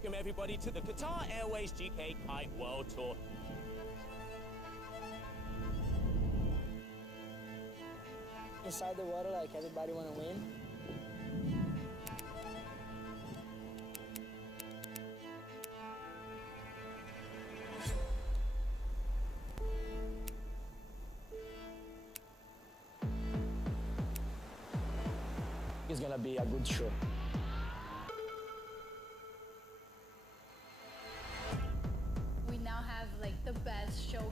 welcome everybody to the Qatar Airways GKA Kite World Tour. Inside the water, like everybody want to win. It's gonna be a good show. We now have like the best showcase.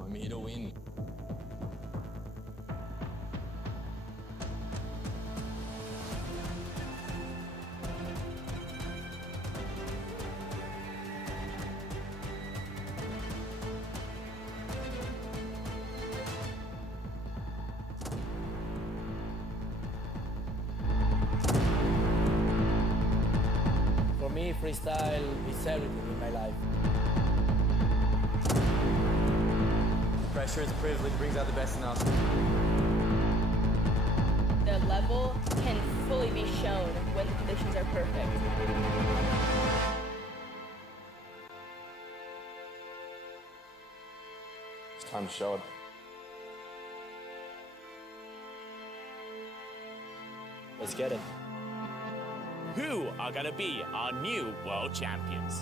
I'm here to win. For me, freestyle is everything in my life. Pressure is a privilege, brings out the best in us. The level can fully be shown when the conditions are perfect. It's time to show it. Let's get it. Who are going to be our new world champions?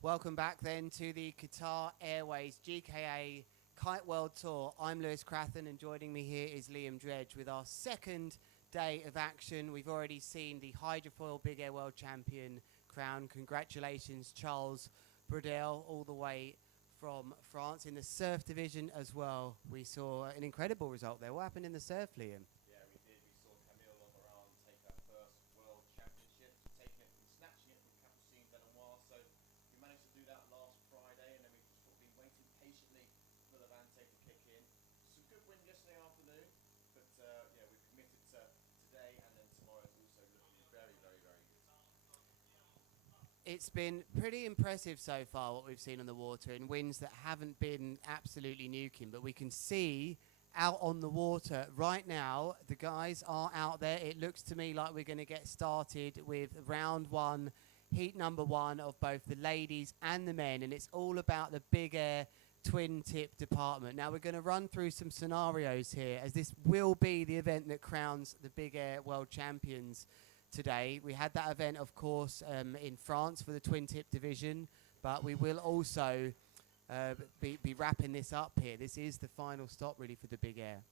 Welcome back then to the Qatar Airways GKA Kite World Tour. I'm Lewis Crathen and joining me here is Liam Dredge with our second day of action. We've already seen the Hydrofoil Big Air World Champion crown. Congratulations, Charles Brodel, all the way from France. In the surf division as well, we saw an incredible result there. What happened in the surf, Liam? Yeah, we did. We saw Camille Lamoran take her first world championship, taking it from snatching it from Capucine Delanois. So we managed to do that last Friday, and then we've just sort of been waiting patiently for Levante to kick in. Some good win yesterday afternoon, but yeah, we've committed to today, and then tomorrow is also looking very, very, very good. It's been pretty impressive so far what we've seen on the water in winds that haven't been absolutely nuking, but we can see out on the water right now the guys are out there. It looks to me like we're going to get started with round one, heat number one of both the ladies and the men, and it's all about the big air twin tip department. Now we're going to run through some scenarios here, as this will be the event that crowns the big air world champions today. We had that event, of course, in France for the twin tip division, but we will also be wrapping this up here. This is the final stop really for the big air.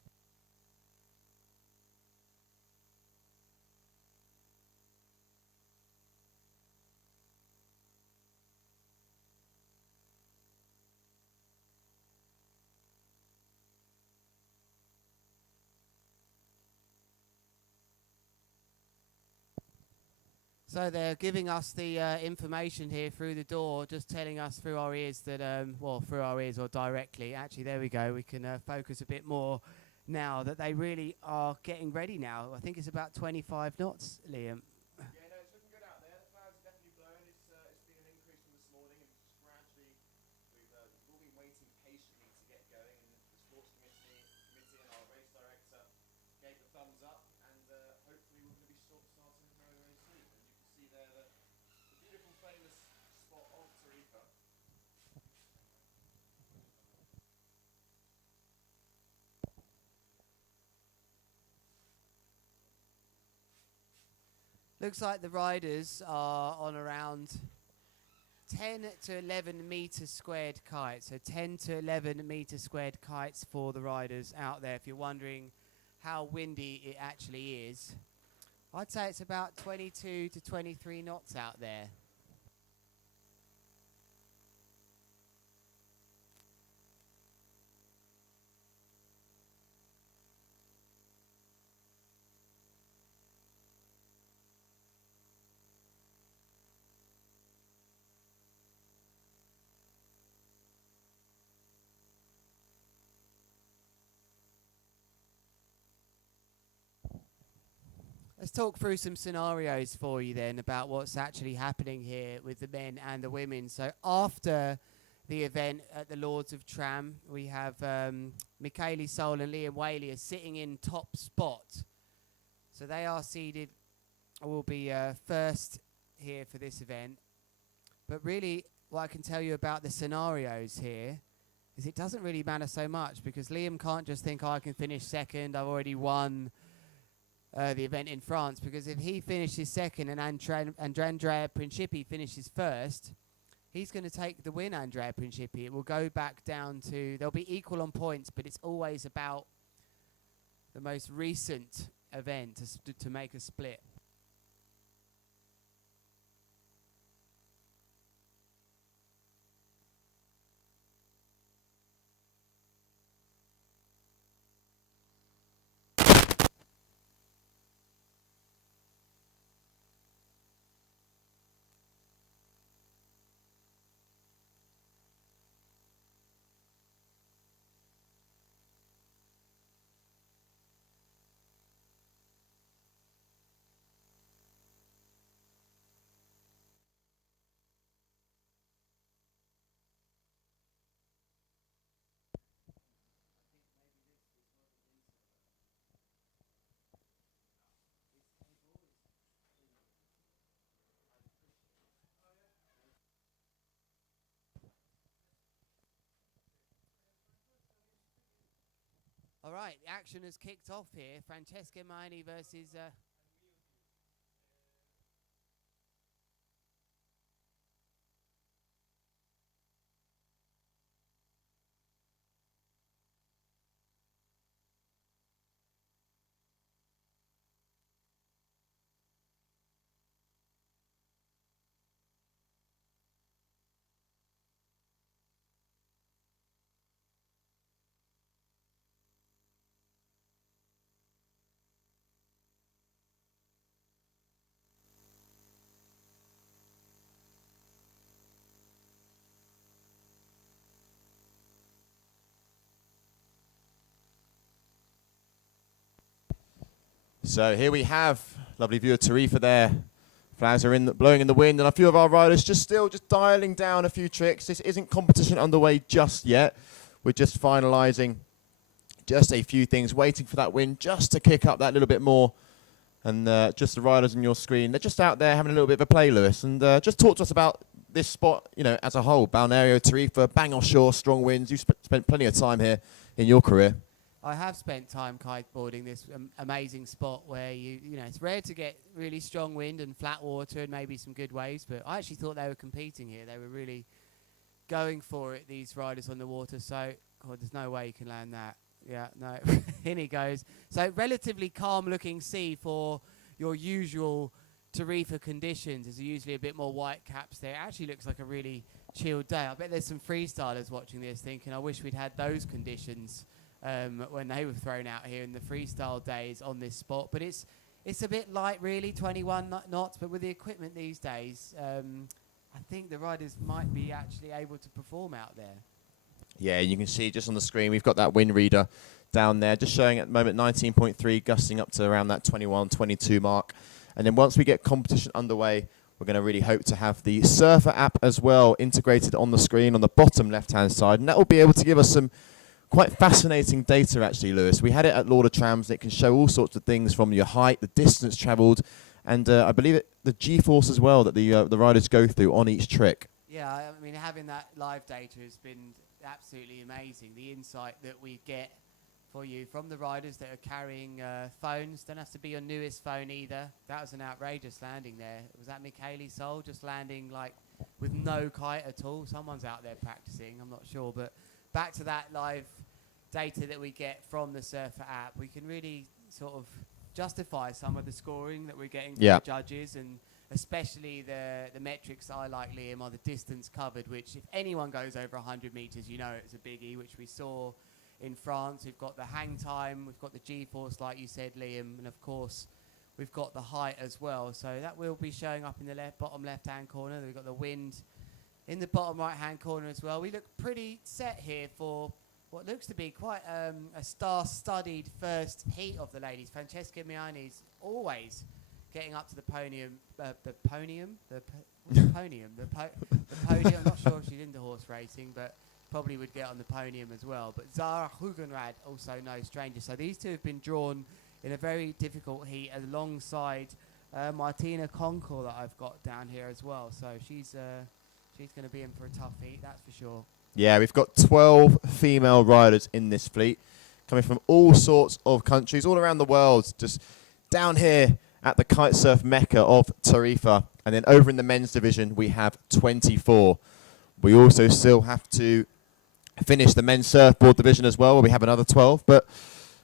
So they're giving us the information here through the door, just telling us through our ears that, well, through our ears or directly. Actually, there we go. We can focus a bit more now that they really are getting ready now. I think it's about 25 knots, Liam. Yeah, no, it's looking good out there. The clouds are definitely blowing. It's been an increase from this morning, and just gradually, we've all been waiting patiently to get going. And the sports committee and our race director gave the thumbs up, and hopefully we're going to be starting very, very soon. And you can see there the beautiful, famous spot of Tarifa. Looks like the riders are on around 10 to 11 meter squared kites. So 10 to 11 meter squared kites for the riders out there. If you're wondering how windy it actually is, I'd say it's about 22 to 23 knots out there. Let's talk through some scenarios for you then about what's actually happening here with the men and the women. So after the event at the Lords of Tram, we have Michaeli Soul and Liam Whaley are sitting in top spot. So they are seeded, will be first here for this event. But really, what I can tell you about the scenarios here is it doesn't really matter so much, because Liam can't just think, oh, I can finish second, I've already won the event in France, because if he finishes second and Andrea Principi finishes first, he's going to take the win, Andrea Principi. It will go back down to, they'll be equal on points, but it's always about the most recent event to make a split. All right, action has kicked off here. Francesca Maini versus... So here we have lovely view of Tarifa there. Flags are blowing in the wind, and a few of our riders just dialing down a few tricks. This isn't competition underway just yet. We're just finalising just a few things, waiting for that wind just to kick up that little bit more. And just the riders on your screen, they're just out there having a little bit of a play, Lewis. And just talk to us about this spot, you know, as a whole. Balneario, Tarifa, bang offshore, strong winds. You've spent plenty of time here in your career. I have spent time kiteboarding this amazing spot where you know, it's rare to get really strong wind and flat water and maybe some good waves, but I actually thought they were competing here. They were really going for it, these riders on the water. So, God, there's no way you can land that. Yeah, no. In he goes. So relatively calm looking sea for your usual Tarifa conditions. There's usually a bit more white caps there. It actually looks like a really chilled day. I bet there's some freestylers watching this thinking, I wish we'd had those conditions when they were thrown out here in the freestyle days on this spot. But it's a bit light, really, 21 knots. But with the equipment these days, I think the riders might be actually able to perform out there. Yeah, you can see just on the screen, we've got that wind reader down there, just showing at the moment 19.3, gusting up to around that 21, 22 mark. And then once we get competition underway, we're going to really hope to have the Surfer app as well integrated on the screen on the bottom left-hand side. And that will be able to give us some quite fascinating data, actually, Lewis. We had it at Lord of Trams, and it can show all sorts of things from your height, the distance travelled, and I believe the G-force as well that the riders go through on each trick. Yeah, I mean, having that live data has been absolutely amazing. The insight that we get for you from the riders that are carrying phones. Don't have to be your newest phone either. That was an outrageous landing there. Was that Michele Sol just landing like with no kite at all? Someone's out there practicing, I'm not sure. But back to that live data that we get from the Surfer app, we can really sort of justify some of the scoring that we're getting from the judges, and especially the metrics I like, Liam, are the distance covered, which if anyone goes over 100 metres, you know it's a biggie, which we saw in France. We've got the hang time, we've got the G-force, like you said, Liam, and of course we've got the height as well. So that will be showing up in the bottom left-hand corner. We've got the wind in the bottom right-hand corner as well. We look pretty set here for what looks to be quite a star-studded first heat of the ladies. Francesca Miani's always getting up to the podium. The podium. I'm not sure if she's into horse racing, but probably would get on the podium as well. But Zara Hugenrad, also no stranger. So these two have been drawn in a very difficult heat alongside Martina Concours that I've got down here as well. So she's going to be in for a tough heat, that's for sure. Yeah, we've got 12 female riders in this fleet, coming from all sorts of countries, all around the world, just down here at the kitesurf mecca of Tarifa. And then over in the men's division, we have 24. We also still have to finish the men's surfboard division as well, where we have another 12. But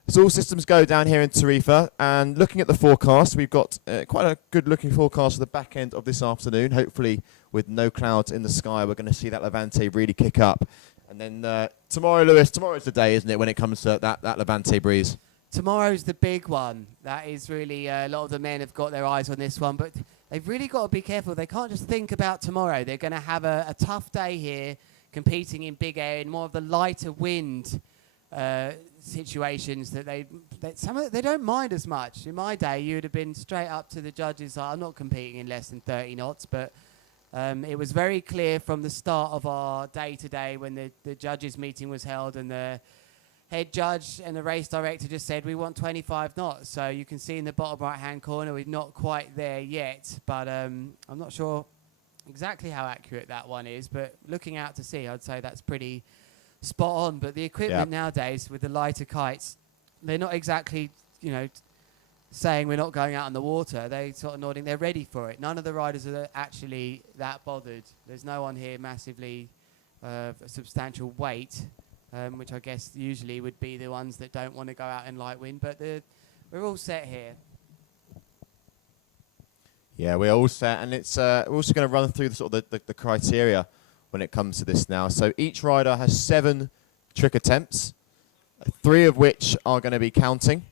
it's all systems go down here in Tarifa. And looking at the forecast, we've got quite a good-looking forecast for the back end of this afternoon. Hopefully, with no clouds in the sky, we're going to see that Levante really kick up. And then tomorrow, Lewis, tomorrow's the day, isn't it, when it comes to that Levante breeze? Tomorrow's the big one. That is really, a lot of the men have got their eyes on this one, but they've really got to be careful. They can't just think about tomorrow. They're going to have a tough day here, competing in big air, in more of the lighter wind situations that they don't mind as much. In my day, you would have been straight up to the judges. I'm not competing in less than 30 knots, but it was very clear from the start of our day today when the judges meeting was held, and the head judge and the race director just said we want 25 knots. So you can see in the bottom right hand corner we're not quite there yet, but I'm not sure exactly how accurate that one is, but looking out to sea, I'd say that's pretty spot on. But the equipment nowadays with the lighter kites, they're not exactly, saying we're not going out on the water. They sort of nodding they're ready for it. None of the riders are actually that bothered. There's no one here massively substantial weight, which I guess usually would be the ones that don't want to go out in light wind. But we're all set here. Yeah, we're all set, and it's we're also going to run through the criteria when it comes to this now. So each rider has 7 trick attempts, 3 of which are going to be counting.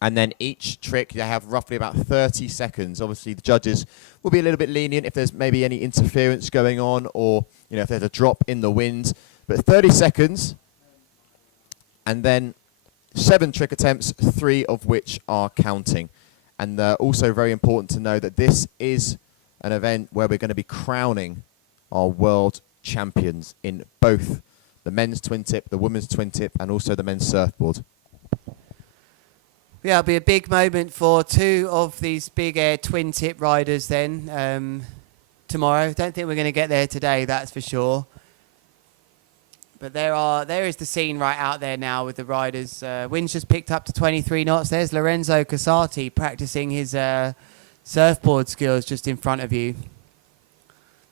And then each trick, they have roughly about 30 seconds. Obviously, the judges will be a little bit lenient if there's maybe any interference going on, or if there's a drop in the wind. But 30 seconds, and then 7 trick attempts, 3 of which are counting. And also very important to know that this is an event where we're going to be crowning our world champions in both the men's twin tip, the women's twin tip, and also the men's surfboard. Yeah, it'll be a big moment for 2 of these big air twin tip riders then tomorrow. Don't think we're going to get there today, that's for sure. But there is the scene right out there now with the riders. Wind's just picked up to 23 knots. There's Lorenzo Casati practicing his surfboard skills just in front of you.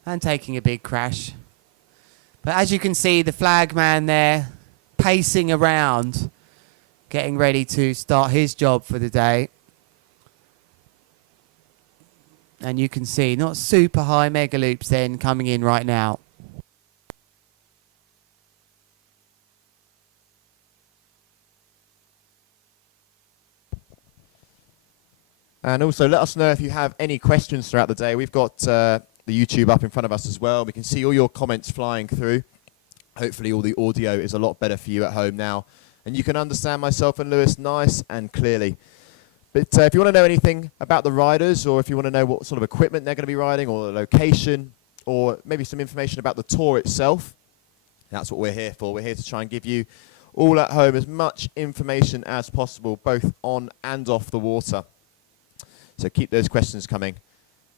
And taking a big crash. But as you can see, the flag man there pacing around, getting ready to start his job for the day. And you can see not super high mega loops then coming in right now. And also let us know if you have any questions throughout the day. We've got the YouTube up in front of us as well. We can see all your comments flying through. Hopefully all the audio is a lot better for you at home now. And you can understand myself and Lewis nice and clearly. But if you want to know anything about the riders, or if you want to know what sort of equipment they're going to be riding, or the location, or maybe some information about the tour itself, that's what we're here for. We're here to try and give you all at home as much information as possible, both on and off the water. So keep those questions coming.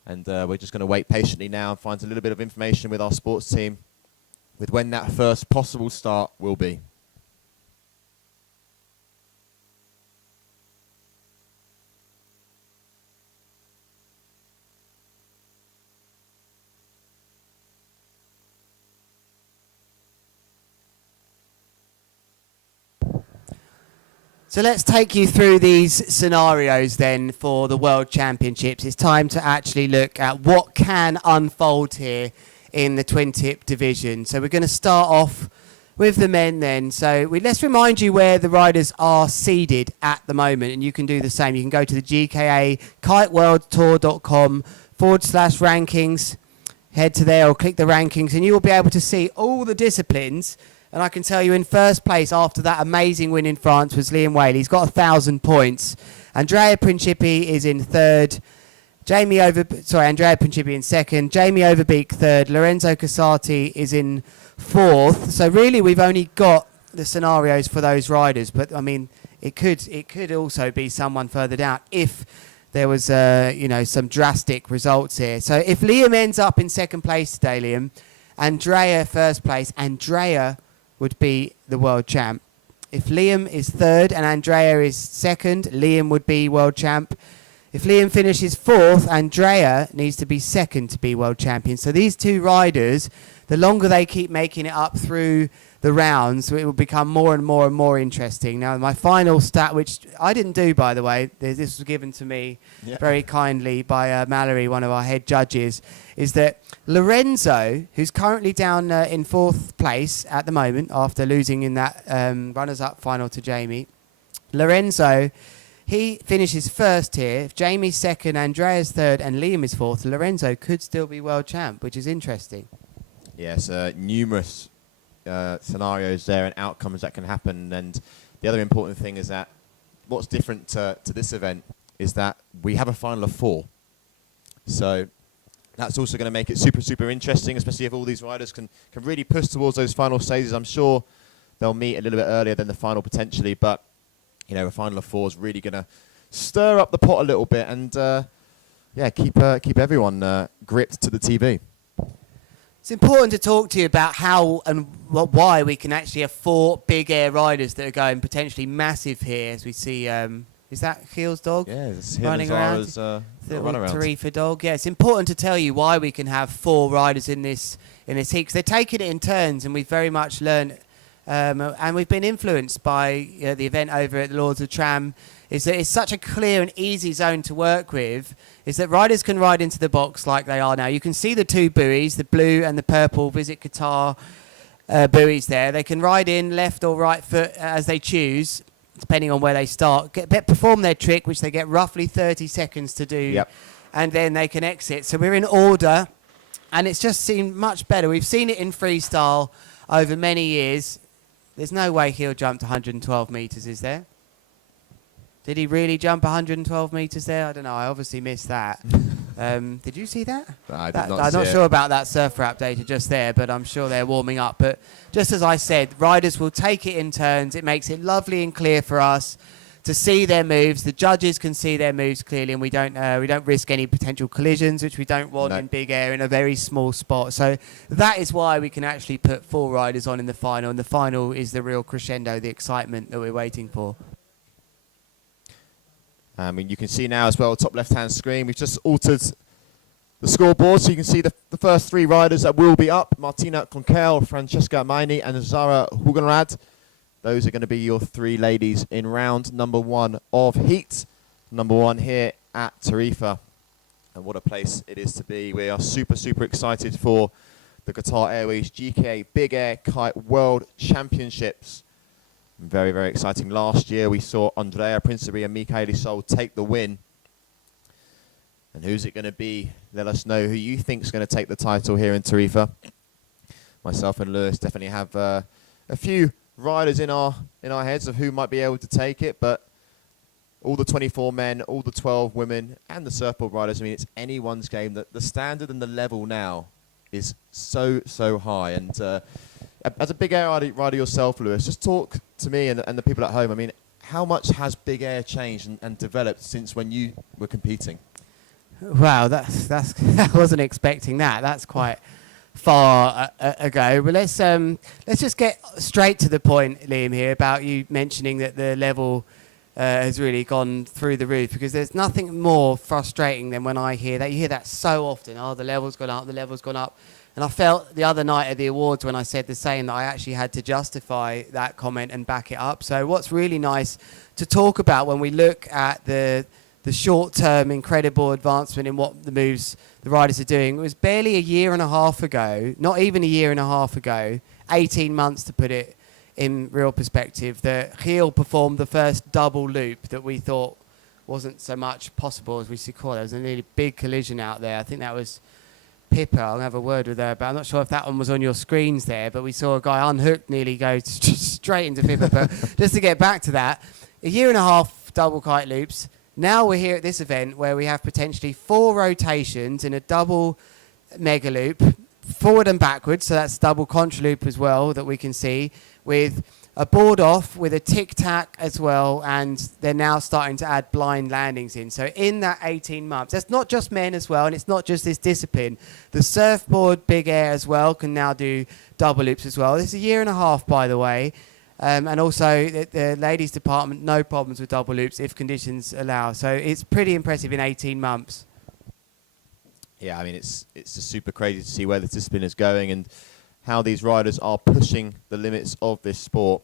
And we're just going to wait patiently now and find a little bit of information with our sports team with when that first possible start will be. So let's take you through these scenarios then for the World Championships. It's time to actually look at what can unfold here in the TwinTip division. So we're going to start off with the men then. So let's remind you where the riders are seeded at the moment, and you can do the same. You can go to the GKA kiteworldtour.com/rankings, head to there or click the rankings, and you will be able to see all the disciplines. And I can tell you in first place after that amazing win in France was Liam Whaley. He's got 1,000 points. Andrea Principi is in third. Andrea Principi in second. Jamie Overbeek third. Lorenzo Casati is in fourth. So really we've only got the scenarios for those riders. But I mean, it could also be someone further down if there was some drastic results here. So if Liam ends up in second place today, Liam, Andrea first place, Andrea would be the world champ. If Liam is third and Andrea is second, Liam would be world champ. If Liam finishes fourth, Andrea needs to be second to be world champion. So these two riders, the longer they keep making it up through the rounds, it will become more and more and more interesting. Now, my final stat, which I didn't do, by the way, this was given to me very kindly by Mallory, one of our head judges, is that Lorenzo, who's currently down in fourth place at the moment after losing in that runners-up final to Jamie, Lorenzo, he finishes first here. If Jamie's second, Andrea's third, and Liam is fourth, Lorenzo could still be world champ, which is interesting. Yes, numerous scenarios there and outcomes that can happen. And the other important thing is that what's different to this event is that we have a final of 4. So that's also going to make it super, super interesting, especially if all these riders can really push towards those final stages. I'm sure they'll meet a little bit earlier than the final potentially, but a final of 4 is really going to stir up the pot a little bit and keep everyone gripped to the TV. It's important to talk to you about how and why we can actually have 4 big air riders that are going potentially massive here, as we see. Is that Keel's dog? Yeah, it's running around. Tarifa dog. Yeah, it's important to tell you why we can have 4 riders in this heat, because they're taking it in turns, and we've very much learned, and we've been influenced by the event over at the Lords of Tram. Is that it's such a clear and easy zone to work with, is that riders can ride into the box like they are now. You can see the 2 buoys, the blue and the purple Visit Qatar buoys there. They can ride in left or right foot as they choose, depending on where they start. Perform their trick, which they get roughly 30 seconds to do, and then they can exit. So we're in order, and it's just seemed much better. We've seen it in freestyle over many years. There's no way he'll jump to 112 metres, is there? Did he really jump 112 metres there? I don't know. I obviously missed that. Did you see that? I did I'm not not sure about that surfer app data just there, but I'm sure they're warming up. But just as I said, riders will take it in turns. It makes it lovely and clear for us to see their moves. The judges can see their moves clearly, and we don't risk any potential collisions, which we don't want in big air in a very small spot. So that is why we can actually put 4 riders on in the final, and the final is the real crescendo, the excitement that we're waiting for. You can see now as well, top left-hand screen, we've just altered the scoreboard, so you can see the first 3 riders that will be up: Martina Conkel, Francesca Maini, and Zara Hugenrad. Those are going to be your 3 ladies in round number 1 of heat number 1 here at Tarifa. And what a place it is to be. We are super, super excited for the Qatar Airways GKA Big Air Kite World Championships. Very, very exciting. Last year we saw Andrea Principi and Michaeli Sol take the win. And who's it going to be? Let us know who you think is going to take the title here in Tarifa. Myself and Lewis definitely have a few riders in our heads of who might be able to take it, but all the 24 men, all the 12 women, and the surfboard riders, I mean, it's anyone's game. That the standard and the level now is so, so high. And as a big air rider yourself, Lewis, just talk to me and the people at home. I mean, how much has big air changed and developed since when you were competing? Wow, that's I wasn't expecting that. That's quite far ago. But let's just get straight to the point, Liam, here about you mentioning that the level has really gone through the roof, because there's nothing more frustrating than when I hear that. You hear that so often. Oh, the level's gone up, the level's gone up. And I felt the other night at the awards when I said the same that I actually had to justify that comment and back it up. So what's really nice to talk about when we look at the short-term incredible advancement in what the moves the riders are doing, it was barely a year and a half ago, not even a year and a half ago, 18 months to put it in real perspective, that Gil performed the first double loop that we thought wasn't so much possible as we see call. There was a really big collision out there. I think that was Pippa. I'll have a word with her, but I'm not sure if that one was on your screens there, but we saw a guy unhooked nearly go straight into Pippa. But just to get back to that, a year and a half double kite loops. Now we're here at this event where we have potentially 4 rotations in a double mega loop, forward and backwards, so that's double contra loop as well that we can see, with a board off, with a tic-tac as well, and they're now starting to add blind landings in. So in that 18 months, that's not just men as well, and it's not just this discipline. The surfboard big air as well can now do double loops as well. This is a year and a half, by the way. And also the ladies department, no problems with double loops if conditions allow. So it's pretty impressive in 18 months. Yeah, I mean, it's just super crazy to see where the discipline is going and how these riders are pushing the limits of this sport.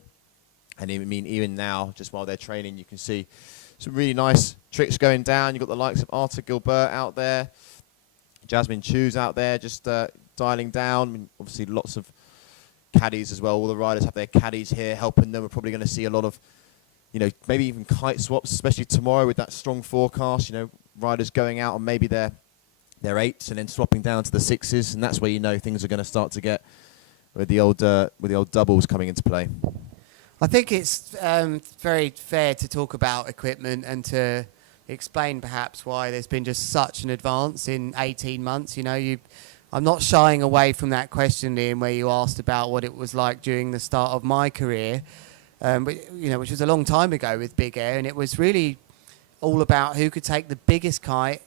And I mean, even now, just while they're training, you can see some really nice tricks going down. You've got the likes of Arta Gilbert out there, Jasmine Chu's out there, just dialing down. I mean, obviously, lots of caddies as well. All the riders have their caddies here helping them. We're probably going to see a lot of, maybe even kite swaps, especially tomorrow with that strong forecast. Riders going out on maybe their 8s and then swapping down to the 6s, and that's where things are going to start to get with the old doubles coming into play. I think it's very fair to talk about equipment and to explain perhaps why there's been just such an advance in 18 months. I'm not shying away from that question, Liam, where you asked about what it was like during the start of my career, which was a long time ago with big air, and it was really all about who could take the biggest kite,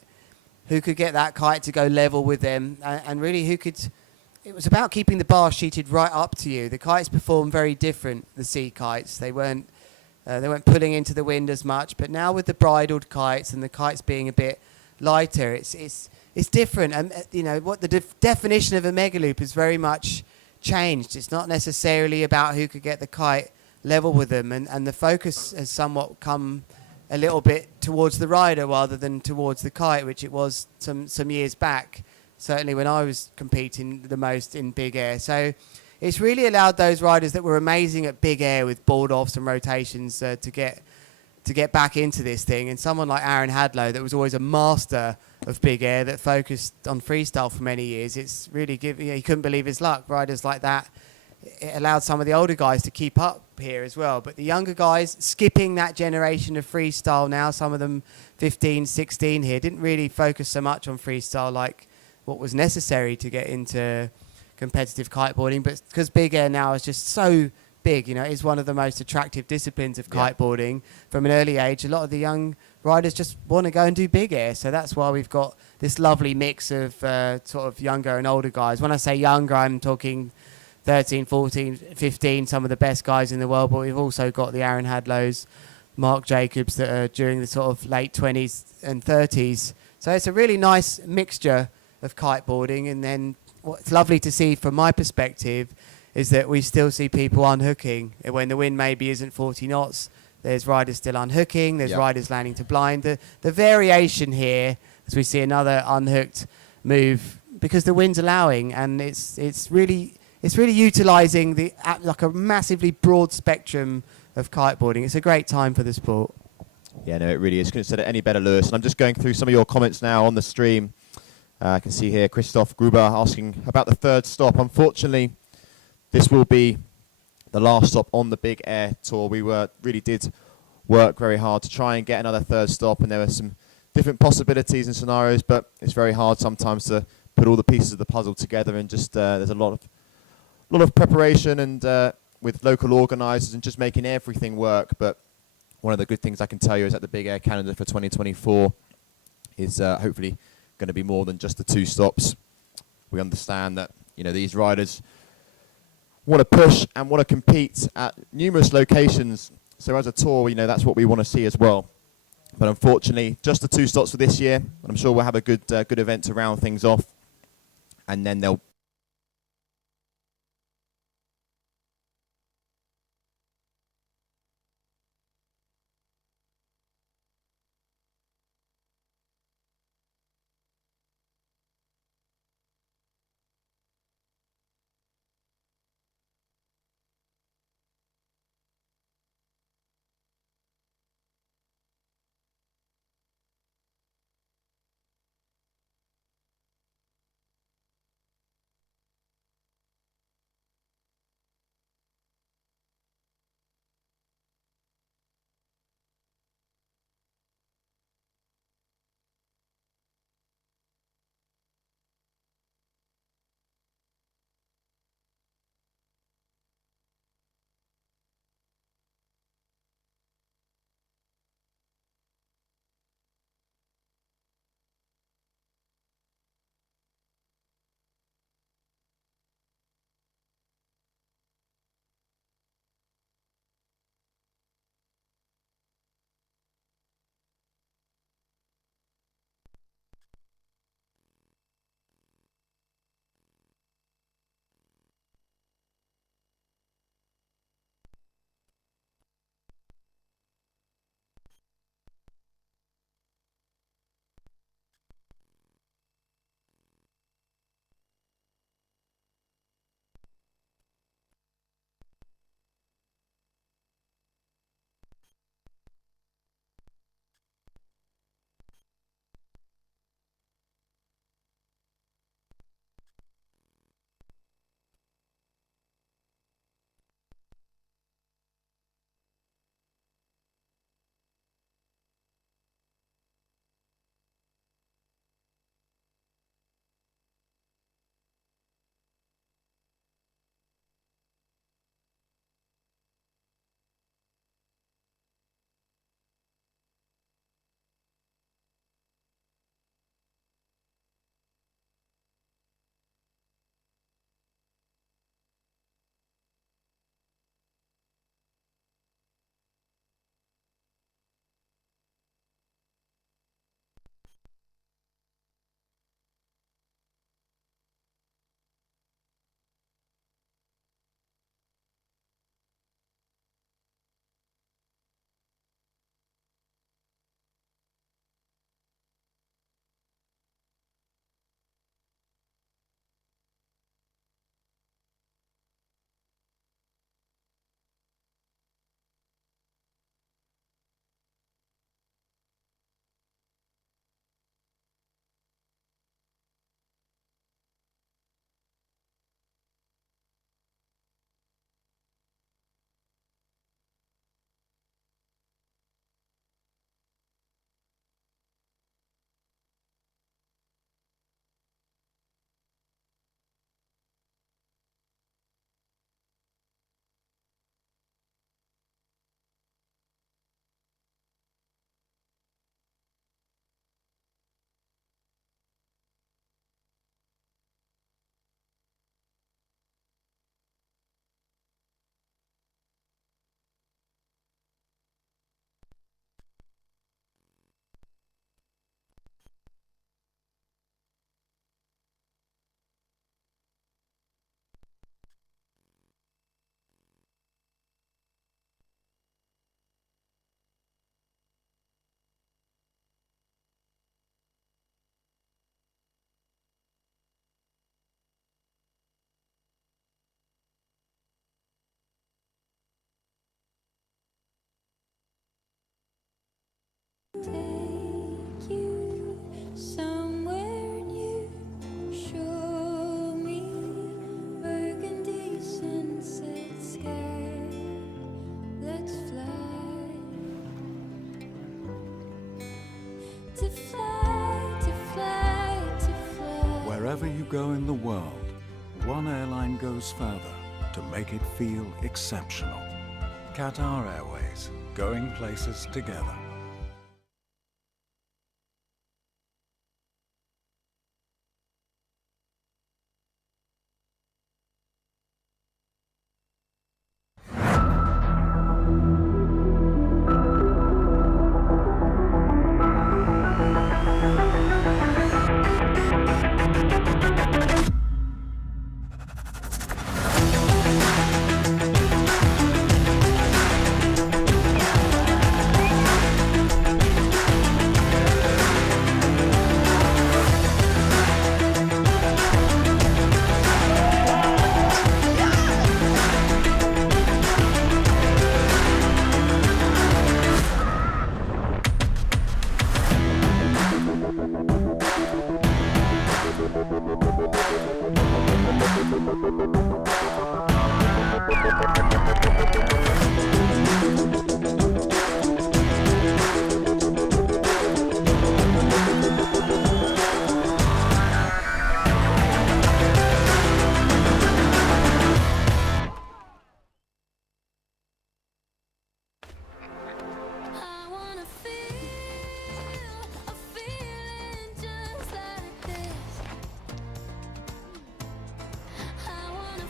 who could get that kite to go level with them, and really who could. It was about keeping the bar sheeted right up to you. The kites performed very different, the sea kites. They weren't pulling into the wind as much, but now with the bridled kites and the kites being a bit lighter, it's different. And what the definition of a mega loop has very much changed. It's not necessarily about who could get the kite level with them, and the focus has somewhat come a little bit towards the rider rather than towards the kite, which it was some years back, certainly when I was competing the most in big air. So it's really allowed those riders that were amazing at big air with board offs and rotations to get back into this thing. And someone like Aaron Hadlow, that was always a master of big air, that focused on freestyle for many years, it's really he couldn't believe his luck. Riders like that, it allowed some of the older guys to keep up here as well. But the younger guys, skipping that generation of freestyle now, some of them 15, 16 here, didn't really focus so much on freestyle like what was necessary to get into competitive kiteboarding. But because big air now is just so big, it is one of the most attractive disciplines of kiteboarding from an early age. A lot of the young riders just want to go and do big air. So that's why we've got this lovely mix of sort of younger and older guys. When I say younger, I'm talking 13, 14, 15, some of the best guys in the world. But we've also got the Aaron Hadlows, Mark Jacobs, that are during the sort of late 20s and 30s. So it's a really nice mixture of kiteboarding. And then what's lovely to see from my perspective is that we still see people unhooking. When the wind maybe isn't 40 knots, there's riders still unhooking, there's riders landing to blind. The variation here, as we see another unhooked move, because the wind's allowing, and it's really utilising like a massively broad spectrum of kiteboarding. It's a great time for the sport. Yeah, no, it really is. Couldn't have said it any better, Lewis. And I'm just going through some of your comments now on the stream. I can see here Christoph Gruber asking about the third stop. Unfortunately, this will be the last stop on the Big Air Tour. We really did work very hard to try and get another third stop, and there were some different possibilities and scenarios, but it's very hard sometimes to put all the pieces of the puzzle together, and just there's a lot of preparation and with local organisers and just making everything work. But one of the good things I can tell you is that the Big Air calendar for 2024 is hopefully going to be more than just the 2 stops. We understand that these riders want to push and want to compete at numerous locations. So as a tour, that's what we want to see as well. But unfortunately, just the 2 stops for this year. And I'm sure we'll have a good event to round things off. And then they'll Take you somewhere new. Show me burgundy sunset sky. Let's fly. To fly, to fly, to fly. Wherever you go in the world, one airline goes further to make it feel exceptional. Qatar Airways, going places together. I wanna feel a feeling just like this. I wanna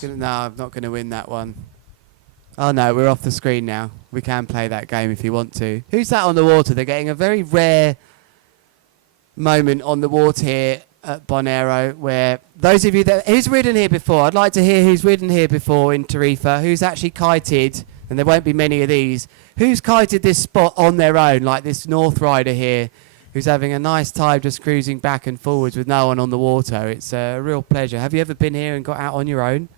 Alex. No, I'm not going to win that one. Oh no, we're off the screen now. We can play that game if you want to. Who's that on the water? They're getting a very rare moment on the water here at Bonaire, where those of you that... Who's ridden here before? I'd like to hear who's ridden here before in Tarifa. Who's actually kited, and there won't be many of these. Who's kited this spot on their own, like this North rider here, who's having a nice time just cruising back and forwards with no one on the water? It's a real pleasure. Have you ever been here and got out on your own?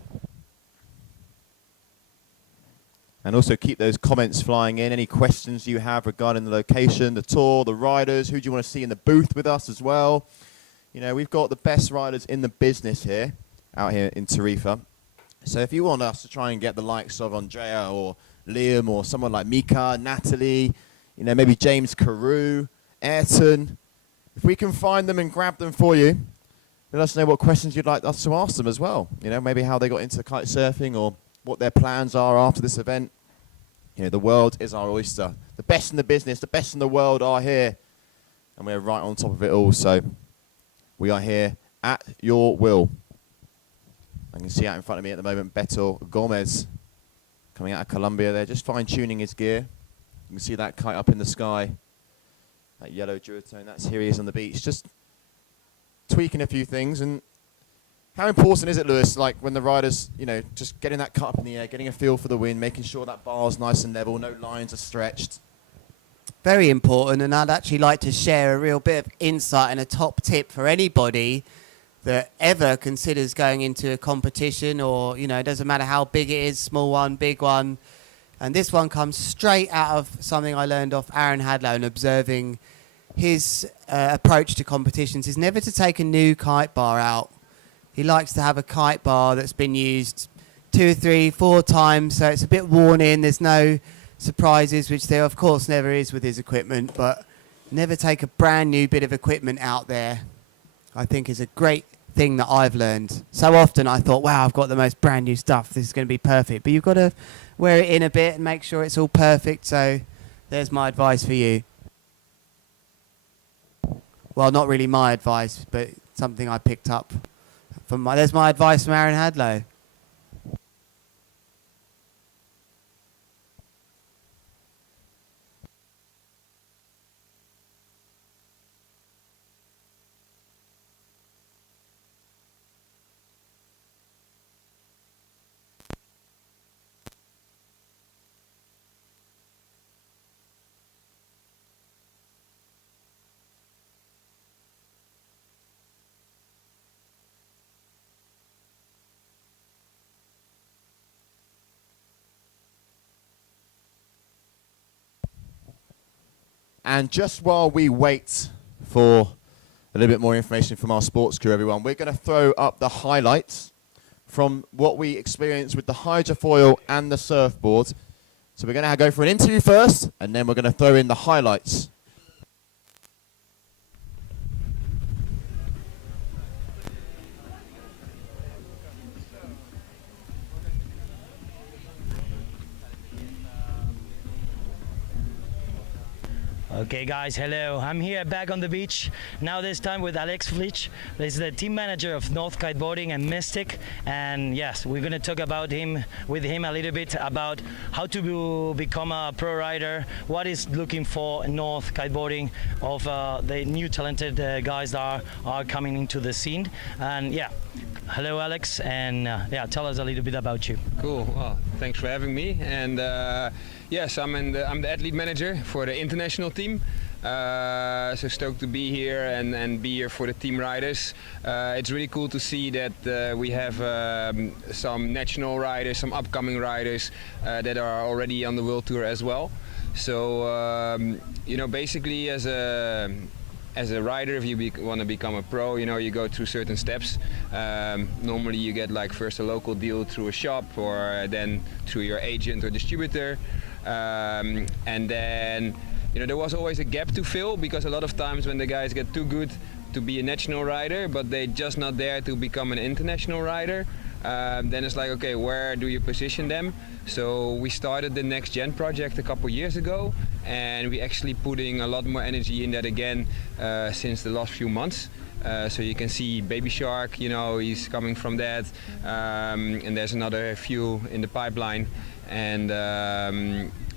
And also keep those comments flying in. Any questions you have regarding the location, the tour, the riders, who do you want to see in the booth with us as well? You know, we've got the best riders in the business here, out here in Tarifa. So if you want us to try and get the likes of Andrea or Liam or someone like Mika, Natalie, you know, maybe James Carew, Ayrton, if we can find them and grab them for you, let us know what questions you'd like us to ask them as well. You know, maybe how they got into kite surfing or what their plans are after this event. You know, the world is our oyster. The best in the business, the best in the world are here. And we're right on top of it all. So we are here at your will. I can see out in front of me at the moment Beto Gomez coming out of Colombia there, just fine-tuning his gear. You can see that kite up in the sky. That yellow duotone, that's here he is on the beach. Just tweaking a few things. And how important is it, Lewis, like when the riders, you know, just getting that cut up in the air, getting a feel for the wind, making sure that bar's nice and level, no lines are stretched? Very important, and I'd actually like to share a real bit of insight and a top tip for anybody that ever considers going into a competition, or, you know, it doesn't matter how big it is, small one, big one. And this one comes straight out of something I learned off Aaron Hadlow and observing his approach to competitions is never to take a new kite bar out. He likes to have a kite bar that's been used 2, 3, 4 times, so it's a bit worn in. There's no surprises, which there of course never is with his equipment, but never take a brand new bit of equipment out there, I think is a great thing that I've learned. So often I thought, wow, I've got the most brand new stuff, this is going to be perfect. But you've got to wear it in a bit and make sure it's all perfect. So there's my advice for you. Well, not really my advice, but something I picked up. There's my advice from Aaron Hadlow. And just while we wait for a little bit more information from our sports crew, everyone, we're going to throw up the highlights from what we experienced with the hydrofoil and the surfboard. So we're going to go for an interview first, and then we're going to throw in the highlights. Okay guys, hello. I'm here back on the beach, now this time with Alex Flitch. He's the team manager of North Kiteboarding and Mystic, and yes, we're going to talk about with him a little bit about how to become a pro rider, what is looking for in North Kiteboarding of the new talented guys that are coming into the scene. And yeah, hello Alex, and yeah, tell us a little bit about you. Cool, well, thanks for having me. And yes, I'm the athlete manager for the international team. So stoked to be here and be here for the team riders. It's really cool to see that we have some national riders, some upcoming riders that are already on the world tour as well. So you know, basically as a rider, if you want to become a pro, you know, you go through certain steps. Normally you get like first a local deal through a shop, or then through your agent or distributor. And then, you know, there was always a gap to fill, because a lot of times when the guys get too good to be a national rider, but they're just not there to become an international rider, then it's like, okay, where do you position them? So we started the Next Gen project a couple years ago, and we actually putting a lot more energy in that again since the last few months. So you can see Baby Shark, you know, he's coming from that, and there's another few in the pipeline, and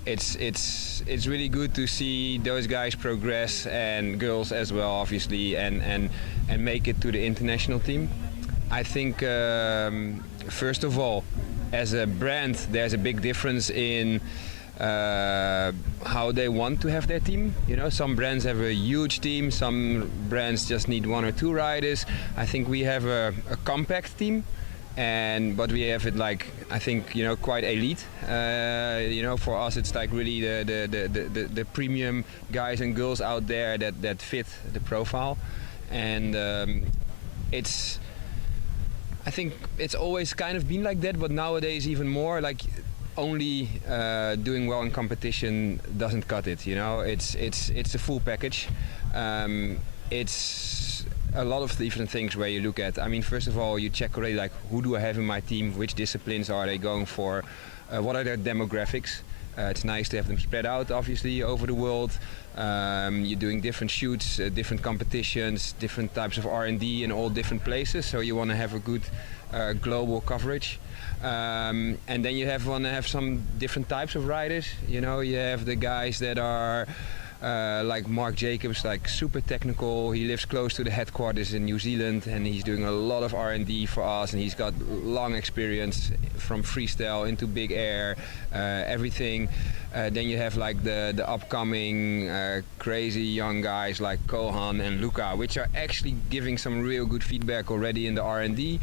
it's really good to see those guys progress, and girls as well, obviously, and make it to the international team. I think first of all, as a brand, there's a big difference in how they want to have their team. You know, some brands have a huge team, some brands just need 1 or 2 riders. I think we have a compact team, but we have it like, I think, you know, quite elite. You know, for us it's like really the premium guys and girls out there that fit the profile, and I think it's always kind of been like that, but nowadays even more. Like, only doing well in competition doesn't cut it. You know, it's a full package. It's a lot of different things where you look at. I mean, first of all, you check already, like, who do I have in my team? Which disciplines are they going for? What are their demographics? It's nice to have them spread out, obviously, over the world. You're doing different shoots, different competitions, different types of R&D in all different places. So you want to have a good global coverage. And then you want to have some different types of riders. You know, you have the guys that are like Mark Jacobs, like super technical. He lives close to the headquarters in New Zealand, and he's doing a lot of R&D for us, and he's got long experience from freestyle into big air, everything. Then you have like the upcoming crazy young guys like Kohan and Luca, which are actually giving some real good feedback already in the R&D.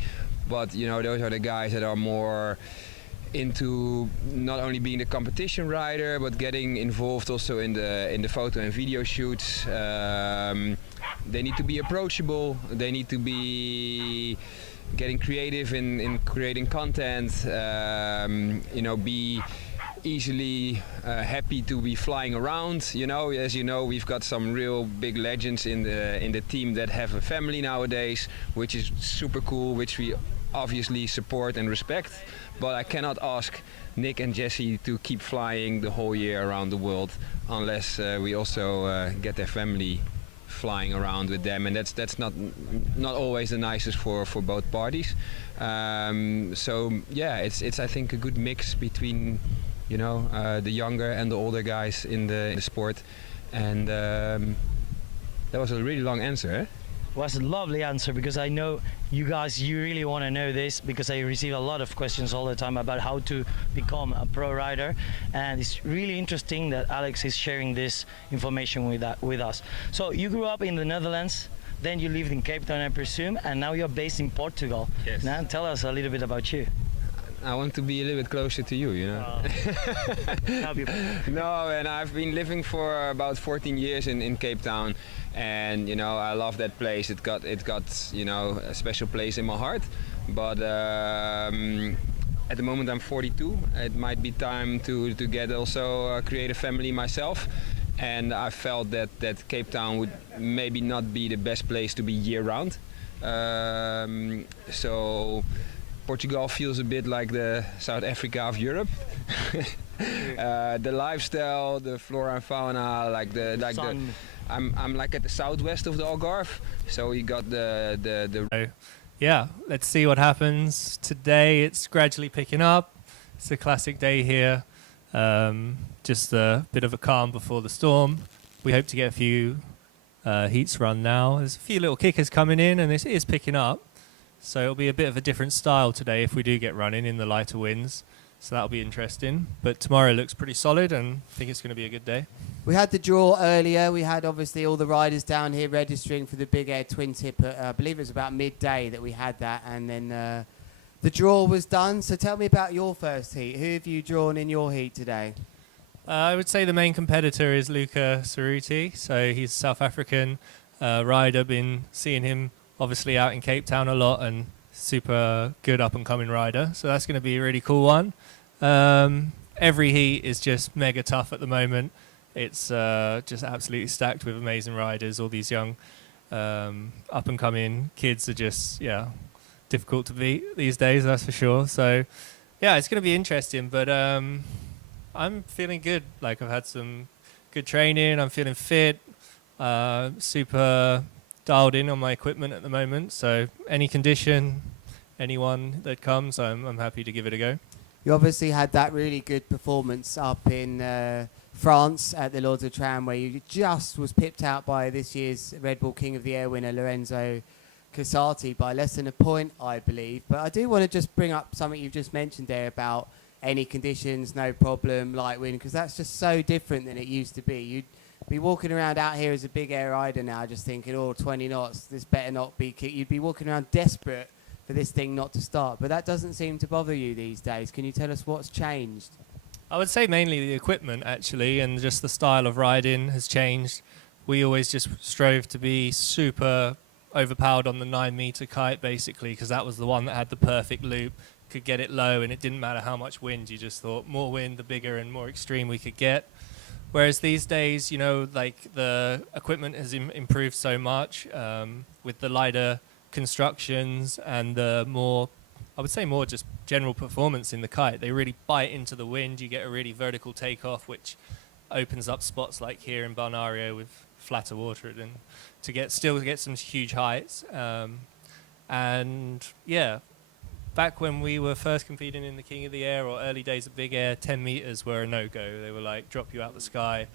But you know, those are the guys that are more into not only being the competition rider, but getting involved also in the photo and video shoots. They need to be approachable. They need to be getting creative in creating content. You know, be easily happy to be flying around. You know, as you know, we've got some real big legends in the team that have a family nowadays, which is super cool, which we obviously support and respect. But I cannot ask Nick and Jesse to keep flying the whole year around the world unless we also get their family flying around with them, and that's not always the nicest for both parties. So yeah, it's I think a good mix between, you know, the younger and the older guys in the sport, and that was a really long answer, eh? Was a lovely answer, because I know you guys, you really want to know this, because I receive a lot of questions all the time about how to become a pro rider, and it's really interesting that Alex is sharing this information with us. So you grew up in the Netherlands, then you lived in Cape Town, I presume, and now you're based in Portugal. Yes. Now tell us a little bit about you. I want to be a little bit closer to you, you know. No, and I've been living for about 14 years in Cape Town, and you know, I love that place. It got you know, a special place in my heart. But at the moment I'm 42. It might be time to get also create a family myself, and I felt that Cape Town would maybe not be the best place to be year round. So Portugal feels a bit like the South Africa of Europe. The lifestyle, the flora and fauna, I'm like at the southwest of the Algarve, so we got the yeah, let's see what happens today. It's gradually picking up. It's a classic day here. Just a bit of a calm before the storm. We hope to get a few heats run now. There's a few little kickers coming in, and it is picking up. So it'll be a bit of a different style today if we do get running in the lighter winds. So that'll be interesting. But tomorrow looks pretty solid, and I think it's going to be a good day. We had the draw earlier. We had obviously all the riders down here registering for the Big Air TwinTip. I believe it was about midday that we had that, and then the draw was done. So tell me about your first heat. Who have you drawn in your heat today? I would say the main competitor is Luca Cerruti. So he's a South African rider. Been seeing him obviously out in Cape Town a lot, and super good up-and-coming rider. So that's going to be a really cool one. Every heat is just mega tough at the moment. It's just absolutely stacked with amazing riders. All these young up-and-coming kids are just, yeah, difficult to beat these days, that's for sure. So, yeah, it's going to be interesting. But I'm feeling good. Like, I've had some good training. I'm feeling fit. Super dialed in on my equipment at the moment. So any condition, anyone that comes, I'm happy to give it a go. You obviously had that really good performance up in France at the Lords of Tram, where you just was pipped out by this year's Red Bull King of the Air winner Lorenzo Casati by less than a point, I believe. But I do want to just bring up something you've just mentioned there about any conditions, no problem, light wind, because that's just so different than it used to be. You'd be walking around out here as a big air rider now just thinking, oh, 20 knots, this better not be you'd be walking around desperate for this thing not to start. But that doesn't seem to bother you these days. Can you tell us what's changed? I would say mainly the equipment, actually, and just the style of riding has changed. We always just strove to be super overpowered on the 9-meter kite, basically, because that was the one that had the perfect loop, could get it low, and it didn't matter how much wind. You just thought more wind, the bigger and more extreme we could get. Whereas these days, you know, like the equipment has improved so much with the lighter constructions and the more, I would say more just general performance in the kite. They really bite into the wind. You get a really vertical takeoff, which opens up spots like here in Balneario with flatter water and to still get some huge heights. And yeah, back when we were first competing in the King of the Air or early days of Big Air, 10 meters were a no-go. They were like, drop you out the sky.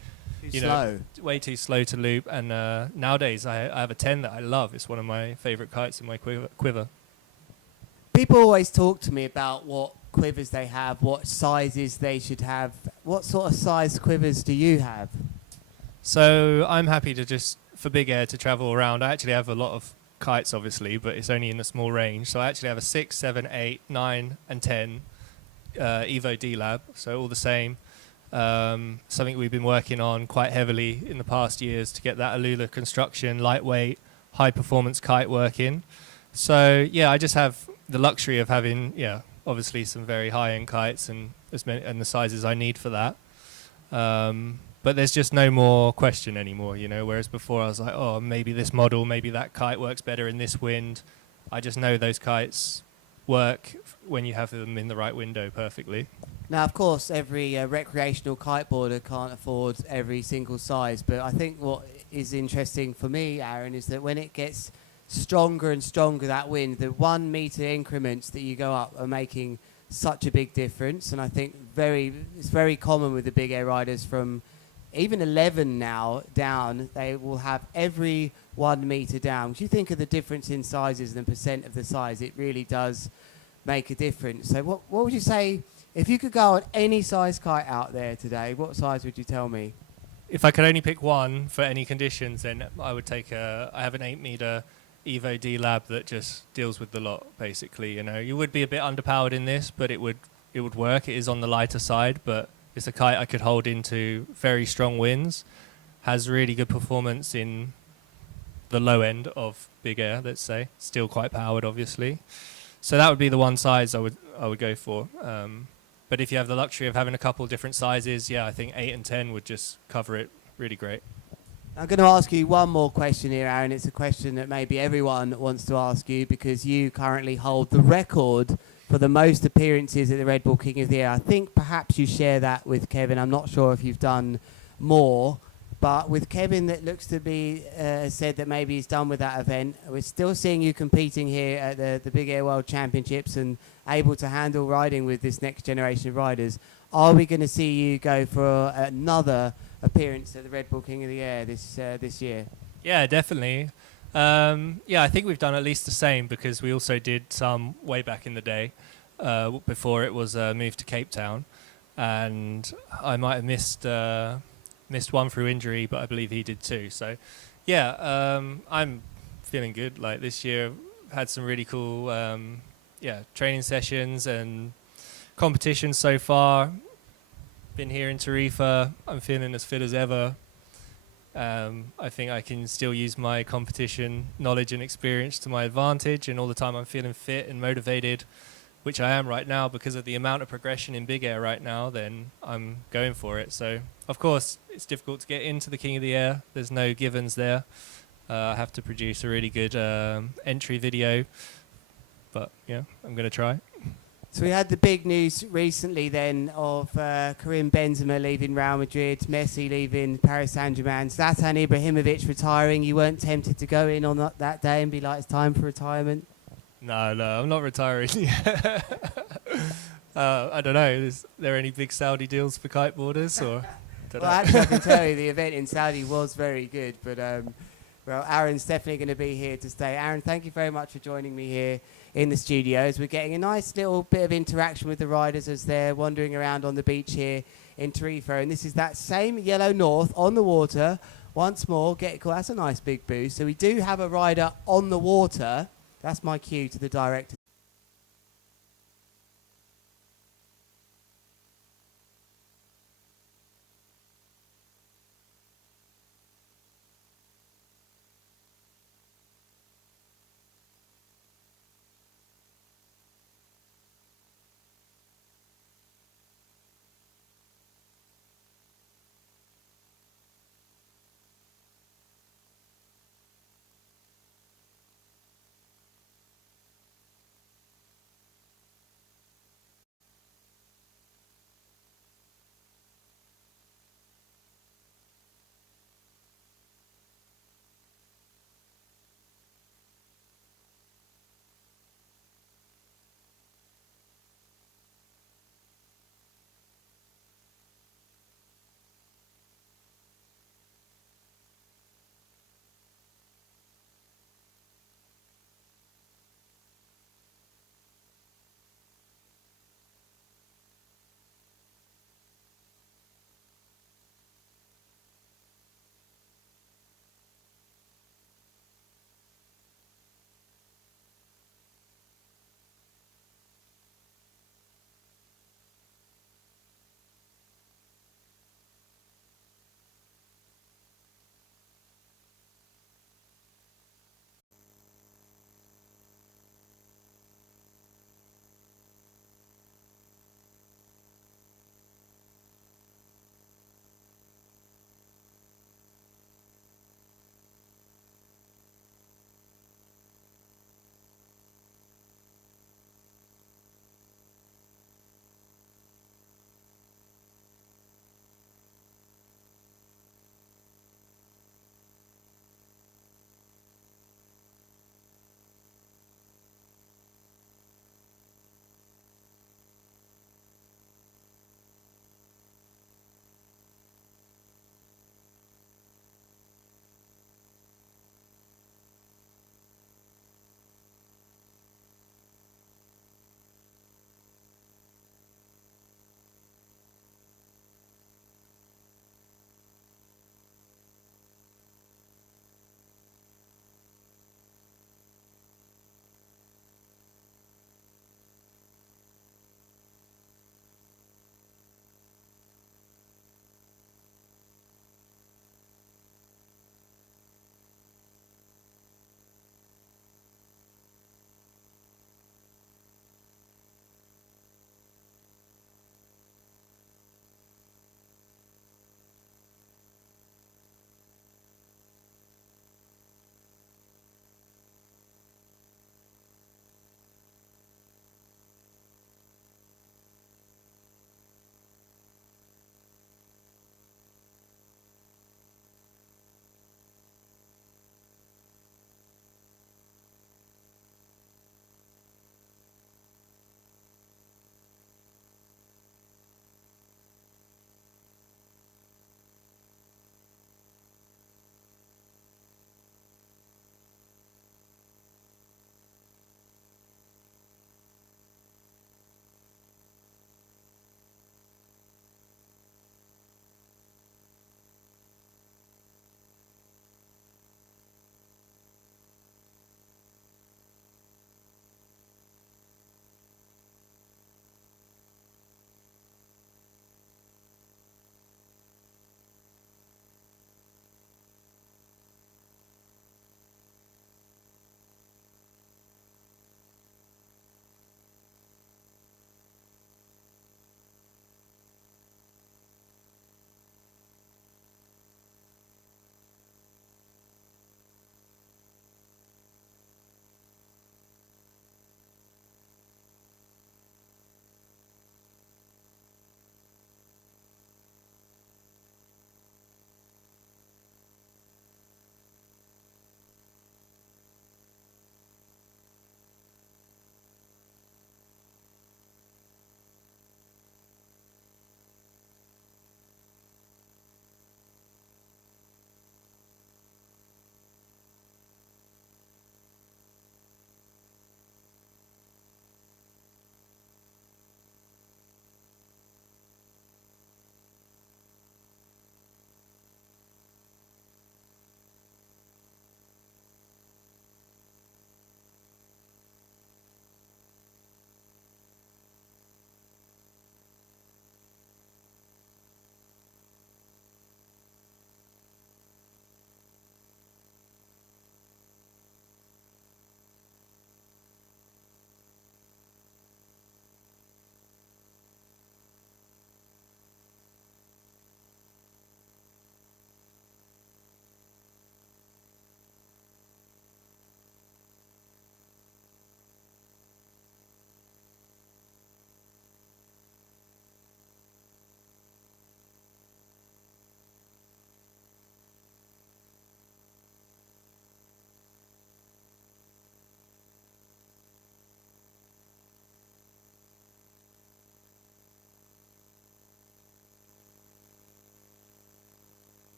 Too slow. Way too slow to loop. And nowadays I have a 10 that I love. It's one of my favorite kites in my quiver. People always talk to me about what quivers they have, what sizes they should have. What sort of size quivers do you have? So I'm happy to just, for Big Air, to travel around. I actually have a lot of kites, obviously, but it's only in a small range. So I actually have a 6, 7, 8, 9, and 10 Evo D-Lab, so all the same. Something we've been working on quite heavily in the past years to get that Alula construction, lightweight, high-performance kite working. So, yeah, I just have the luxury of having, obviously some very high-end kites and the sizes I need for that. But there's just no more question anymore, you know, whereas before I was like, oh, maybe this model, maybe that kite works better in this wind. I just know those kites work when you have them in the right window perfectly. Now, of course, every recreational kiteboarder can't afford every single size, but I think what is interesting for me, Aaron, is that when it gets stronger and stronger, that wind, the 1 meter increments that you go up are making such a big difference. And I think it's very common with the big air riders from even 11 now down, they will have every 1 meter down. If you think of the difference in sizes and percent of the size, it really does make a difference. So what would you say, if you could go on any size kite out there today, what size would you tell me? If I could only pick one for any conditions, then I would take I have an 8 meter Evo D-Lab that just deals with the lot, basically. You know, you would be a bit underpowered in this, but it would work. It is on the lighter side, but it's a kite I could hold into very strong winds, has really good performance in the low end of Big Air, let's say. Still quite powered, obviously. So that would be the one size I would go for. But if you have the luxury of having a couple different sizes, I think 8 and 10 would just cover it really great. I'm going to ask you one more question here, Aaron. It's a question that maybe everyone wants to ask you because you currently hold the record for the most appearances at the Red Bull King of the Air. I think perhaps you share that with Kevin. I'm not sure if you've done more, but with Kevin, that looks to be said that maybe he's done with that event. We're still seeing you competing here at the Big Air World Championships and able to handle riding with this next generation of riders. Are we going to see you go for another appearance at the Red Bull King of the Air this year? Yeah, definitely. I think we've done at least the same because we also did some way back in the day before it was moved to Cape Town, and I might have missed one through injury, but I believe he did too. So I'm feeling good. Like this year had some really cool training sessions and competitions so far. Been here in Tarifa. I'm feeling as fit as ever. I think I can still use my competition knowledge and experience to my advantage, and all the time I'm feeling fit and motivated, which I am right now because of the amount of progression in Big Air right now, then I'm going for it. So, of course, it's difficult to get into the King of the Air. There's no givens there. I have to produce a really good entry video, but I'm going to try. So we had the big news recently then of Karim Benzema leaving Real Madrid, Messi leaving Paris Saint-Germain, Zlatan Ibrahimovic retiring. You weren't tempted to go in on that day and be like, it's time for retirement? No, I'm not retiring yet. I don't know. Is there any big Saudi deals for kiteboarders? Or well, actually, I can tell you the event in Saudi was very good. But, well, Aaron's definitely going to be here to stay. Aaron, thank you very much for joining me here in the studios. We're getting a nice little bit of interaction with the riders as they're wandering around on the beach here in Tarifa. And this is that same yellow North on the water. Once more, that's a nice big boost. So we do have a rider on the water. That's my cue to the director.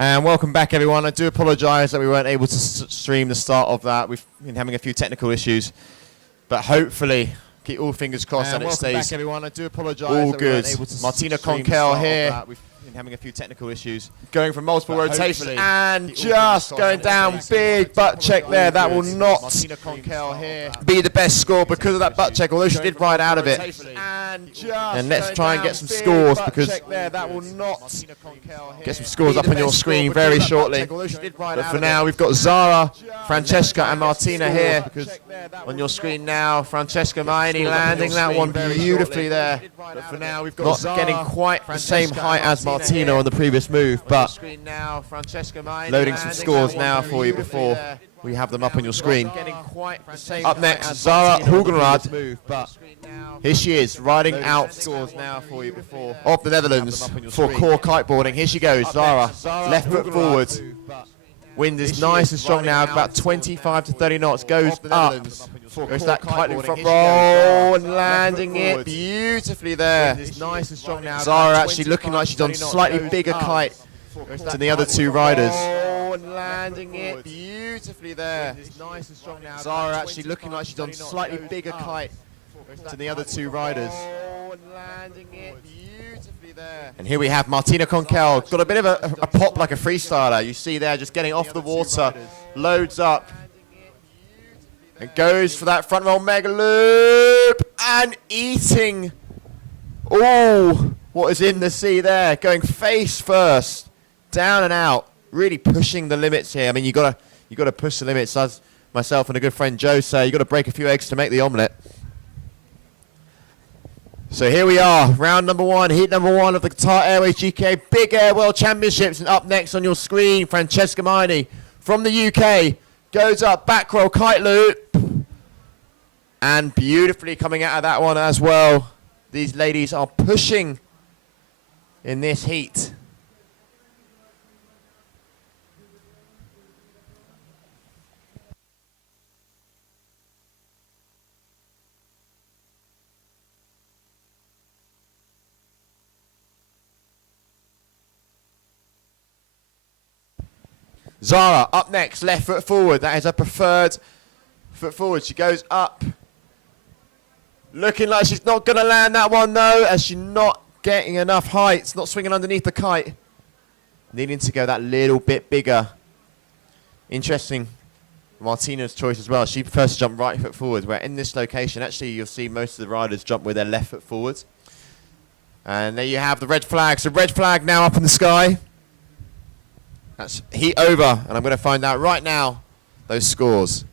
And welcome back, everyone. I do apologise that we weren't able to stream the start of that. We've been having a few technical issues, but hopefully, keep all fingers crossed that it stays back, everyone. I do apologise all that we weren't good. able to Martina stream the Conkel start of here. that. We've been having a few technical issues. Going for multiple But rotations hopefully and keep all just fingers going crossed down. that it stays Big butt check there. That will not Martina Conkel here. be the best score because of that butt check, although she did ride out of it. And let's try and get some scores because that will not get some scores up on your screen very shortly. But for now, we've got Zara, Francesca and Martina here on your screen now. Francesca Maini landing that one beautifully there. But for now, we've got Not Zara, getting quite the same Francesca height and as Martina Martina here. on the previous move, but Now, Francesca Maini loading some landing scores that now one for you beautifully before there. we have them up on your screen. Getting quite the same Up height next, as Zara Martina on the previous Hoegenrad. move, but Here she is, riding loading out scores now for you before of the Netherlands have them up on your for screen. core kiteboarding. Here she goes, Zara, next, Zara left foot Hoegenrad. forward. But Wind here is she nice is, and strong riding now, out about 25 to 30 knots, goes of the up. Netherlands for Goes core that kite loop kiteboarding. front Here she goes, roll and Zara, landing left foot it forward. beautifully there. Wind is nice and strong now. Zara about actually looking like she's on 25 to 30 slightly knots, bigger goes up. kite Goes than that the other kite two loop riders. roll And landing it beautifully there. Wind is nice and strong now. Zara about actually looking like she's on 25 to 30 slightly knots, bigger goes up. kite Goes than that the other kite two loop riders. roll and landing it beautifully there. And here we have Martina Conkel, got a bit of a pop like a freestyler. You see there, just getting off the water, loads up, and goes for that front roll mega loop, and eating all what is in the sea there, going face first, down and out, really pushing the limits here. I mean, you gotta push the limits, as myself and a good friend Joe say. You got to break a few eggs to make the omelette. So here we are, round number one, heat number one of the Qatar Airways GKA Big Air World Championships. And up next on your screen, Francesca Maini from the UK goes up, back roll, kite loop. And beautifully coming out of that one as well. These ladies are pushing in this heat. Zara up next, left foot forward. That is her preferred foot forward. She goes up. Looking like she's not going to land that one though, as she's not getting enough height. It's not swinging underneath the kite. Needing to go that little bit bigger. Interesting. Martina's choice as well. She prefers to jump right foot forward, where in this location, actually, you'll see most of the riders jump with their left foot forward. And there you have the red flag. So red flag now up in the sky. That's heat over, and I'm going to find out right now those scores.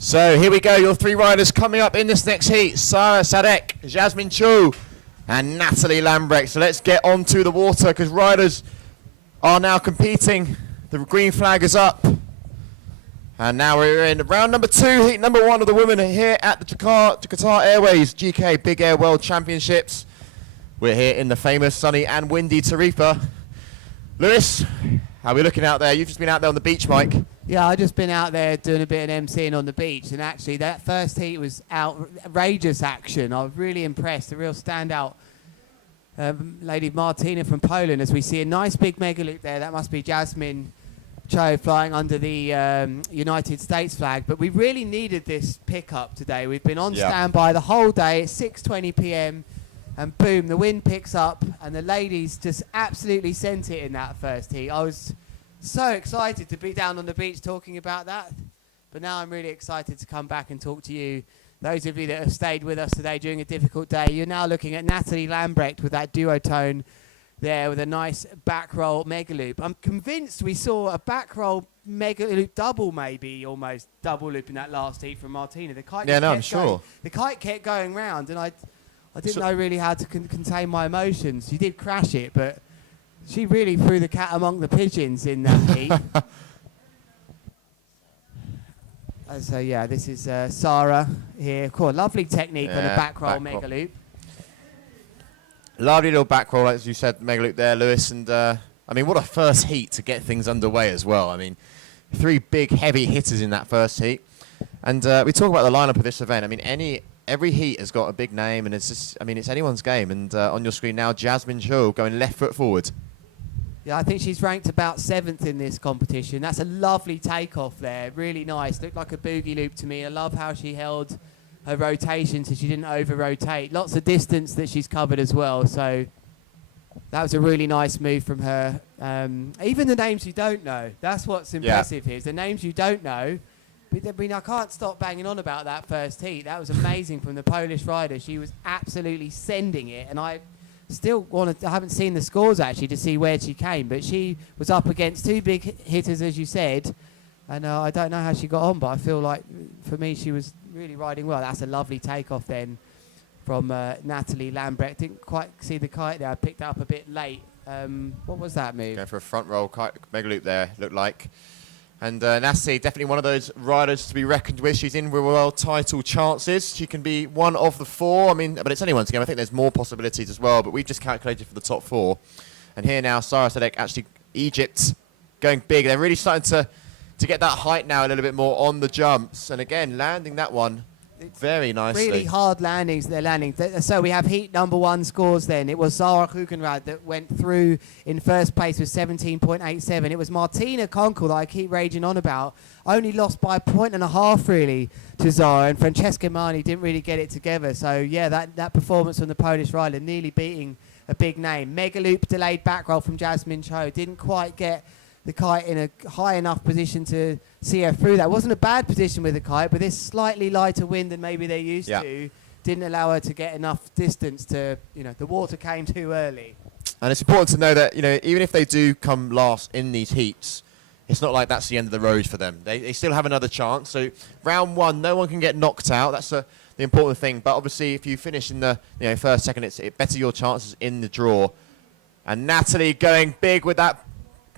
So here we go, your 3 riders coming up in this next heat. Sarah Sadek, Jasmine Cho, and Natalie Lambrecht. So let's get onto the water because riders are now competing. The green flag is up. And now we're in round number 2, heat number 1 of the women here at the Qatar Airways GKA Big Air World Championships. We're here in the famous sunny and windy Tarifa. Lewis, how are we looking out there? You've just been out there on the beach, Mike. Yeah, I've just been out there doing a bit of emceeing on the beach, and actually that first heat was outrageous action. I was really impressed. A real standout lady Martina from Poland, as we see a nice big mega loop there. That must be Jasmine Cho flying under the United States flag. But we really needed this pickup today. We've been on standby the whole day. It's 6:20 p.m. and boom, the wind picks up, and the ladies just absolutely sent it in that first heat. I was so excited to be down on the beach talking about that, but now I'm really excited to come back and talk to you. Those of you that have stayed with us today during a difficult day, you're now looking at Natalie Lambrecht with that duotone there with a nice back roll mega loop. I'm convinced we saw a back roll mega loop double, maybe almost double loop in that last heat from Martina. The kite I'm sure. The kite kept going round, and I didn't know really how to contain my emotions. She did crash it, but she really threw the cat among the pigeons in that heat. So yeah, this is Sarah here. Cool, lovely technique on the back roll mega loop. Lovely little back roll, as you said, mega loop there, Lewis. And I mean, what a first heat to get things underway as well. I mean, 3 big, heavy hitters in that first heat. And we talk about the lineup of this event. I mean, every heat has got a big name, and it's just, I mean, it's anyone's game. And on your screen now, Jasmine Cho going left foot forward. Yeah, I think she's ranked about 7th in this competition. That's a lovely takeoff there. Really nice. Looked like a boogie loop to me. I love how she held her rotation so she didn't over-rotate. Lots of distance that she's covered as well. So that was a really nice move from her. Even the names you don't know. That's what's impressive here. Is the names you don't know. But, I mean, I can't stop banging on about that first heat. That was amazing from the Polish rider. She was absolutely sending it. And I haven't seen the scores actually to see where she came, but she was up against 2 big hitters, as you said, and I don't know how she got on, but I feel like for me she was really riding well. That's a lovely takeoff then from Natalie Lambrecht. Didn't quite see the kite there. I picked it up a bit late. What was that move? Going for a front roll kite mega loop there, looked like. And Natalie, definitely one of those riders to be reckoned with. She's in with world title chances. She can be one of the 4. I mean, but it's anyone's game. I think there's more possibilities as well. But we've just calculated for the top 4. And here now, Sarah Sadek, actually Egypt going big. They're really starting to get that height now a little bit more on the jumps. And again, landing that one very nicely. Really hard landings they're landing. So we have heat number 1 scores then. It was Zara Hugenrad that went through in first place with 17.87. It was Martina Konkel that I keep raging on about. Only lost by 1.5 really to Zara, and Francesca Mani didn't really get it together. So yeah, that performance from the Polish rider, nearly beating a big name. Mega loop delayed back roll from Jasmine Cho. Didn't quite get the kite in a high enough position to see her through that. Wasn't a bad position with the kite, but this slightly lighter wind than maybe they're used to didn't allow her to get enough distance to, the water came too early. And it's important to know that, even if they do come last in these heats, it's not like that's the end of the road for them. They still have another chance. So round 1, no one can get knocked out. That's the important thing. But obviously, if you finish in the first, second, it better your chances in the draw. And Natalie going big with that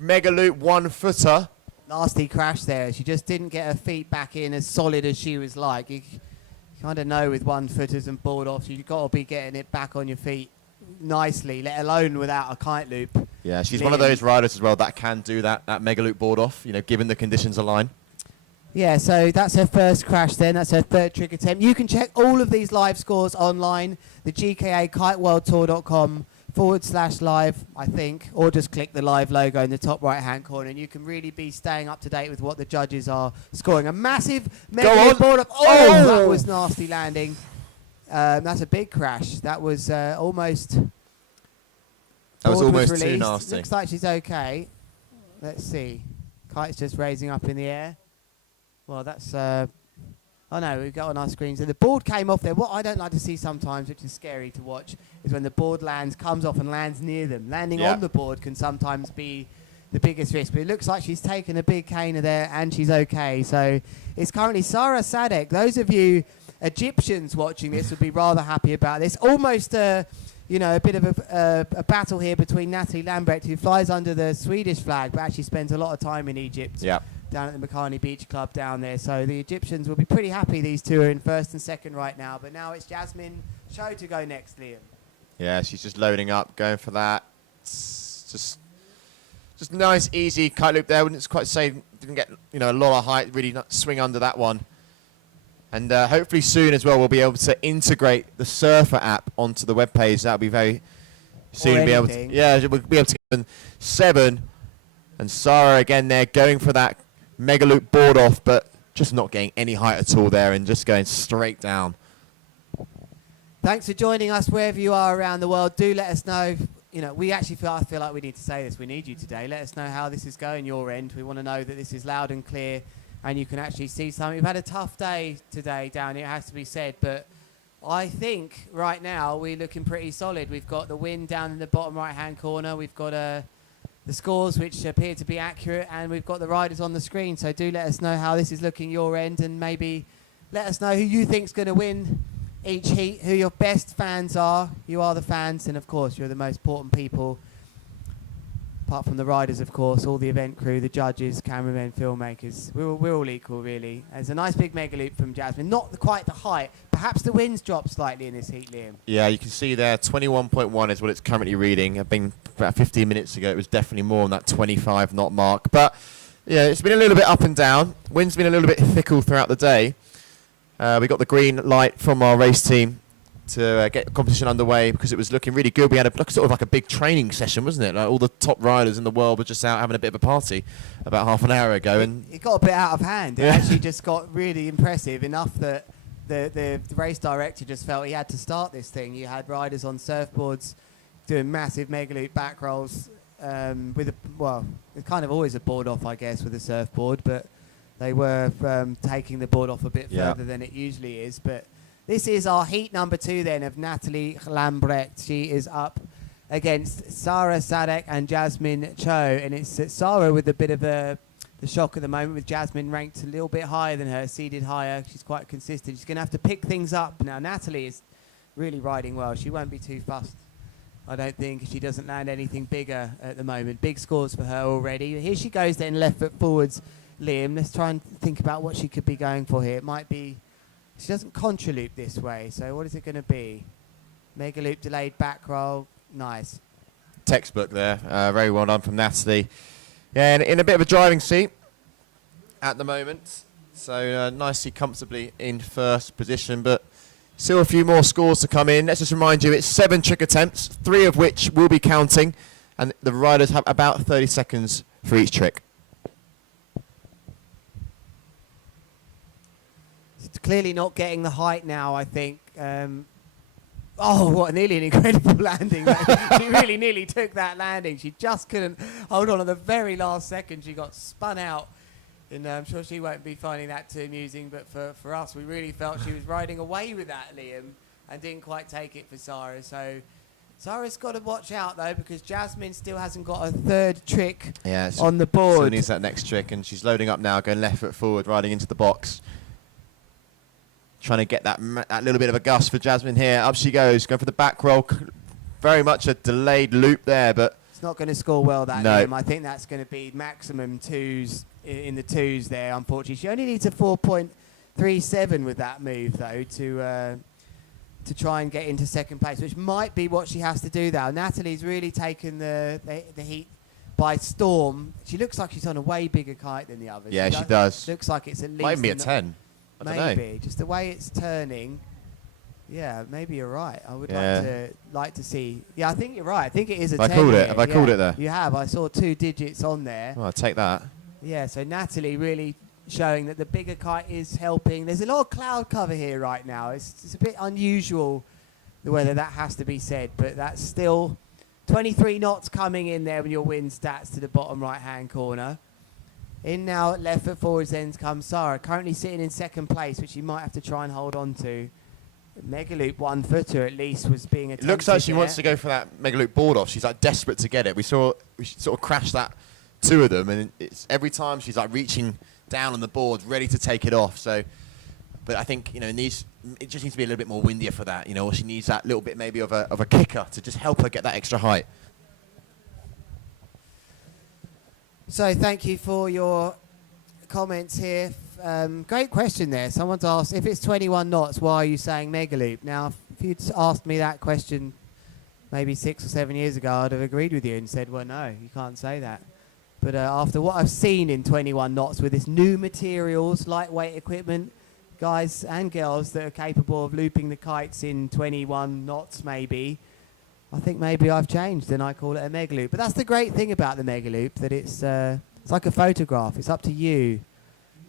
mega loop 1-footer. Nasty crash there. She just didn't get her feet back in as solid as she was like. You kind of know with 1-footers and board offs, you've got to be getting it back on your feet nicely, let alone without a kite loop. Yeah, she's one of those riders as well that can do that mega loop board off, given the conditions align. Yeah, so that's her first crash then. That's her 3rd trick attempt. You can check all of these live scores online, the GKA kiteworldtour.com/live, I think, or just click the live logo in the top right-hand corner, and you can really be staying up to date with what the judges are scoring. A massive mega board up. Oh, that was nasty landing. That's a big crash. That was almost. That was almost released. too nasty. Looks like she's okay. Let's see. Kite's just raising up in the air. Well, that's. Oh no, we've got on our screens. And the board came off there. What I don't like to see sometimes, which is scary to watch, is when the board comes off and lands near them. Landing on the board can sometimes be the biggest risk. But it looks like she's taken a big caner there and she's okay. So it's currently Sarah Sadek. Those of you Egyptians watching this would be rather happy about this. Almost a bit of a battle here between Natalie Lambrecht, who flies under the Swedish flag but actually spends a lot of time in Egypt. Yeah. Down at the Makani Beach Club down there. So the Egyptians will be pretty happy these two are in first and second right now. But now it's Jasmine Cho to go next, Liam. Yeah, she's just loading up, going for that. It's just nice, easy kite loop there. Wouldn't quite say didn't get a lot of height. Really not swing under that one. And hopefully soon as well we'll be able to integrate the Surfer app onto the web page. That'll be very soon. Be able to, we'll be able to get 7. And Sarah again there going for that mega loop board off, but just not getting any height at all there and just going straight down. Thanks for joining us wherever you are around the world. Do let us know. We actually I feel like we need to say this. We need you today. Let us know how this is going your end. We want to know that this is loud and clear and you can actually see something. We've had a tough day today down here, it has to be said, but I think right now we're looking pretty solid. We've got the wind down in the bottom right-hand corner. We've got the scores which appear to be accurate, and we've got the riders on the screen. So do let us know how this is looking your end, and maybe let us know who you think's going to win each heat, who your best fans are. You are the fans, and of course you're the most important people, apart from the riders, of course, all the event crew, the judges, cameramen, filmmakers. We're all equal, really. There's a nice big mega loop from Jasmine. Not quite the height. Perhaps the wind's dropped slightly in this heat, Liam. Yeah, you can see there 21.1 is what it's currently reading. I've been about 15 minutes ago. It was definitely more on that 25 knot mark. But yeah, it's been a little bit up and down. Wind's been a little bit fickle throughout the day. We got the green light from our race team to get the competition underway because it was looking really good. We had sort of like a big training session, wasn't it? Like all the top riders in the world were just out having a bit of a party about half an hour ago. And it got a bit out of hand. It actually just got really impressive, enough that the race director just felt he had to start this thing. You had riders on surfboards doing massive mega loop back rolls with it's kind of always a board off, I guess, with a surfboard, but they were taking the board off a bit further than it usually is. But this is our heat number 2 then of Natalie Lambrecht. She is up against Sarah Sadek and Jasmine Cho, and it's Sarah with a bit of the shock at the moment, with Jasmine ranked a little bit higher than her, seeded higher. She's quite consistent. She's going to have to pick things up. Now, Natalie is really riding well. She won't be too fussed, I don't think, if she doesn't land anything bigger at the moment. Big scores for her already. Here she goes then, left foot forwards, Liam. Let's try and think about what she could be going for here. It might be... She doesn't contra-loop this way, so what is it going to be? Mega loop delayed back roll. Nice. Textbook there. Very well done from Natalie. Yeah, and in a bit of a driving seat at the moment. So nicely, comfortably in first position, but still a few more scores to come in. Let's just remind you, it's 7 trick attempts, 3 of which will be counting, and the riders have about 30 seconds for each trick. It's clearly not getting the height now, I think. What nearly an incredible landing. She really nearly took that landing. She just couldn't hold on. At the very last second, she got spun out. And I'm sure she won't be finding that too amusing, but for us, we really felt she was riding away with that, Liam, and didn't quite take it for Sarah. So Sarah's got to watch out, though, because Jasmine still hasn't got a third trick on the board. Still needs that next trick, and she's loading up now, going left foot forward, riding into the box. Trying to get that little bit of a gust for Jasmine here. Up she goes, going for the back roll. Very much a delayed loop there, but... It's not going to score well, that, no. Liam. I think that's going to be maximum 2s in the 2s there, unfortunately. She only needs a 4.37 with that move, though, to try and get into second place, which might be what she has to do now. Natalie's really taken the heat by storm. She looks like she's on a way bigger kite than the others. Yeah, she does. Looks like it's at least... Might be a 10. I don't know. Maybe. Just the way it's turning. Yeah, maybe you're right. I would like to see. Yeah, I think you're right. I think it is a 10. Have I called it there? You have. I saw 2 digits on there. Well, I'll take that. Yeah, so Natalie really showing that the bigger kite is helping. There's a lot of cloud cover here right now. It's a bit unusual, the weather, that has to be said, but that's still 23 knots coming in there with your wind stats to the bottom right-hand corner. In now, left foot forwards then comes Sarah, currently sitting in second place, which you might have to try and hold on to. Mega loop 1-footer at least was being attempted. It looks like she there. wants to go for that mega loop board off. She's like desperate to get it. We sort of crashed that two of them, and it's every time she's like reaching down on the board, ready to take it off. So, but I think, you know, it just needs to be a little bit more windier for that, you know, or she needs that little bit maybe of a kicker to just help her get that extra height. So thank you for your comments here. Great question there. Someone's asked, if it's 21 knots, why are you saying mega loop? Now, if you'd asked me that question maybe 6 or 7 years ago, I'd have agreed with you and said, well, no, you can't say that. But after what I've seen in 21 knots with this new materials, lightweight equipment, guys and girls that are capable of looping the kites in 21 knots maybe, I think maybe I've changed and I call it a mega loop. But that's the great thing about the mega loop, that it's like a photograph. It's up to you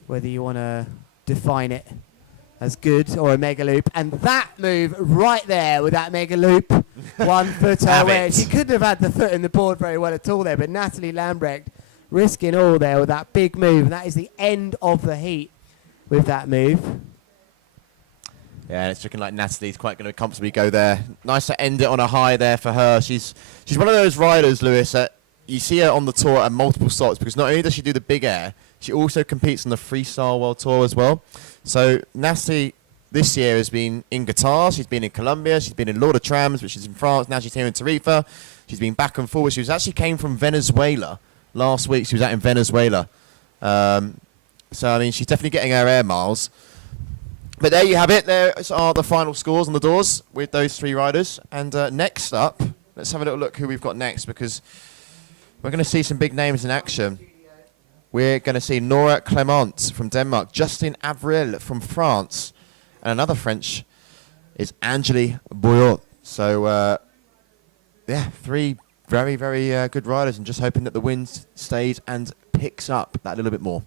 whether you want to define it as good or a mega loop. And that move right there with that mega loop, 1 footer, where she couldn't have had the foot in the board very well at all there, but Natalie Lambrecht risking all there with that big move. And that is the end of the heat with that move. Yeah, it's looking like Natalie's quite going to comfortably go there. Nice to end it on a high there for her. She's one of those riders, Lewis, that you see her on the tour at multiple slots, because not only does she do the big air, she also competes on the Freestyle World Tour as well. So Natalie this year has been in Qatar, she's been in Colombia, she's been in Lord of Trams, which is in France, now she's here in Tarifa. She's been back and forward. She came from Venezuela last week. She was out in Venezuela. So, I mean, she's definitely getting her air miles. But there you have it. There are the final scores on the doors with those three riders. And next up, let's have a little look who we've got next, because we're going to see some big names in action. We're going to see Nora Clement from Denmark, Justin Avril from France, and another French is Angélie Boyot. So, yeah, three very, very good riders, and just hoping that the wind stays and picks up that little bit more.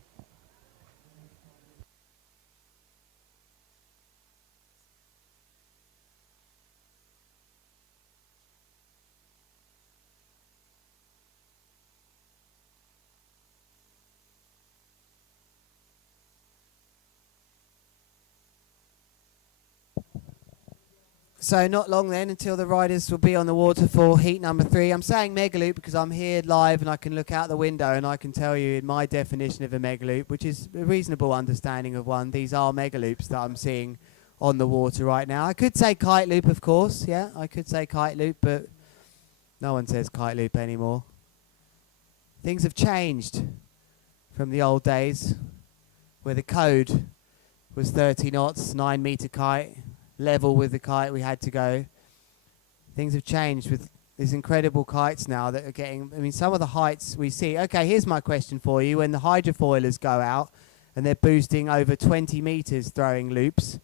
So not long then until the riders will be on the water for heat number 3. I'm saying mega loop because I'm here live and I can look out the window and I can tell you in my definition of a mega loop, which is a reasonable understanding of one, these are mega loops that I'm seeing on the water right now. I could say kite loop, of course, yeah, I could say kite loop, but no one says kite loop anymore. Things have changed from the old days where the code was 30 knots, 9 meter kite. Level with the kite we had to go. Things have changed with these incredible kites now that are getting, I mean, some of the heights we see. Okay, here's my question for you. When the hydrofoilers go out and they're boosting over 20 meters throwing loops,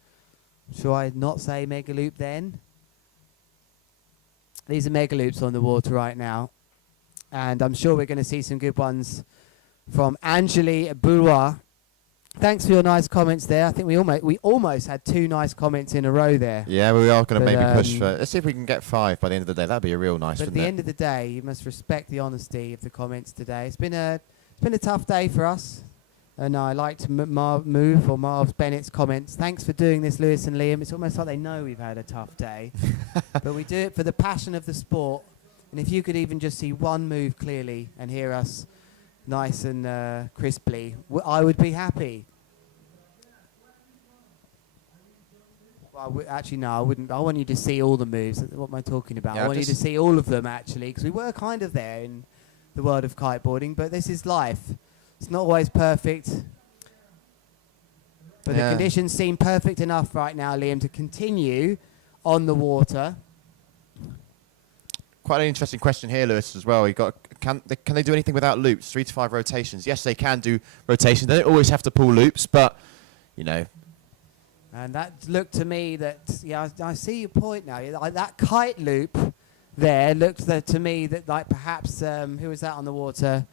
should I not say mega loop then? These are mega loops on the water right now, and I'm sure we're going to see some good ones from Angélie Boyot. Thanks for your nice comments there. I think we almost had 2 nice comments in a row there. Yeah, we are going to maybe push for... Let's see if we can get 5 by the end of the day. That'd be a real nice, but at the end of the day, you must respect the honesty of the comments today. It's been a tough day for us, and I liked Marv Bennett's comments. Thanks for doing this, Lewis and Liam. It's almost like they know we've had a tough day, but we do it for the passion of the sport. And if you could even just see one move clearly and hear us nice and crisply, I would be happy. Well, actually, no, I wouldn't. I want you to see all the moves. What am I talking about? Yeah, I want you to see all of them, actually, because we were kind of there in the world of kiteboarding, but this is life. It's not always perfect. But the conditions seem perfect enough right now, Liam, to continue on the water. Quite an interesting question here, Lewis, as well. Can they do anything without loops? 3 to 5 rotations. Yes, they can do rotations. They don't always have to pull loops, but, you know. And that looked to me that, yeah, I see your point now. That kite loop there looked to me that, like, perhaps, who was that on the water?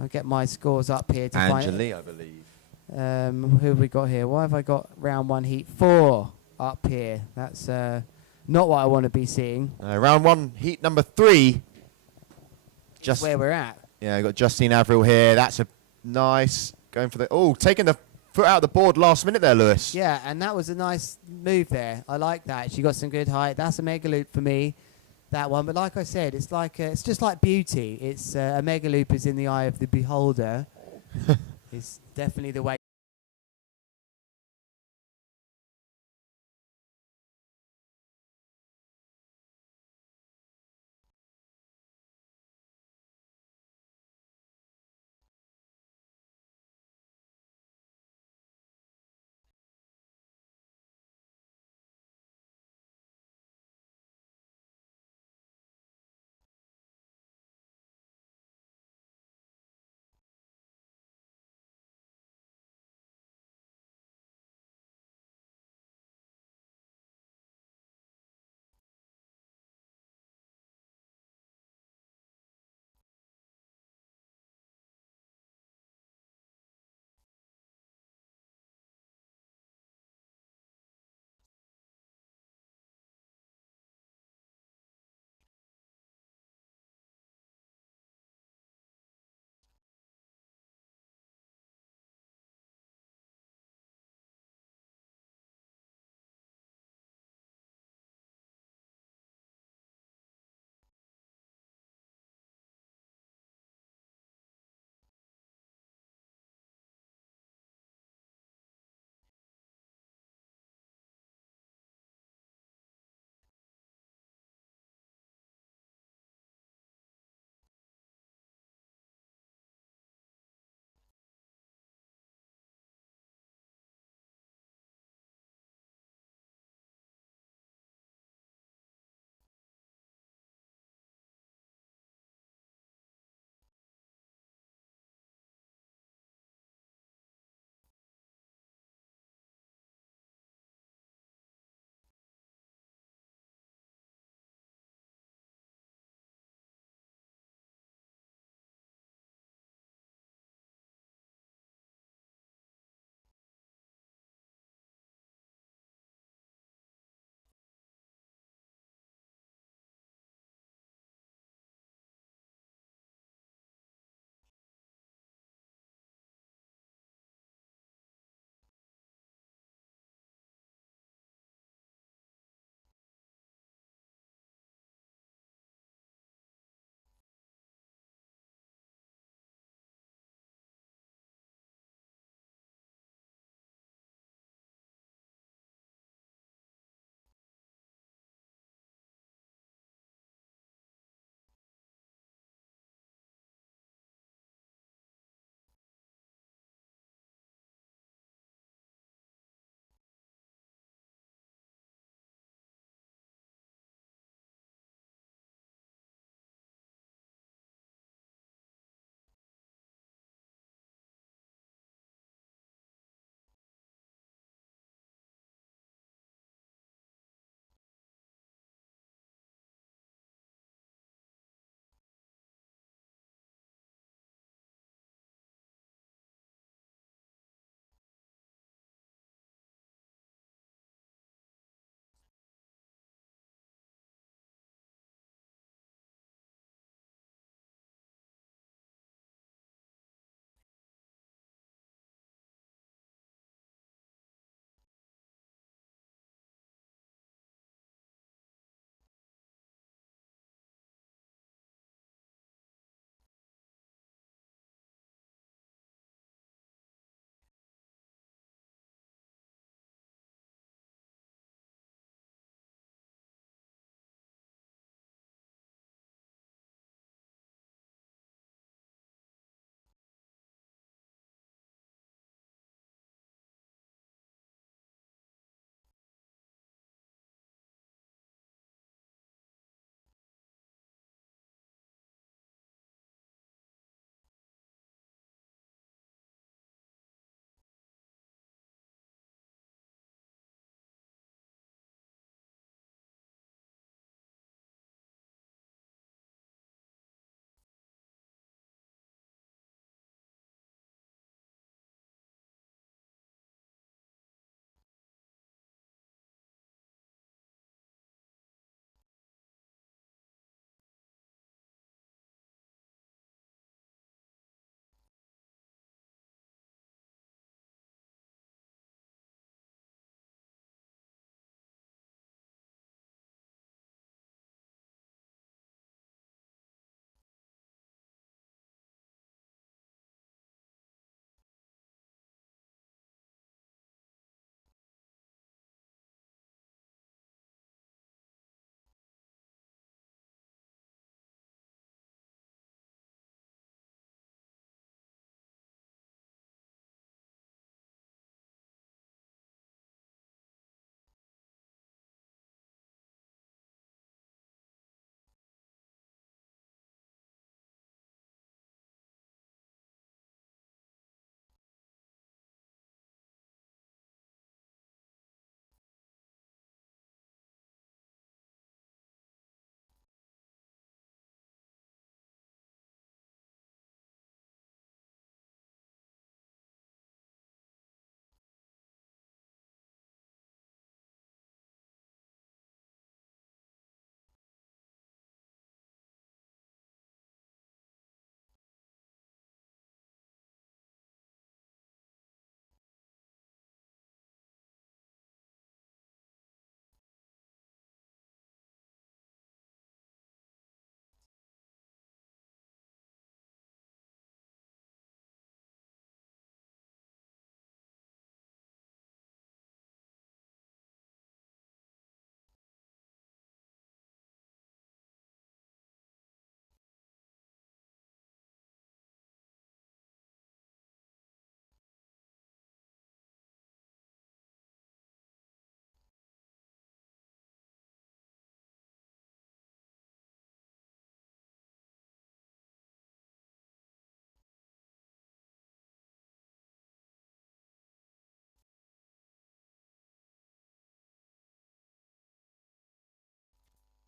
I'll get my scores up here to find it. Angélie, I believe. Who have we got here? Why have I got round 1, heat 4 up here? That's not what I want to be seeing. Round 1, heat number 3. Just where we're at. Yeah, got Justine Avril here. That's a nice going for the... Oh, taking the foot out of the board last minute there, Lewis. Yeah, and that was a nice move there. I like that. She got some good height. That's a mega loop for me. that one. But like I said, it's like it's just like beauty. It's a mega loop is in the eye of the beholder. It's definitely the way.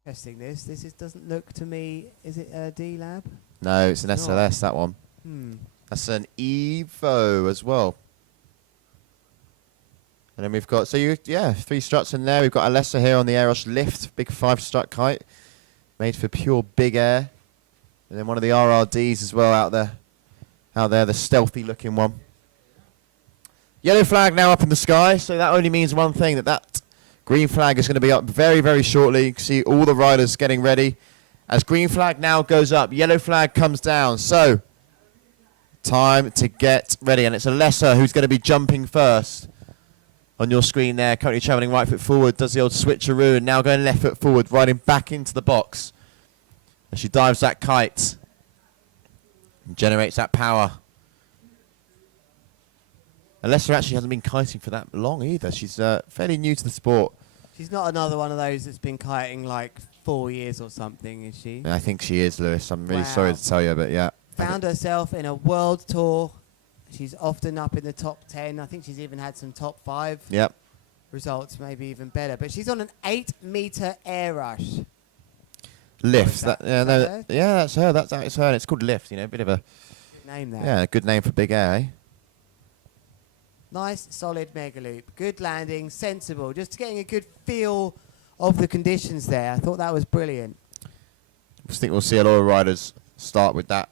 Interesting. This doesn't look to me. Is it a D Lab? No, it's an Not. SLS, that one. That's an Evo as well. And then we've got, 3 struts in there. We've got Alessa here on the Aerosh Lift, big 5-strut kite, made for pure big air. And then one of the RRDs as well out there, the stealthy looking one. Yellow flag now up in the sky, so that only means one thing, that green flag is going to be up very, very shortly. You can see all the riders getting ready. As green flag now goes up, yellow flag comes down. So, time to get ready. And it's Alessa who's going to be jumping first. On your screen there, currently travelling right foot forward, does the old switcheroo, and now going left foot forward, riding back into the box. As she dives that kite and generates that power. Alessa actually hasn't been kiting for that long either. She's fairly new to the sport. She's not another one of those that's been kiting like 4 years or something, is she? I think she is, Lewis. I'm really sorry to tell you, but yeah. Found herself in a world tour. She's often up in the top 10. I think she's even had some top 5 results, maybe even better. But she's on an 8-meter air rush. Lift. That's her. That's her. And it's called Lift. You know, a bit of a good name there. Yeah, a good name for big air. Eh? Nice, solid mega loop. Good landing, sensible. Just getting a good feel of the conditions there. I thought that was brilliant. I think we'll see a lot of riders start with that.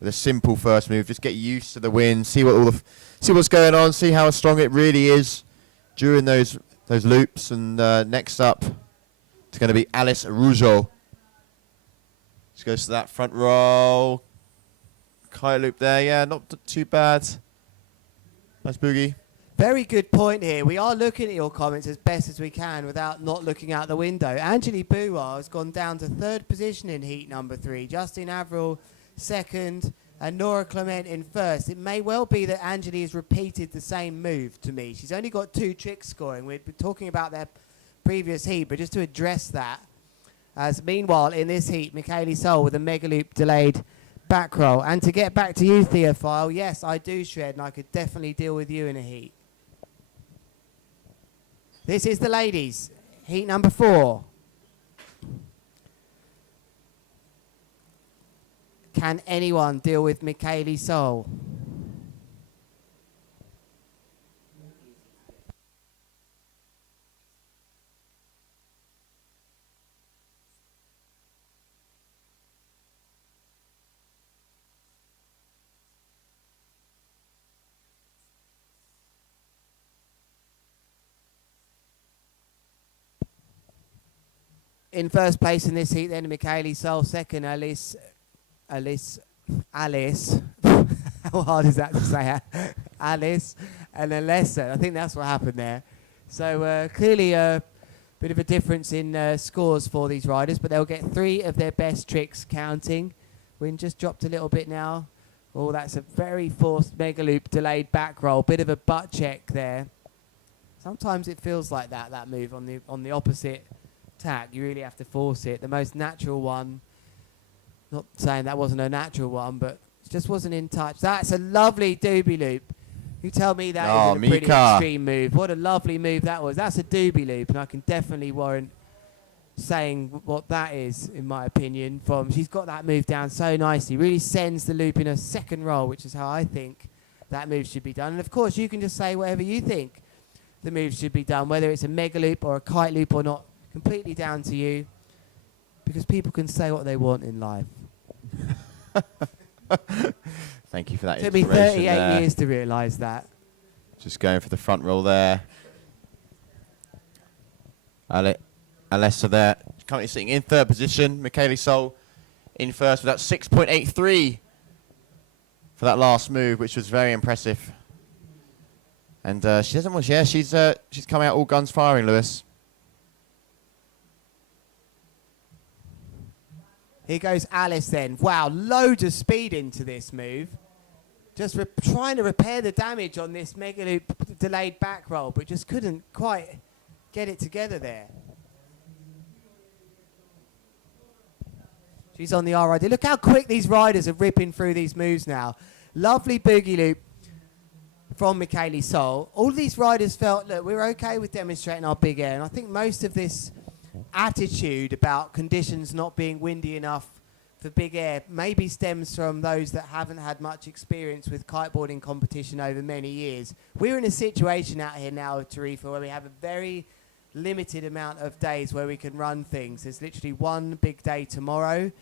With a simple first move, just get used to the wind, see what's going on, see how strong it really is during those loops. And next up, it's going to be Alice Rougeau. She goes to that front roll, kite loop there. Yeah, not too bad. Nice boogie. Very good point here. We are looking at your comments as best as we can without not looking out the window. Angeli Bouar has gone down to 3rd position in heat number 3. Justin Averill 2nd, and Nora Clement in 1st. It may well be that Angeli has repeated the same move to me. She's only got 2 tricks scoring. We've been talking about their previous heat, but just to address that. As meanwhile, in this heat, Michaeli Sol with a mega loop delayed back roll. And to get back to you, Theophile, yes, I do shred, and I could definitely deal with you in a heat. This is the ladies, heat number 4. Can anyone deal with Michaeli Sol? In 1st place in this heat, then Michaeli Sol. 2nd, Alice. How hard is that to say? Alice and Alessa. I think that's what happened there. So clearly a bit of a difference in scores for these riders, but they'll get 3 of their best tricks counting. Wind just dropped a little bit now. Oh, that's a very forced mega loop delayed back roll. Bit of a butt check there. Sometimes it feels like that move on the opposite tack. You really have to force it. The most natural one. Not saying that wasn't a natural one, but it just wasn't in touch. That's a lovely doobie loop. You tell me that isn't a pretty extreme move. What a lovely move that was. That's a doobie loop, and I can definitely warrant saying what that is, in my opinion. She's got that move down so nicely. Really sends the loop in a 2nd roll, which is how I think that move should be done. And of course, you can just say whatever you think the move should be done, whether it's a mega loop or a kite loop or not. Completely down to you, because people can say what they want in life. Thank you for that. It took me 38 years to realise that. Just going for the front roll there. Alessa there, currently sitting in 3rd position. Michaeli Sol in 1st with that 6.83 for that last move, which was very impressive. And she doesn't want. Yeah, she's coming out all guns firing, Lewis. Here goes Alice then. Wow, loads of speed into this move. Just trying to repair the damage on this mega loop delayed back roll, but just couldn't quite get it together there. She's on the RID. Look how quick these riders are ripping through these moves now. Lovely boogie loop from Michaeli Sol. All these riders felt, look, we're okay with demonstrating our big air, and I think most of this attitude about conditions not being windy enough for big air maybe stems from those that haven't had much experience with kiteboarding competition over many years. We're in a situation out here now with Tarifa where we have a very limited amount of days where we can run things. There's literally one big day tomorrow.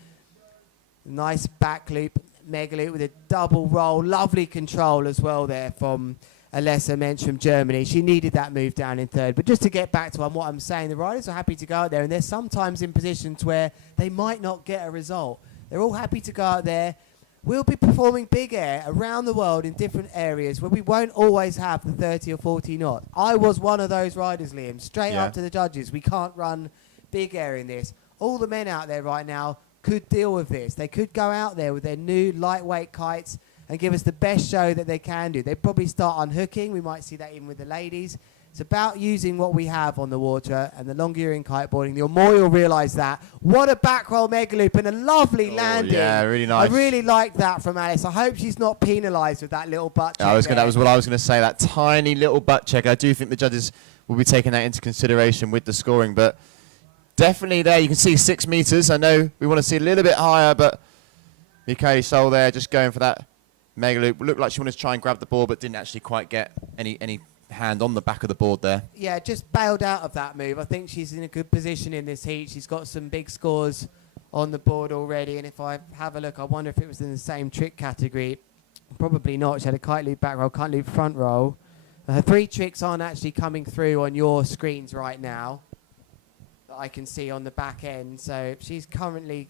Nice back loop, mega loop with a double roll. Lovely control as well there from Alessa Mensch from Germany. She needed that move down in third. But just to get back to what I'm saying, the riders are happy to go out there, and they're sometimes in positions where they might not get a result. They're all happy to go out there. We'll be performing big air around the world in different areas where we won't always have the 30 or 40 knot. I was one of those riders, Liam. Straight up to the judges. We can't run big air in this. All the men out there right now could deal with this. They could go out there with their new lightweight kites and give us the best show that they can do. They'd probably start unhooking. We might see that even with the ladies. It's about using what we have on the water, and the longer you're in kiteboarding, the more you'll realise that. What a back roll mega loop and a lovely landing. Yeah, really nice. I really like that from Alice. I hope she's not penalised with that little butt check. That was what I was going to say, that tiny little butt check. I do think the judges will be taking that into consideration with the scoring, but definitely there. You can see 6 meters. I know we want to see a little bit higher, but Michaeli Sol there just going for that mega loop. Looked like she wanted to try and grab the ball, but didn't actually quite get any hand on the back of the board there. Yeah, just bailed out of that move. I think she's in a good position in this heat. She's got some big scores on the board already, and if I have a look, I wonder if it was in the same trick category. Probably not. She had a kite loop back roll, kite loop front roll. Her 3 tricks aren't actually coming through on your screens right now that I can see on the back end. So she's currently...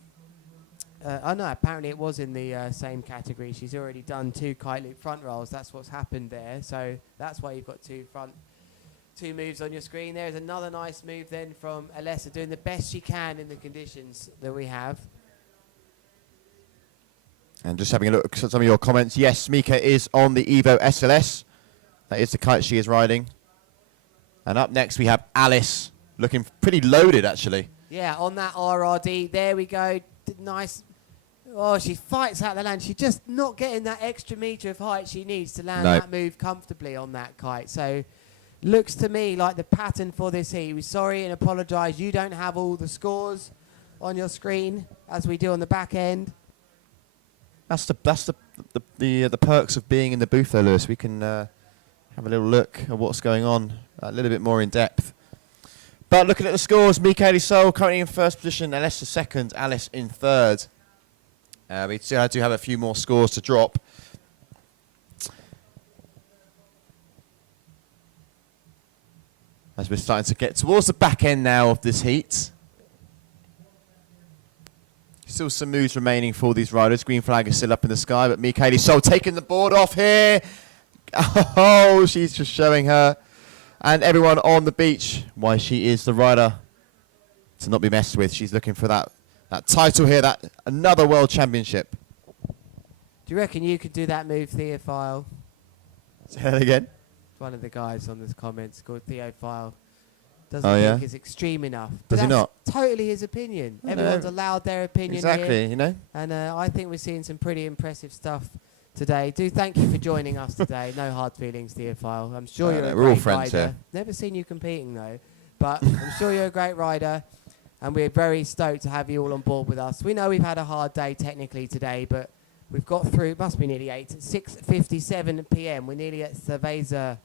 oh no, apparently it was in the same category. She's already done 2 kite loop front rolls. That's what's happened there. So that's why you've got 2 moves on your screen. There's another nice move then from Alessa, doing the best she can in the conditions that we have. And just having a look at some of your comments. Yes, Mika is on the Evo SLS. That is the kite she is riding. And up next we have Alice, looking pretty loaded actually. Yeah, on that RRD. There we go. Nice. Oh, she fights out the land. She's just not getting that extra metre of height she needs to land that move comfortably on that kite. So looks to me like the pattern for this heat. We're sorry and apologise. You don't have all the scores on your screen as we do on the back end. That's the perks of being in the booth though, Lewis. We can have a little look at what's going on a little bit more in depth. But looking at the scores, Michaeli Sol currently in first position, Alessa second, Alice in third. We still do have a few more scores to drop. As we're starting to get towards the back end now of this heat. Still some moves remaining for these riders. Green flag is still up in the sky, but Michaeli Sol taking the board off here. Oh, she's just showing her and everyone on the beach why she is the rider to not be messed with. She's looking for that title here, that another world championship. Do you reckon you could do that move, Theophile? Say that again. One of the guys on this comments called Theophile doesn't think it's extreme enough. Does he not? Totally his opinion. Everyone's allowed their opinion exactly, here. you know. And I think we're seeing some pretty impressive stuff today. Do thank you for joining us today. No hard feelings, Theophile. I'm sure you're a we're all great friends rider. here. Never seen you competing though, but I'm sure you're a great rider, and we're very stoked to have you all on board with us. We know we've had a hard day technically today, but we've got through. It must be nearly 8. It's 6:57 p.m. We're nearly at Cerveza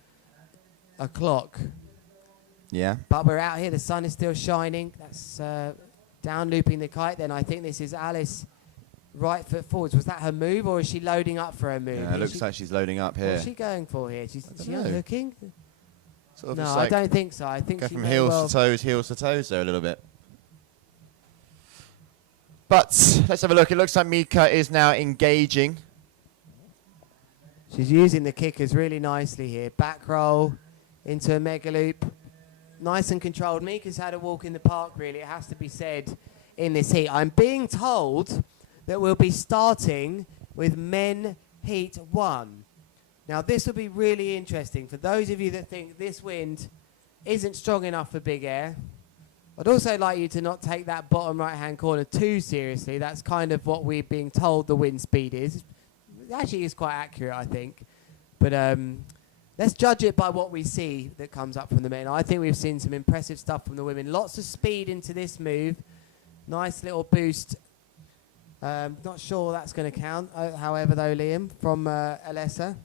o'clock. Yeah. But we're out here. The sun is still shining. That's down looping the kite. Then I think this is Alice. Right foot forwards. Was that her move, or is she loading up for her move? Yeah, it looks like she's loading up here. What's she going for here? She's unhooking? Sort of no, just I like don't think so. I think go she from may heels well to toes there a little bit. But let's have a look. It looks like Mika is now engaging. She's using the kickers really nicely here. Back roll into a mega loop. Nice and controlled. Mika's had a walk in the park, really. It has to be said in this heat. I'm being told that we'll be starting with men heat 1. Now this will be really interesting for those of you that think this wind isn't strong enough for big air. I'd also like you to not take that bottom right hand corner too seriously. That's kind of what we're being told the wind speed is. It actually is quite accurate, I think. But let's judge it by what we see that comes up from the men. I think we've seen some impressive stuff from the women. Lots of speed into this move. Nice little boost. Not sure that's going to count, however, though, Liam, from Alessa.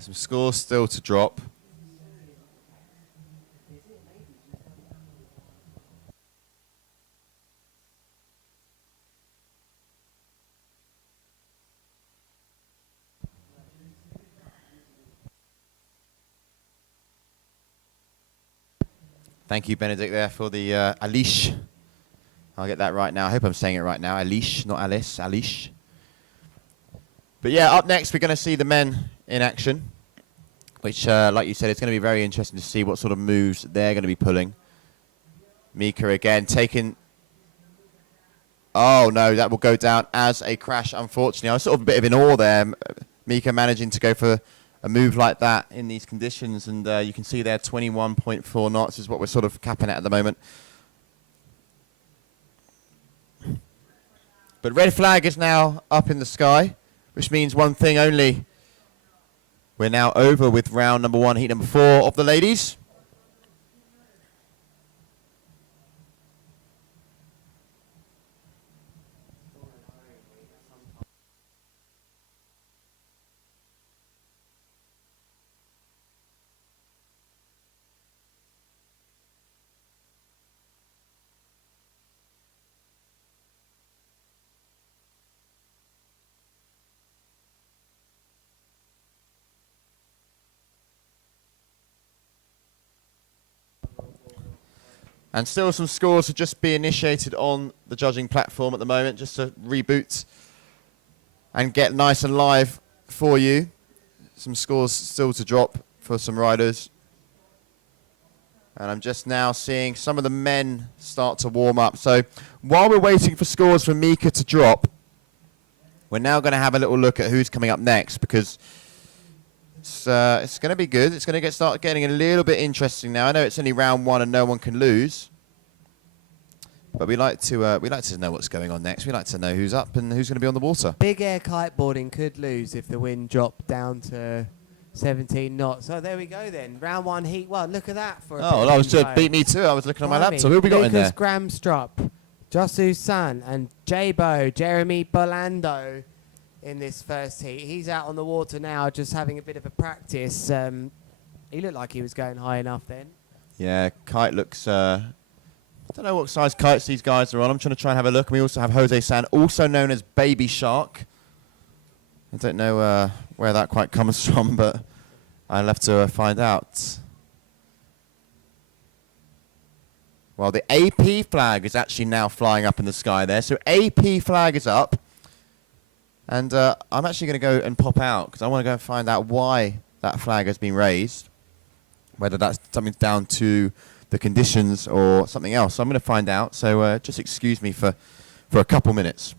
Some scores still to drop. Thank you, Benedict, there for the Alish. I'll get that right now. I hope I'm saying it right now. Alish, not Alice. Alish. But yeah, up next we're going to see the men in action, which, like you said, it's going to be very interesting to see what sort of moves they're going to be pulling. Mika again taking... Oh, no, that will go down as a crash, unfortunately. I was sort of a bit of in awe there. Mika managing to go for a move like that in these conditions, and you can see there 21.4 knots is what we're sort of capping at the moment. But red flag is now up in the sky, which means one thing only. We're now over with round number 1, heat number 4 of the ladies. And still some scores to just be initiated on the judging platform at the moment, just to reboot and get nice and live for you. Some scores still to drop for some riders. And I'm just now seeing some of the men start to warm up. So while we're waiting for scores from Mika to drop, we're now going to have a little look at who's coming up next, because it's going to be good. It's going to start getting a little bit interesting now. I know it's only round 1 and no one can lose, but we like to know what's going on next. We like to know who's up and who's going to be on the water. Big air kiteboarding could lose if the wind dropped down to 17 knots. So there we go then. Round 1 heat 1. Look at that for a bit Oh, of that info. beat me too. I was looking on my Blimey. laptop. Who have we got in there? Lucas Gramstrup, Josu San, and Jabo, Jeremy Bolando in this first heat. He's out on the water now, just having a bit of a practice. He looked like he was going high enough then. Yeah, Kite looks... I don't know what size kites these guys are on. I'm trying to try and have a look. And we also have Jose San, also known as Baby Shark. I don't know where that quite comes from, but I'll have to find out. Well, the AP flag is actually now flying up in the sky there. So AP flag is up. And I'm actually going to go and pop out because I want to go and find out why that flag has been raised. Whether that's something down to the conditions or something else. So I'm going to find out. So just excuse me for a couple minutes.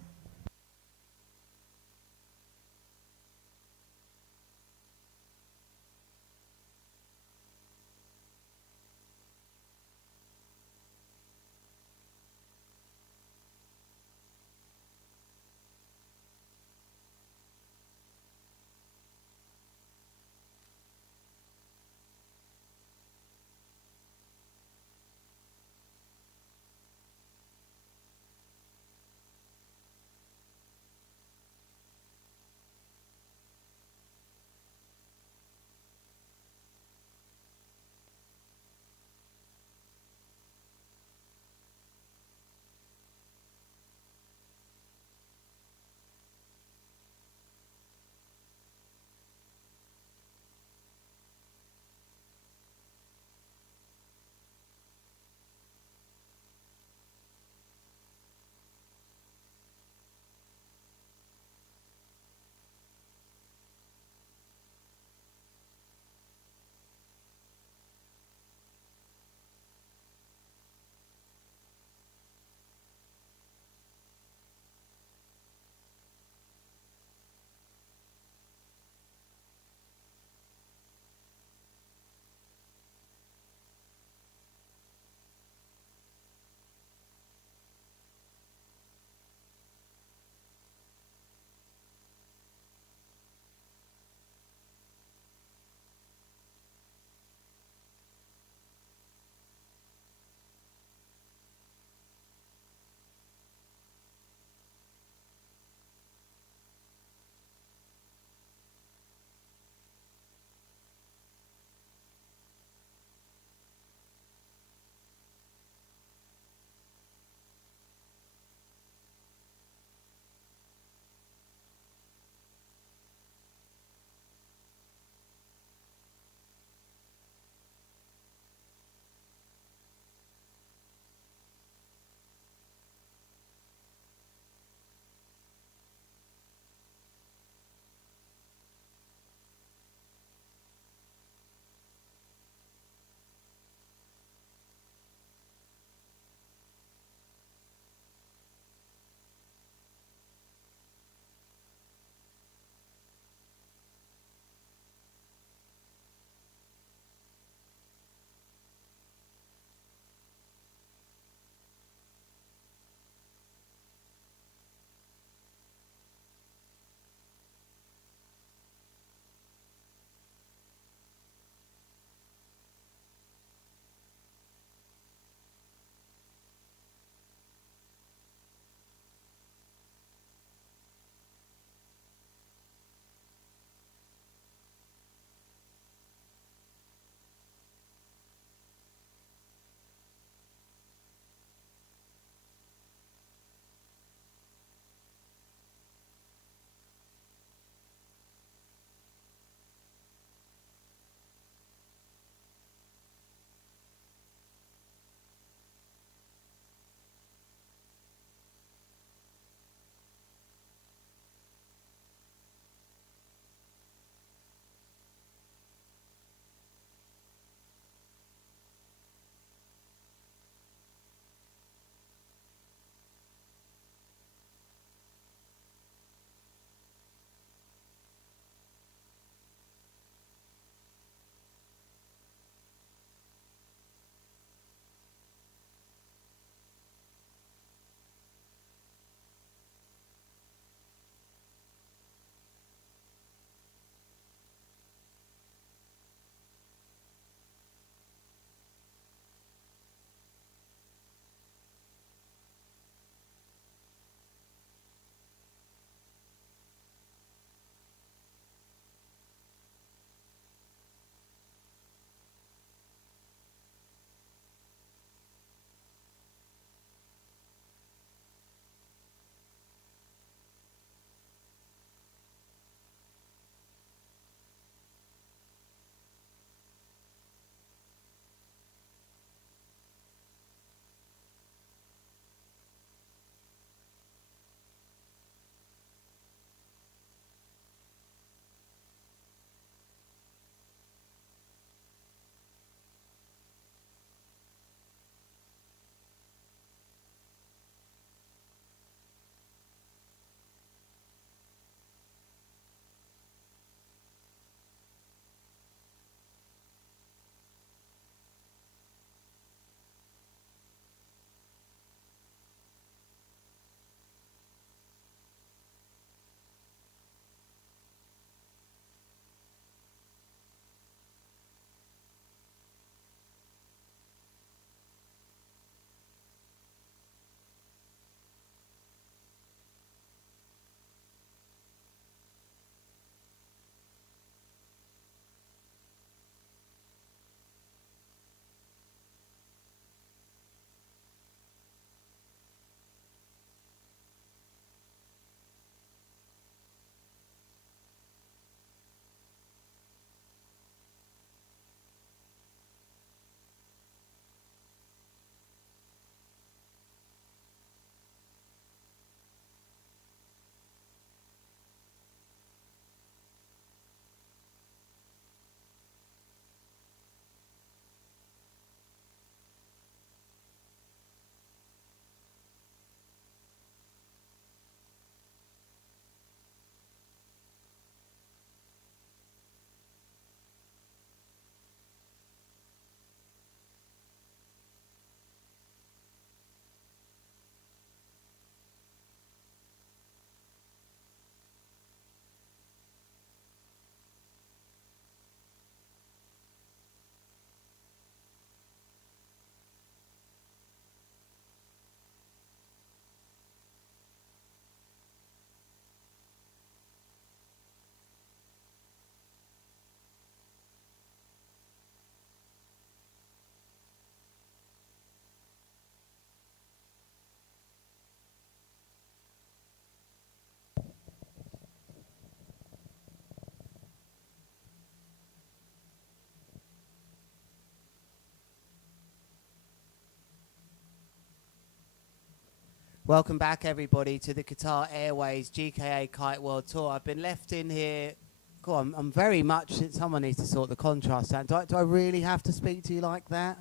Welcome back, everybody, to the Qatar Airways GKA Kite World Tour. I've been left in here. Go on, I'm very much. Someone needs to sort the contrast out. Do I really have to speak to you like that?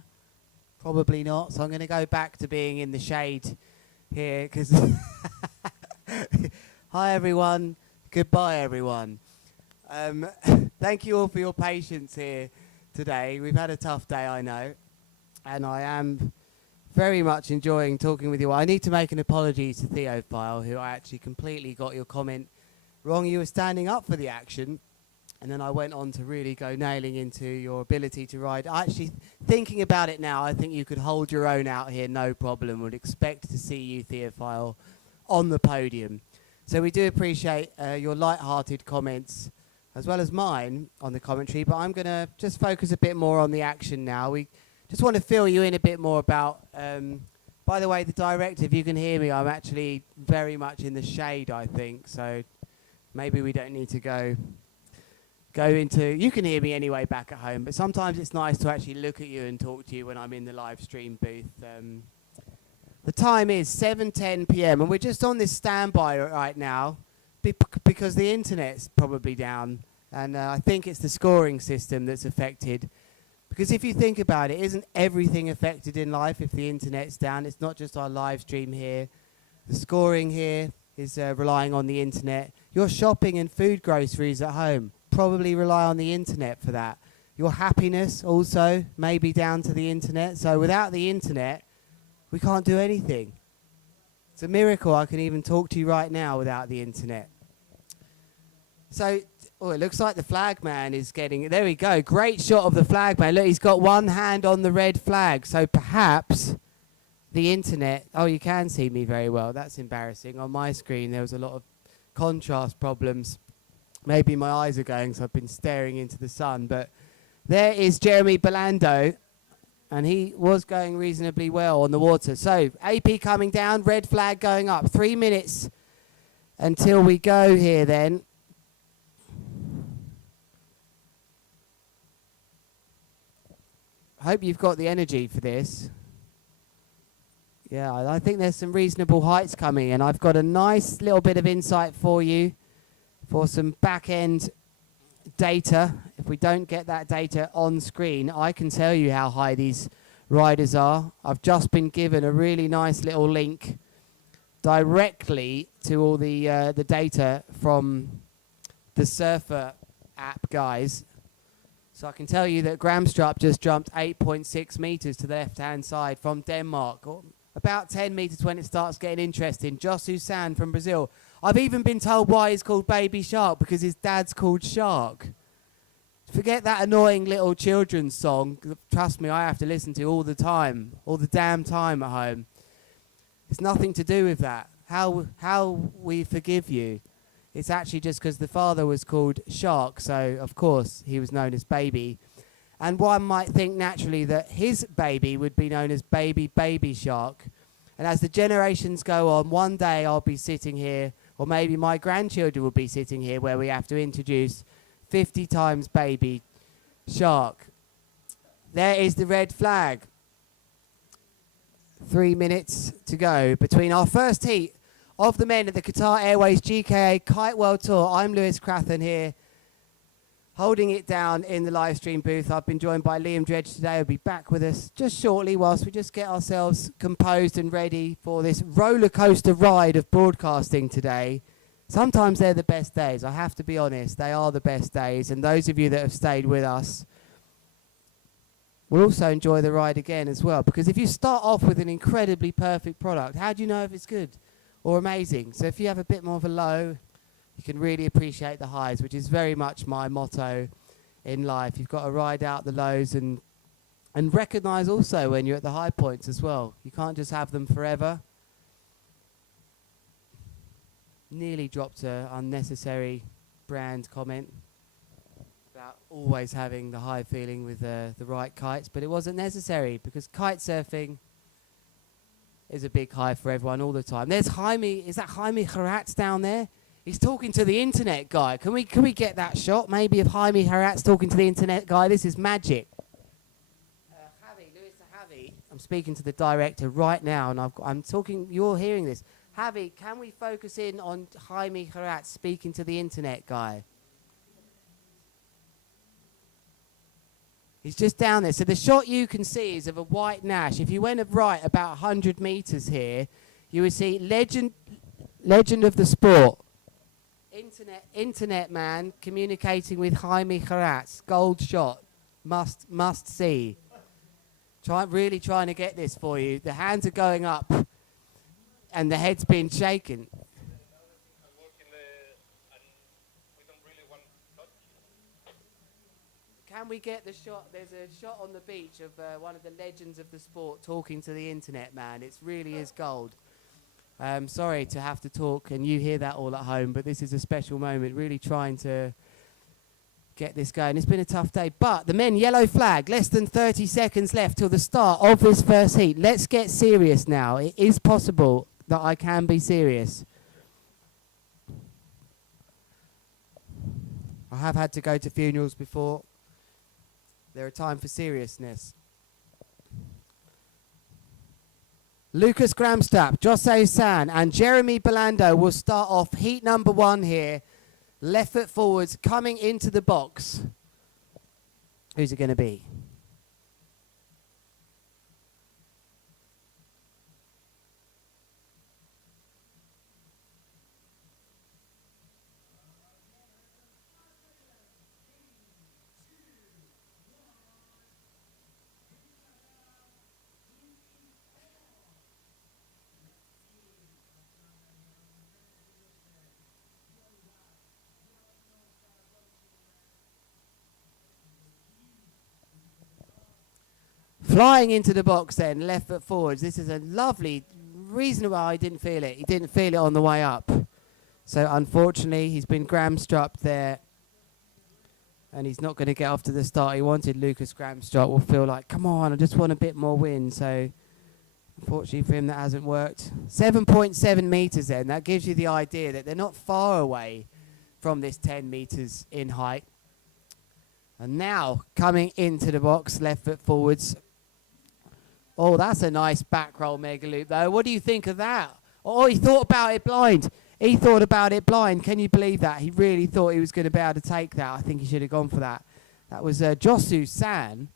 Probably not. So I'm going to go back to being in the shade here because. Hi, everyone. Goodbye, everyone. Thank you all for your patience here today. We've had a tough day, I know, and I am very much enjoying talking with you. I need to make an apology to Theophile, who I actually completely got your comment wrong. You were standing up for the action, and then I went on to really go nailing into your ability to ride. Actually, thinking about it now, I think you could hold your own out here, no problem. Would expect to see you, Theophile, on the podium. So we do appreciate your light-hearted comments, as well as mine, on the commentary, but I'm going to just focus a bit more on the action now. We just want to fill you in a bit more about, by the way, the director, if you can hear me, I'm actually very much in the shade, I think, so maybe we don't need to go into, you can hear me anyway back at home, but sometimes it's nice to actually look at you and talk to you when I'm in the live stream booth. The time is 7:10 p.m. and we're just on this standby right now because the internet's probably down, and I think it's the scoring system that's affected. Because if you think about it, isn't everything affected in life if the internet's down? It's not just our live stream here. The scoring here is relying on the internet. Your shopping and food groceries at home probably rely on the internet for that. Your happiness also may be down to the internet. So without the internet, we can't do anything. It's a miracle I can even talk to you right now without the internet. So, oh, it looks like the flag man is getting... There we go. Great shot of the flag man. Look, he's got one hand on the red flag. So perhaps the internet... Oh, you can see me very well. That's embarrassing. On my screen, there was a lot of contrast problems. Maybe my eyes are going, so I've been staring into the sun. But there is Jeremy Belando, and he was going reasonably well on the water. So, AP coming down, red flag going up. 3 minutes until we go here then. Hope you've got the energy for this. Yeah, I think there's some reasonable heights coming, and I've got a nice little bit of insight for you for some back-end data. If we don't get that data on screen, I can tell you how high these riders are. I've just been given a really nice little link directly to all the data from the Surfer app guys. So I can tell you that Gramstrup just jumped 8.6 meters to the left-hand side from Denmark. About 10 meters when it starts getting interesting. Josu San from Brazil. I've even been told why he's called Baby Shark, because his dad's called Shark. Forget that annoying little children's song. Trust me, I have to listen to all the time. All the damn time at home. It's nothing to do with that. How we forgive you. It's actually just because the father was called Shark, so of course he was known as Baby. And one might think naturally that his baby would be known as Baby Shark. And as the generations go on, one day I'll be sitting here, or maybe my grandchildren will be sitting here, where we have to introduce 50 times Baby Shark. There is the red flag. 3 minutes to go between our first heat of the men at the Qatar Airways GKA Kite World Tour. I'm Lewis Crathen here, holding it down in the live stream booth. I've been joined by Liam Dredge today. He'll be back with us just shortly whilst we just get ourselves composed and ready for this roller coaster ride of broadcasting today. Sometimes they're the best days. I have to be honest. They are the best days. And those of you that have stayed with us will also enjoy the ride again as well. Because if you start off with an incredibly perfect product, how do you know if it's good or amazing? So if you have a bit more of a low, you can really appreciate the highs, which is very much my motto in life. You've got to ride out the lows and recognise also when you're at the high points as well. You can't just have them forever. Nearly dropped an unnecessary brand comment about always having the high feeling with the right kites, but it wasn't necessary because kite surfing is a big high for everyone all the time. There's Jaime. Is that Jaime Haratz down there? He's talking to the internet guy. Can we get that shot? Maybe of Jaime Haratz talking to the internet guy. This is magic. Javi, Luis Javi. I'm speaking to the director right now, and I'm talking. You're hearing this. Javi, can we focus in on Jaime Harat speaking to the internet guy? He's just down there. So the shot you can see is of a white Nash. If you went right about 100 meters here, you would see legend of the sport. Internet man communicating with Jaime Harat. Gold shot. Must see. Really trying to get this for you. The hands are going up and the head's being shaken. Can we get the shot? There's a shot on the beach of one of the legends of the sport talking to the internet man. It really is gold. Sorry to have to talk and you hear that all at home, but this is a special moment. Really trying to get this going. It's been a tough day, but the men, yellow flag, less than 30 seconds left till the start of this first heat. Let's get serious now. It is possible that I can be serious. I have had to go to funerals before. There are time for seriousness. Lucas Gramstrap, Jose San and Jeremy Belando will start off heat number 1 here. Left foot forwards, coming into the box. Who's it going to be? Flying into the box then, left foot forwards. This is a lovely reason why I didn't feel it. He didn't feel it on the way up. So unfortunately, he's been Gramstrup there. And he's not going to get off to the start he wanted. Lucas Gramstrup will feel like, come on, I just want a bit more wind. So unfortunately for him, that hasn't worked. 7.7 meters then. That gives you the idea that they're not far away from this 10 meters in height. And now coming into the box, left foot forwards. Oh, that's a nice back roll mega loop, though. What do you think of that? Oh, he thought about it blind. He thought about it blind. Can you believe that? He really thought he was going to be able to take that. I think he should have gone for that. That was Josu San.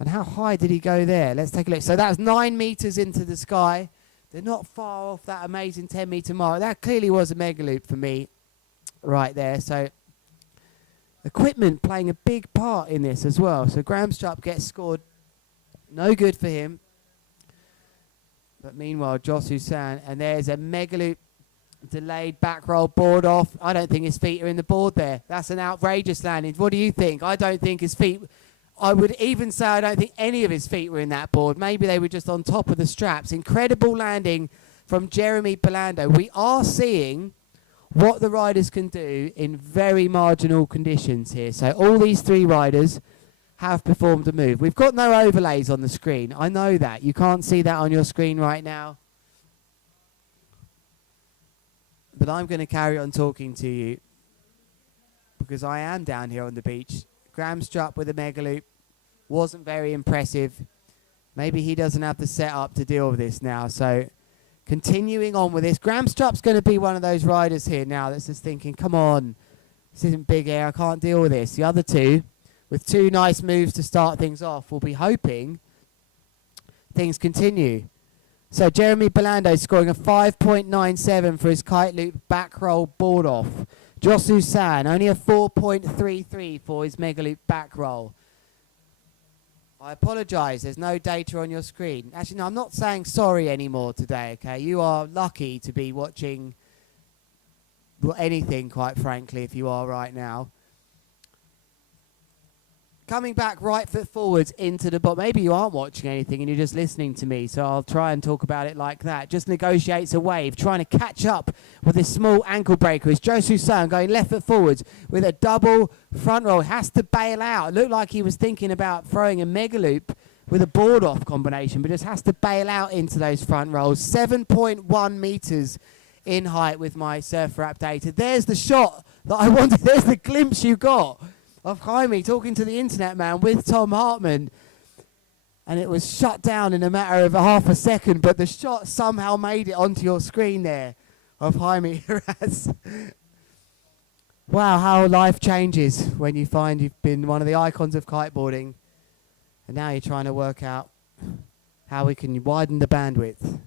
And how high did he go there? Let's take a look. So that's 9 meters into the sky. They're not far off that amazing 10-meter mark. That clearly was a mega loop for me right there. So equipment playing a big part in this as well. So Gramstrup gets scored. No good for him. But meanwhile, Josu San, and there's a mega loop, delayed back roll, board off. I don't think his feet are in the board there. That's an outrageous landing. What do you think? I don't think his feet, I would even say I don't think any of his feet were in that board. Maybe they were just on top of the straps. Incredible landing from Jeremy Belando. We are seeing what the riders can do in very marginal conditions here. So all these 3 riders have performed a move. We've got no overlays on the screen. I know that. You can't see that on your screen right now. But I'm going to carry on talking to you because I am down here on the beach. Gramstrup with a mega loop wasn't very impressive. Maybe he doesn't have the setup to deal with this now. So continuing on with this. Gramstrup's going to be one of those riders here now that's just thinking, come on, this isn't big air. I can't deal with this. The other 2, with 2 nice moves to start things off, will be hoping things continue. So Jeremy Belando scoring a 5.97 for his kite loop back roll board off. Josu San only a 4.33 for his mega loop back roll. I apologise, there's no data on your screen. Actually, no, I'm not saying sorry anymore today, okay? You are lucky to be watching anything, quite frankly, if you are right now. Coming back right foot forwards into the box. Maybe you aren't watching anything and you're just listening to me, so I'll try and talk about it like that. Just negotiates a wave, trying to catch up with this small ankle breaker. Is Josu San going left foot forwards with a double front roll. Has to bail out. It looked like he was thinking about throwing a mega loop with a board off combination, but just has to bail out into those front rolls. 7.1 meters in height with my surfer app data. There's the shot that I wanted. There's the glimpse you got of Jaime talking to the internet man with Tom Hartman. and it was shut down in a matter of half a second, but the shot somehow made it onto your screen there of Jaime Heraz. Wow, how life changes when you find you've been one of the icons of kiteboarding, and now you're trying to work out how we can widen the bandwidth.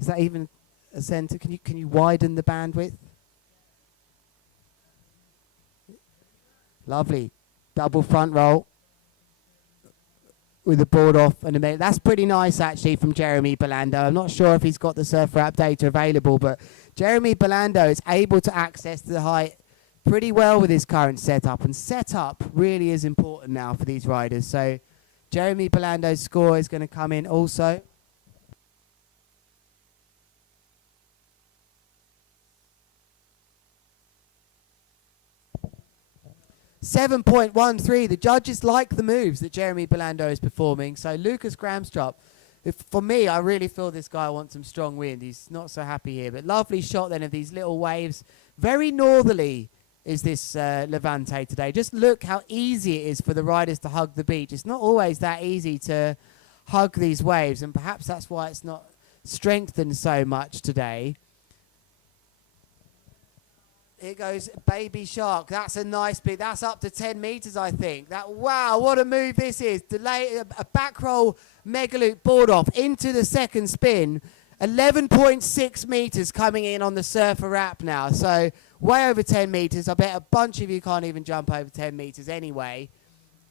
Is that even a sentence? Can you widen the bandwidth? Lovely. Double front roll with the board off and a minute. That's pretty nice actually from Jeremy Belando. I'm not sure if he's got the Surfer app data available, but Jeremy Belando is able to access the height pretty well with his current setup, and setup really is important now for these riders. So Jeremy Belando's score is going to come in also. 7.13. The judges like the moves that Jeremy Belando is performing. So Lucas Gramstrop, for me, I really feel this guy wants some strong wind. He's not so happy here. But lovely shot then of these little waves. Very northerly is this Levante today. Just look how easy it is for the riders to hug the beach. It's not always that easy to hug these waves, and perhaps that's why it's not strengthened so much today. Here goes Baby Shark. That's a nice bit. That's up to 10 meters, I think. Wow, what a move this is. Delay, a back roll mega loop board off into the second spin. 11.6 meters coming in on the Surfer app now. So way over 10 meters. I bet a bunch of you can't even jump over 10 meters anyway.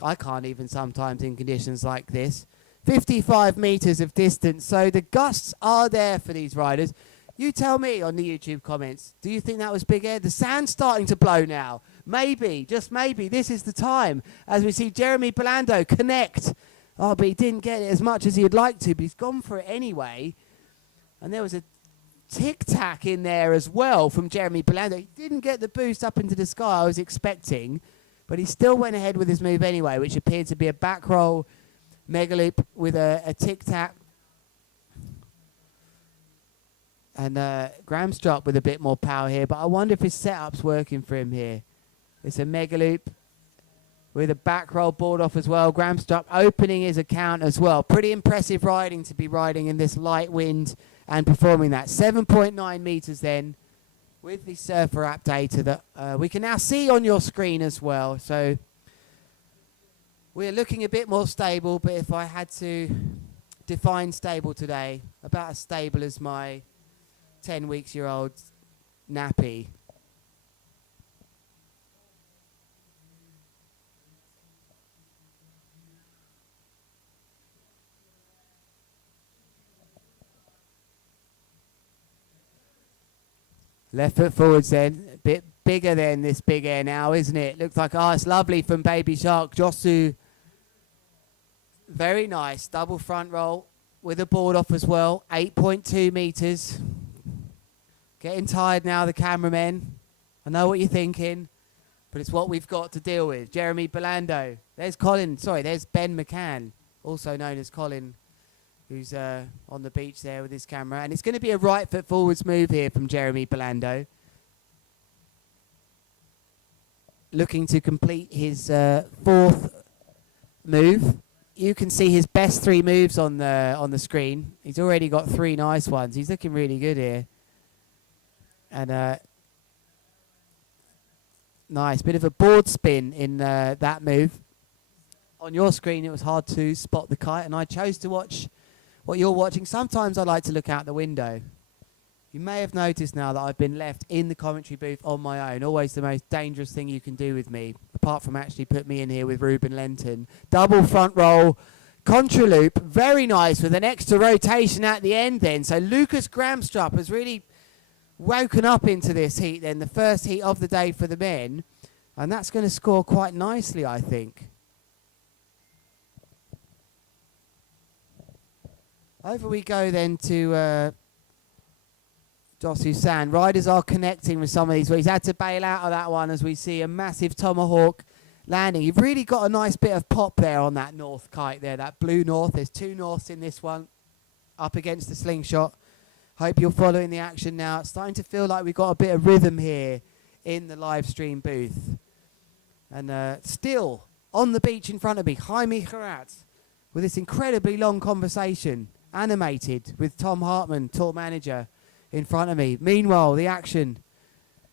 I can't even sometimes in conditions like this. 55 meters of distance. So the gusts are there for these riders. You tell me on the YouTube comments, do you think that was big air? The sand's starting to blow now. Maybe, just maybe, this is the time as we see Jeremy Belando connect. Oh, but he didn't get it as much as he'd like to, but he's gone for it anyway. And there was a tic-tac in there as well from Jeremy Belando. He didn't get the boost up into the sky I was expecting, but he still went ahead with his move anyway, which appeared to be a back roll mega loop with a tic-tac. And Gramstrop with a bit more power here, but I wonder if his setup's working for him here. It's a mega loop with a back roll board off as well. Gramstrop opening his account as well. Pretty impressive riding to be riding in this light wind and performing that. 7.9 meters then with the Surfer app data that we can now see on your screen as well. So we're looking a bit more stable, but if I had to define stable today, about as stable as my 10-week-old nappy. Left foot forwards then, a bit bigger than this big air now, isn't it? Looks like, oh, it's lovely from Baby Shark. Josu, very nice. Double front roll with a board off as well. 8.2 meters. Getting tired now, the cameramen. I know what you're thinking, but it's what we've got to deal with. Jeremy Belando. There's there's Ben McCann, also known as Colin, who's on the beach there with his camera. And it's going to be a right foot forwards move here from Jeremy Belando. Looking to complete his fourth move. You can see his best three moves on the screen. He's already got three nice ones. He's looking really good here. And nice bit of a board spin in that move. On your screen, it was hard to spot the kite, and I chose to watch what you're watching. Sometimes I like to look out the window. You may have noticed now that I've been left in the commentary booth on my own. Always the most dangerous thing you can do with me, apart from actually put me in here with Ruben Lenton. Double front roll, contra loop, very nice with an extra rotation at the end then. So Lucas Gramstrop has really woken up into this heat then, the first heat of the day for the men, and that's going to score quite nicely, I think. Over we go then to Josu San. Riders are connecting with some of these. He's had to bail out of that one as we see a massive tomahawk landing. You've really got a nice bit of pop there on that north kite there, that blue north. There's two norths in this one, up against the slingshot. Hope you're following the action now. It's starting to feel like we've got a bit of rhythm here in the live stream booth. And still on the beach in front of me, Jaime Heraz with this incredibly long conversation, animated, with Tom Hartman, tour manager, in front of me. Meanwhile, the action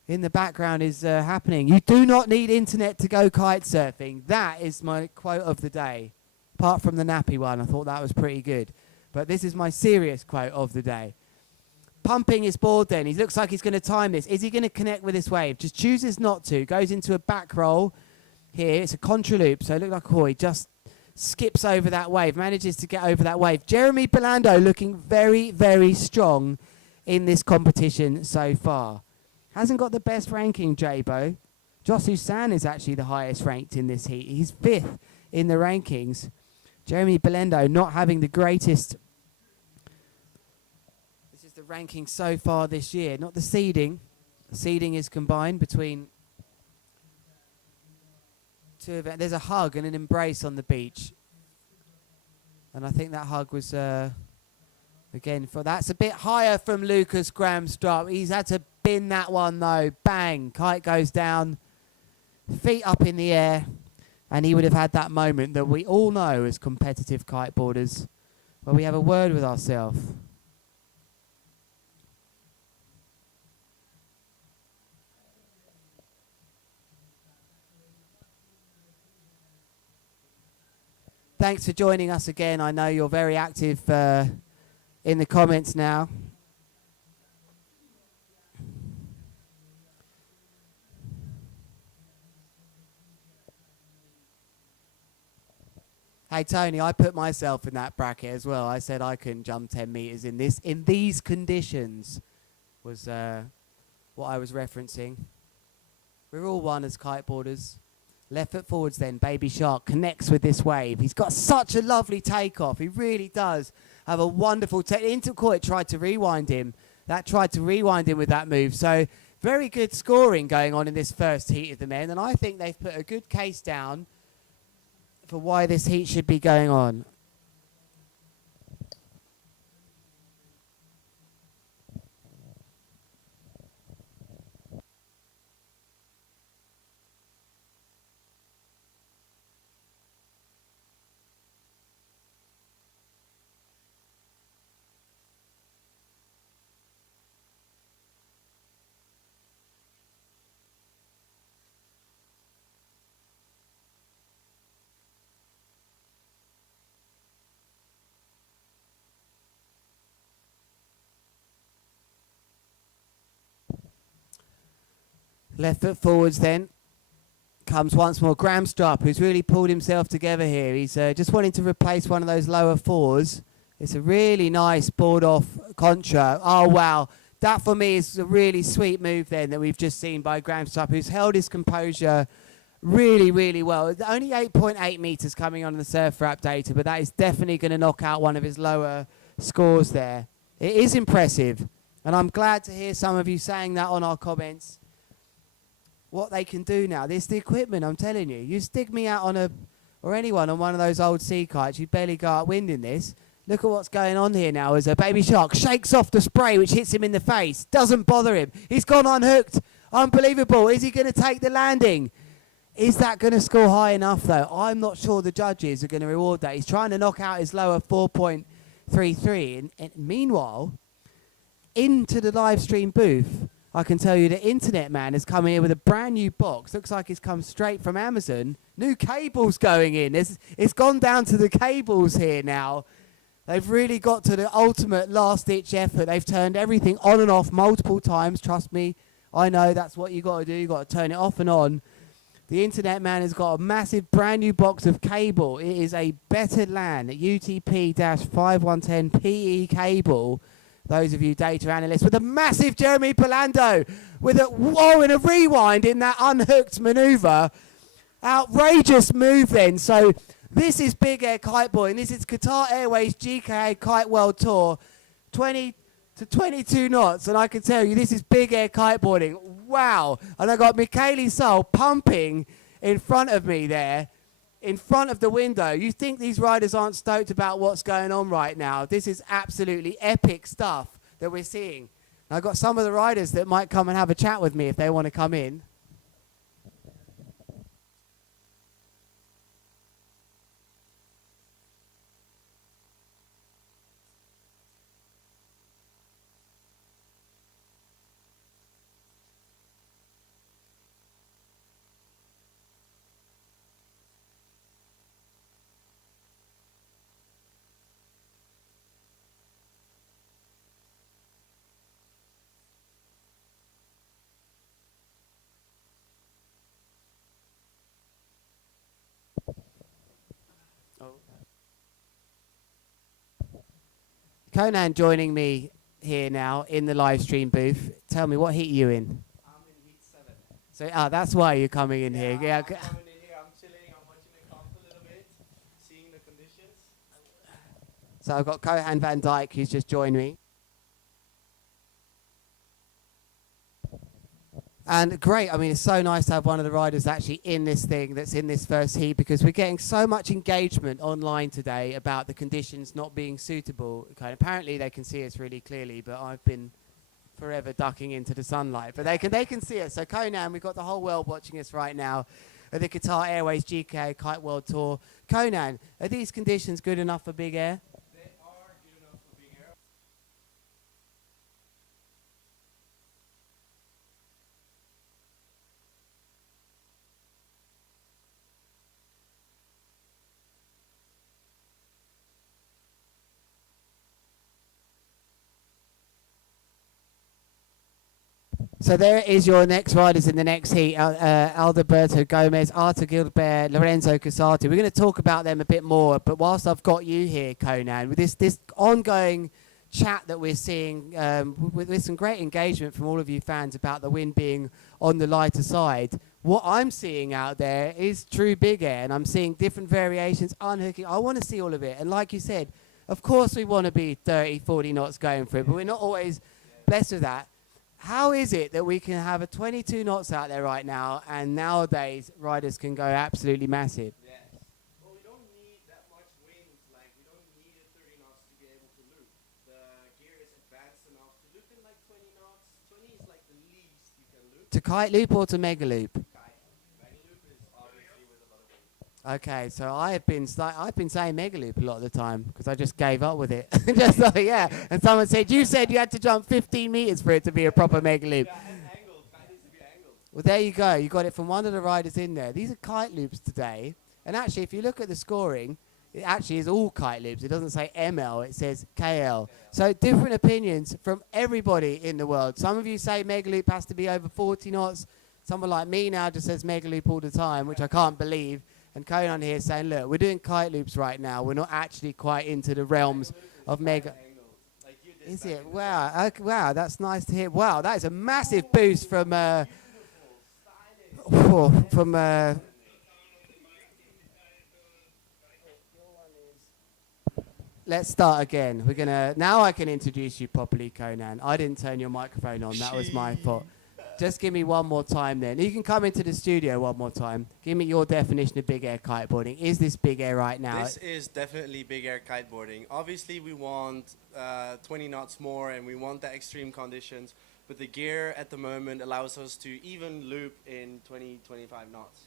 in the background is happening. You do not need internet to go kite surfing. That is my quote of the day. Apart from the nappy one, I thought that was pretty good. But this is my serious quote of the day. Pumping his board then. He looks like he's going to time this. Is he going to connect with this wave? Just chooses not to. Goes into a back roll here. It's a contra loop, so it looks like he just skips over that wave. Manages to get over that wave. Jeremy Belando looking very, very strong in this competition so far. Hasn't got the best ranking, Jabo. Josu San is actually the highest ranked in this heat. He's 5th in the rankings. Jeremy Belendo not having the greatest. This is the ranking so far this year, not the seeding. The seeding is combined between two of it. There's a hug and an embrace on the beach. And I think that hug was, again, that's a bit higher from Lucas Gramstrop. He's had to bin that one though. Bang, kite goes down, feet up in the air. And he would have had that moment that we all know as competitive kiteboarders, where we have a word with ourselves. Thanks for joining us again. I know you're very active in the comments now. Hey Tony, I put myself in that bracket as well. I said I couldn't jump 10 meters in these conditions, was what I was referencing. We're all one as kiteboarders. Left foot forwards then, Baby Shark connects with this wave. He's got such a lovely takeoff. He really does have a wonderful Intercourt tried to rewind him. That tried to rewind him with that move. So very good scoring going on in this first heat of the men. And I think they've put a good case down for why this heat should be going on. Left foot forwards then. Comes once more Gramstrop, who's really pulled himself together here. He's just wanting to replace one of those lower fours. It's a really nice board off contra. Oh, wow. That for me is a really sweet move then that we've just seen by Gramstrop, who's held his composure really, really well. Only 8.8 meters coming on the Surfer app data, but that is definitely going to knock out one of his lower scores there. It is impressive, and I'm glad to hear some of you saying that on our comments. What they can do now. This the equipment, I'm telling you. You stick me out on or anyone on one of those old sea kites, you'd barely go upwind in this. Look at what's going on here now as a Baby Shark shakes off the spray which hits him in the face. Doesn't bother him. He's gone unhooked. Unbelievable. Is he going to take the landing? Is that going to score high enough though? I'm not sure the judges are going to reward that. He's trying to knock out his lower 4.33. And meanwhile, into the live stream booth, I can tell you the internet man has come here with a brand new box. Looks like it's come straight from Amazon. New cables going in. It's gone down to the cables here now. They've really got to the ultimate last-ditch effort. They've turned everything on and off multiple times. Trust me, I know that's what you got to do. You got to turn it off and on. The internet man has got a massive brand new box of cable. It is a Better LAN UTP-5110 PE cable. Those of you data analysts, with a massive Jeremy Belando with a in a rewind in that unhooked maneuver. Outrageous move then. So this is big air kiteboarding. This is Qatar Airways GKA Kite World Tour, 20 to 22 knots. And I can tell you this is big air kiteboarding. Wow. And I got Michele Sol pumping in front of me there. In front of the window. You think these riders aren't stoked about what's going on right now. This is absolutely epic stuff that we're seeing. I've got some of the riders that might come and have a chat with me if they want to come in. Conan joining me here now in the live stream booth. Tell me, what heat are you in? I'm in heat 7. So, that's why you're coming in here. Yeah. I'm coming in here, I'm chilling, I'm watching the comp a little bit, seeing the conditions. So I've got Kohan van Dijk who's just joined me. And great, I mean, it's so nice to have one of the riders actually in this thing that's in this first heat, because we're getting so much engagement online today about the conditions not being suitable. Okay, apparently they can see us really clearly, but I've been forever ducking into the sunlight. But they can see us. So Conan, we've got the whole world watching us right now at the Qatar Airways GKA Kite World Tour. Conan, are these conditions good enough for big air? So there is your next riders in the next heat. Alberto Gomez, Arthur Gilbert, Lorenzo Casati. We're going to talk about them a bit more, but whilst I've got you here, Conan, with this ongoing chat that we're seeing, with some great engagement from all of you fans about the wind being on the lighter side, what I'm seeing out there is true big air, and I'm seeing different variations, unhooking. I want to see all of it, and like you said, of course we want to be 30, 40 knots going for it, but we're not always blessed with that. How is it that we can have a 22 knots out there right now, and nowadays riders can go absolutely massive? Yes. Well, we don't need that much wind. Like, we don't need a 30 knots to be able to loop. The gear is advanced enough to loop in like 20 knots. 20 is like the least you can loop. To kite loop or to mega loop? Kite. Mega loop is obviously with a lot of wind. Okay, so I've been saying mega loop a lot of the time because I just gave up with it. Just like, yeah. And someone said, you said you had to jump 15 meters for it to be a proper mega loop. Yeah, and angled. Kite needs to be angled. Well, there you go. You got it from one of the riders in there. These are kite loops today. And actually, if you look at the scoring, it actually is all kite loops. It doesn't say ML, it says KL. So different opinions from everybody in the world. Some of you say mega loop has to be over 40 knots. Someone like me now just says mega loop all the time, which I can't believe. And Conan here saying, look, we're doing kite loops right now. We're not actually quite into the realms of mega. Is it? Wow. Okay, wow, that's nice to hear. Wow, that is a massive boost from let's start again. We're gonna now I can introduce you properly, Conan. I didn't turn your microphone on. That was my fault. Just give me one more time then. You can come into the studio one more time. Give me your definition of big air kiteboarding. Is this big air right now? This is definitely big air kiteboarding. Obviously we want 20 knots more and we want the extreme conditions, but the gear at the moment allows us to even loop in 20, 25 knots.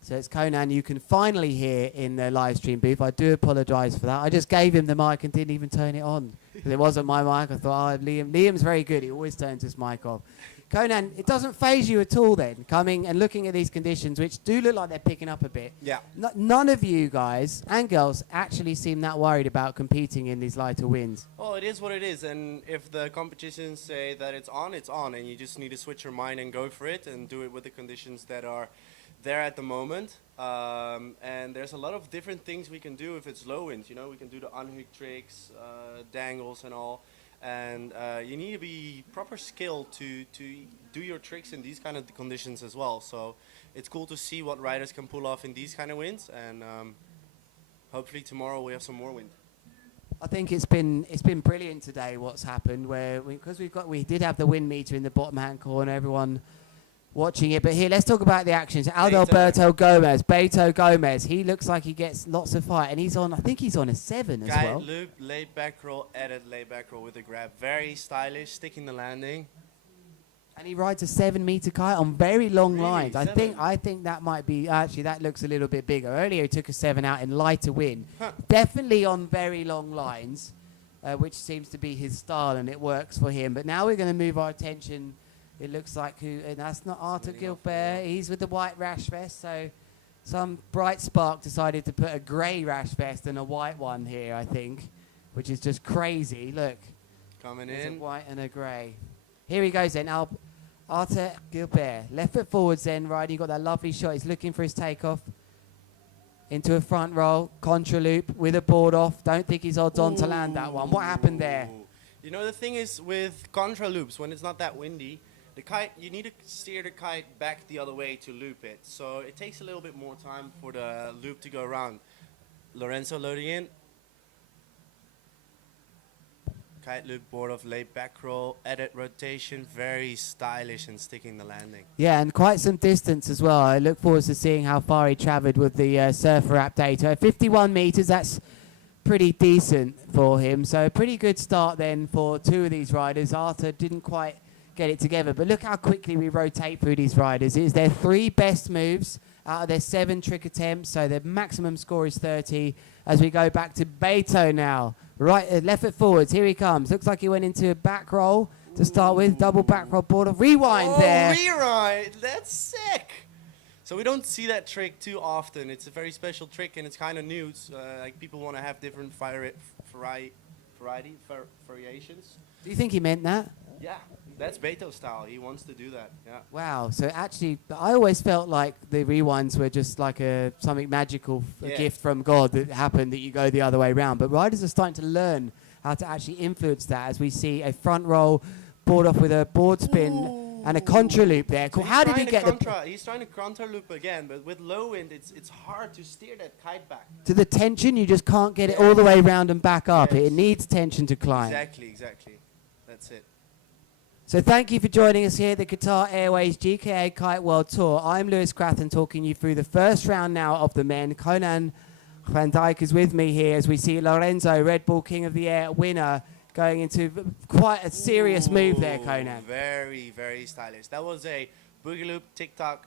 So it's Conan you can finally hear in the live stream booth. I do apologise for that. I just gave him the mic and didn't even turn it on. Because it wasn't my mic. I thought, oh, Liam's very good. He always turns his mic off. Conan, it doesn't phase you at all then, coming and looking at these conditions, which do look like they're picking up a bit. Yeah. None of you guys and girls actually seem that worried about competing in these lighter winds. Well, it is what it is, and if the competitions say that it's on, and you just need to switch your mind and go for it and do it with the conditions that are there at the moment. And there's a lot of different things we can do if it's low winds. You know, we can do the unhook tricks, dangles and all. And you need to be proper skilled to do your tricks in these kind of conditions as well. So it's cool to see what riders can pull off in these kind of winds, and hopefully tomorrow we have some more wind. I think it's been brilliant today what's happened, where because we did have the wind meter in the bottom hand corner, everyone watching it. But here, let's talk about the actions. Alberto Gomez, Beto Gomez. He looks like he gets lots of fight, and he's on. I think he's on a 7 as well. Guide loop, laid back roll, added laid back roll with a grab. Very stylish, sticking the landing. And he rides a 7-meter kite on very long lines. I 7? think that might be actually that looks a little bit bigger. Earlier he took a 7 out in lighter wind. Definitely on very long lines, which seems to be his style, and it works for him. But now we're going to move our attention. It looks like and that's not Arthur Gilbert. He's with the white rash vest. So some bright spark decided to put a grey rash vest and a white one here, I think, which is just crazy. Look, coming there's in. a white and a grey. Here he goes then. Arthur Gilbert, left foot forwards then, riding. Got that lovely shot. He's looking for his takeoff. into a front roll, contra loop with a board off. Don't think he's odds on to land that one. What happened there? You know, the thing is with contra loops, when it's not that windy, the kite, you need to steer the kite back the other way to loop it. So it takes a little bit more time for the loop to go around. Lorenzo loading in. Kite loop, board off, late back roll, edit rotation, very stylish and sticking the landing. Yeah, and quite some distance as well. I look forward to seeing how far he travelled with the Surfer app data. 51 metres, that's pretty decent for him. So a pretty good start then for two of these riders. Arthur didn't quite get it together, but look how quickly we rotate through these riders. It's their 3 best moves out of their 7 trick attempts, so their maximum score is 30. As we go back to Beto now. Right, left foot forwards, here he comes. Looks like he went into a back roll to start with. Double back roll, board of rewind there. Rewind, that's sick. So we don't see that trick too often. It's a very special trick and it's kind of new. Like people want to have different variations. Do you think he meant that? Yeah, that's Beto style. He wants to do that. Yeah. Wow. So actually, I always felt like the rewinds were just like something magical, a gift from God that happened that you go the other way around. But riders are starting to learn how to actually influence that as we see a front roll, board off with a board spin and a contra loop there. So how did he get He's trying to contra loop again, but with low wind, it's hard to steer that kite back. to the tension? You just can't get it all the way around and back up. It needs tension to climb. Exactly. That's it. So thank you for joining us here at the Qatar Airways GKA Kite World Tour. I'm Lewis Crathen talking you through the first round now of the men. Conan Van Dijk is with me here as we see Lorenzo, Red Bull King of the Air winner, going into quite a serious move there, Conan. Very, very stylish. That was a boogie loop, tick-tock,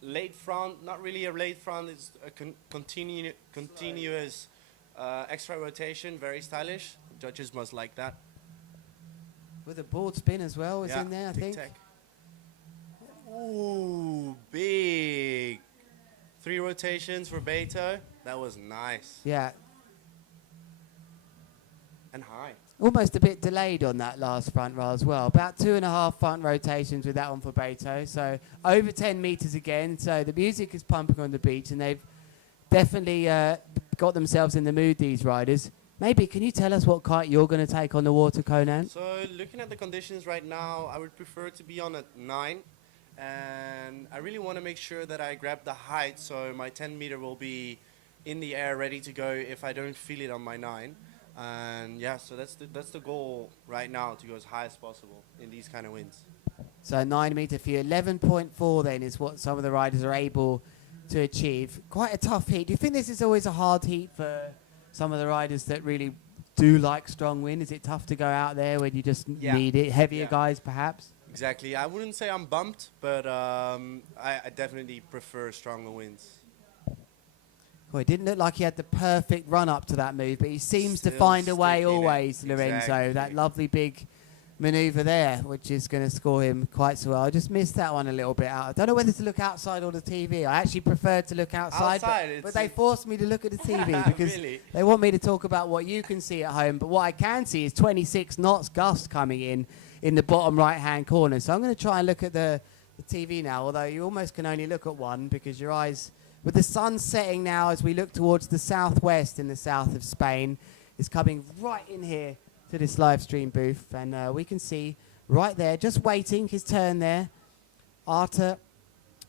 late front. Not really a late front. It's a continuous extra rotation. Very stylish. Judges must like that. With a board spin as well is in there, I think. Ooh, big. 3 rotations for Beto. That was nice. Yeah. And high. Almost a bit delayed on that last front roll as well. About 2.5 front rotations with that one for Beto. So over 10 meters again. So the music is pumping on the beach and they've definitely got themselves in the mood, these riders. Maybe, can you tell us what kite you're going to take on the water, Conan? So looking at the conditions right now, I would prefer to be on a 9. And I really want to make sure that I grab the height so my 10 meter will be in the air ready to go if I don't feel it on my 9. And yeah, so that's the goal right now, to go as high as possible in these kind of winds. So 9 meter for you. 11.4 then is what some of the riders are able to achieve. Quite a tough heat. Do you think this is always a hard heat for some of the riders that really do like strong wind? Is it tough to go out there when you just need it? Heavier guys, perhaps? Exactly. I wouldn't say I'm bumped, but I definitely prefer stronger winds. Well, it didn't look like he had the perfect run up to that move, but he seems to find a way always, Lorenzo. Exactly. That lovely big maneuver there, which is going to score him quite so well. I just missed that one a little bit out. I don't know whether to look outside or the TV. I actually prefer to look outside, but they forced me to look at the TV because they want me to talk about what you can see at home. But what I can see is 26 knots gust coming in the bottom right-hand corner. So I'm going to try and look at the TV now, although you almost can only look at one because your eyes, with the sun setting now as we look towards the southwest in the south of Spain, is coming right in here to this live stream booth, and we can see right there, just waiting his turn there. Arthur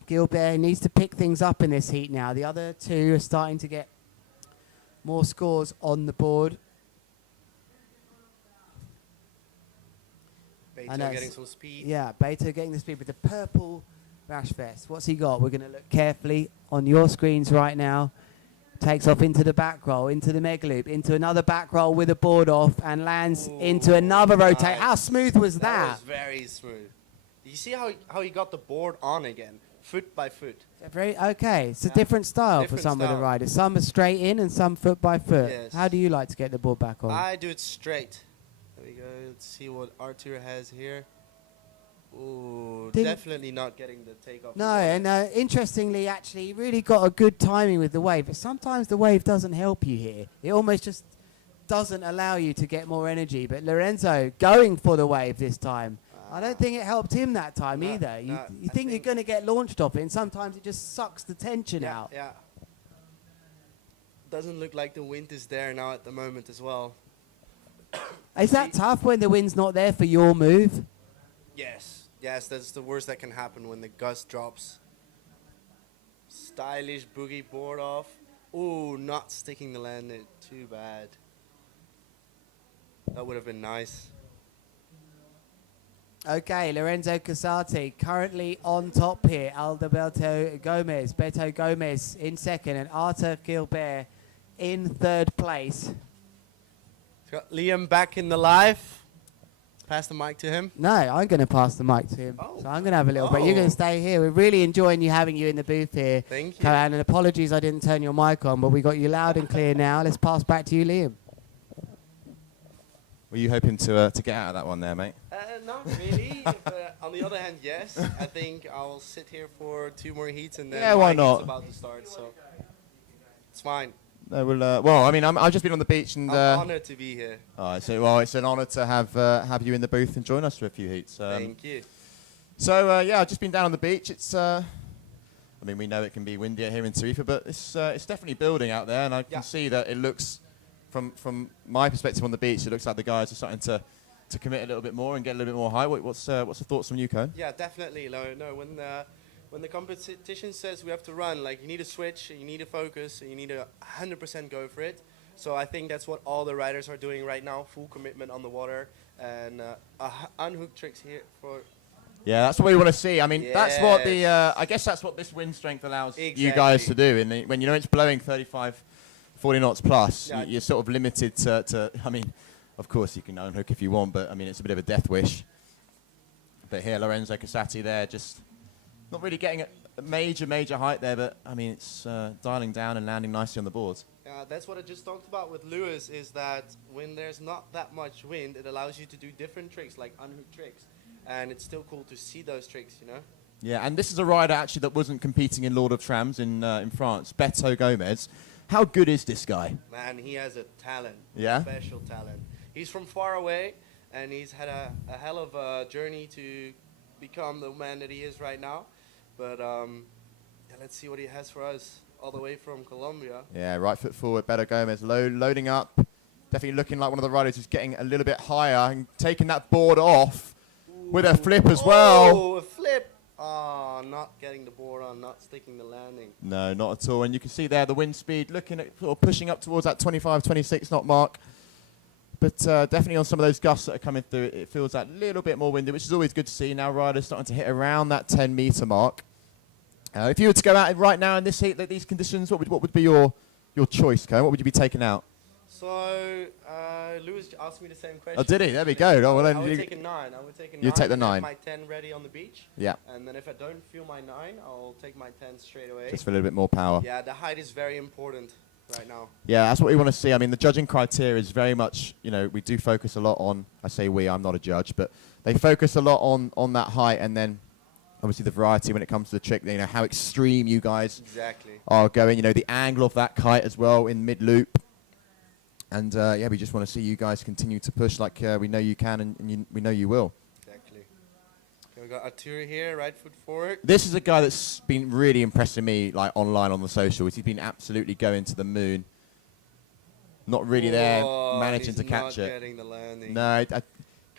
Gilbert needs to pick things up in this heat now. The other two are starting to get more scores on the board. Beto getting some speed. Yeah, Beto getting the speed with the purple rash vest. What's he got? We're going to look carefully on your screens right now. Takes off into the back roll, into the mega loop, into another back roll with a board off, and lands into another rotate. How smooth was that? That was very smooth. You see how he got the board on again, foot by foot. Okay, it's a different style for some of the riders. Some are straight in and some foot by foot. Yes. How do you like to get the board back on? I do it straight. There we go. Let's see what Arthur has here. Ooh, definitely not getting the takeoff. No, and interestingly, actually, he really got a good timing with the wave. But sometimes the wave doesn't help you here. It almost just doesn't allow you to get more energy. But Lorenzo going for the wave this time. I don't think it helped him that time either. You think you're going to get launched off it, and sometimes it just sucks the tension out. Yeah. doesn't look like the wind is there now at the moment as well. Is that tough when the wind's not there for your move? Yes, yes, that's the worst that can happen when the gust drops. Stylish boogie board off. Ooh, not sticking the landing. Too bad. That would have been nice. Okay, Lorenzo Casati currently on top here. Alberto Gomez, Beto Gomez in second, and Arthur Gilbert in third place. Got Liam back in the live. Pass the mic to him. No, I'm going to pass the mic to him. So I'm going to have a little break. You're going to stay here. We're really enjoying having you in the booth here. Thank you. Karan, and apologies I didn't turn your mic on, but we got you loud and clear now. Let's pass back to you, Liam. Were you hoping to get out of that one there, mate? Not really. But on the other hand, yes. I think I'll sit here for 2 more heats and then Yeah, why my not? heat's about to start, so it's fine. No, well, I mean, I've just been on the beach and. I'm honored to be here. Well, it's an honour to have you in the booth and join us for a few heats. Thank you. So yeah, I've just been down on the beach. It's, I mean, we know it can be windier here in Tarifa, but it's definitely building out there, and I can see that it looks, from my perspective on the beach, it looks like the guys are starting to commit a little bit more and get a little bit more height. What's the thoughts from you, Cone? Yeah, definitely. No, when the competition says we have to run, like you need to switch, you need to focus, and you need to 100% go for it. So I think that's what all the riders are doing right now, full commitment on the water, and unhook tricks here for... Yeah, that's what we want to see. I mean, that's what the, Yes. I guess that's what this wind strength allows you Exactly. guys to do. And when you know it's blowing 35, 40 knots plus, Yeah. you're sort of limited to, I mean, of course you can unhook if you want, but I mean, it's a bit of a death wish. But here, Lorenzo Casati there, just not really getting a major height there, but I mean, it's dialing down and landing nicely on the boards. That's what I just talked about with Lewis, is that when there's not that much wind, it allows you to do different tricks, like unhook tricks. And it's still cool to see those tricks, you know? Yeah, and this is a rider actually that wasn't competing in Lord of Trams in France, Beto Gomez. How good is this guy? Man, he has a talent. Yeah? Special talent. He's from far away, and he's had a hell of a journey to become the man that he is right now. But yeah, let's see what he has for us all the way from Colombia. Yeah, right foot forward, Beto Gomez loading up. Definitely looking like one of the riders who's getting a little bit higher and taking that board off with a flip as well. Oh, a flip. Oh, not getting the board on, not sticking the landing. No, not at all. And you can see there the wind speed looking at or pushing up towards that 25, 26 knot mark. But definitely on some of those gusts that are coming through, it feels that little bit more windy, which is always good to see. Now riders starting to hit around that 10-meter mark. If you were to go out right now in this heat, these conditions, what would be your choice, Cone? What would you be taking out? So, Lewis asked me the same question. Oh, did he? There we go. Oh, well, then I would you take a 9. I would take a 9. You take the and have 9. my 10 ready on the beach. Yeah. And then if I don't feel my 9, I'll take my 10 straight away. Just for a little bit more power. Yeah, the height is very important right now. Yeah, that's what we want to see. I mean, the judging criteria is very much, you know, we do focus a lot on, I say we, I'm not a judge, but they focus a lot on that height and then obviously the variety when it comes to the trick, you know, how extreme you guys are going, you know, the angle of that kite as well in mid-loop. And yeah, we just want to see you guys continue to push like we know you can and we know you will. Exactly. Okay, we got Arturo here, right foot forward. This is a guy that's been really impressing me, like online on the socials. He's been absolutely going to the moon. Not really there, managing to catch it. Not getting the landing. No,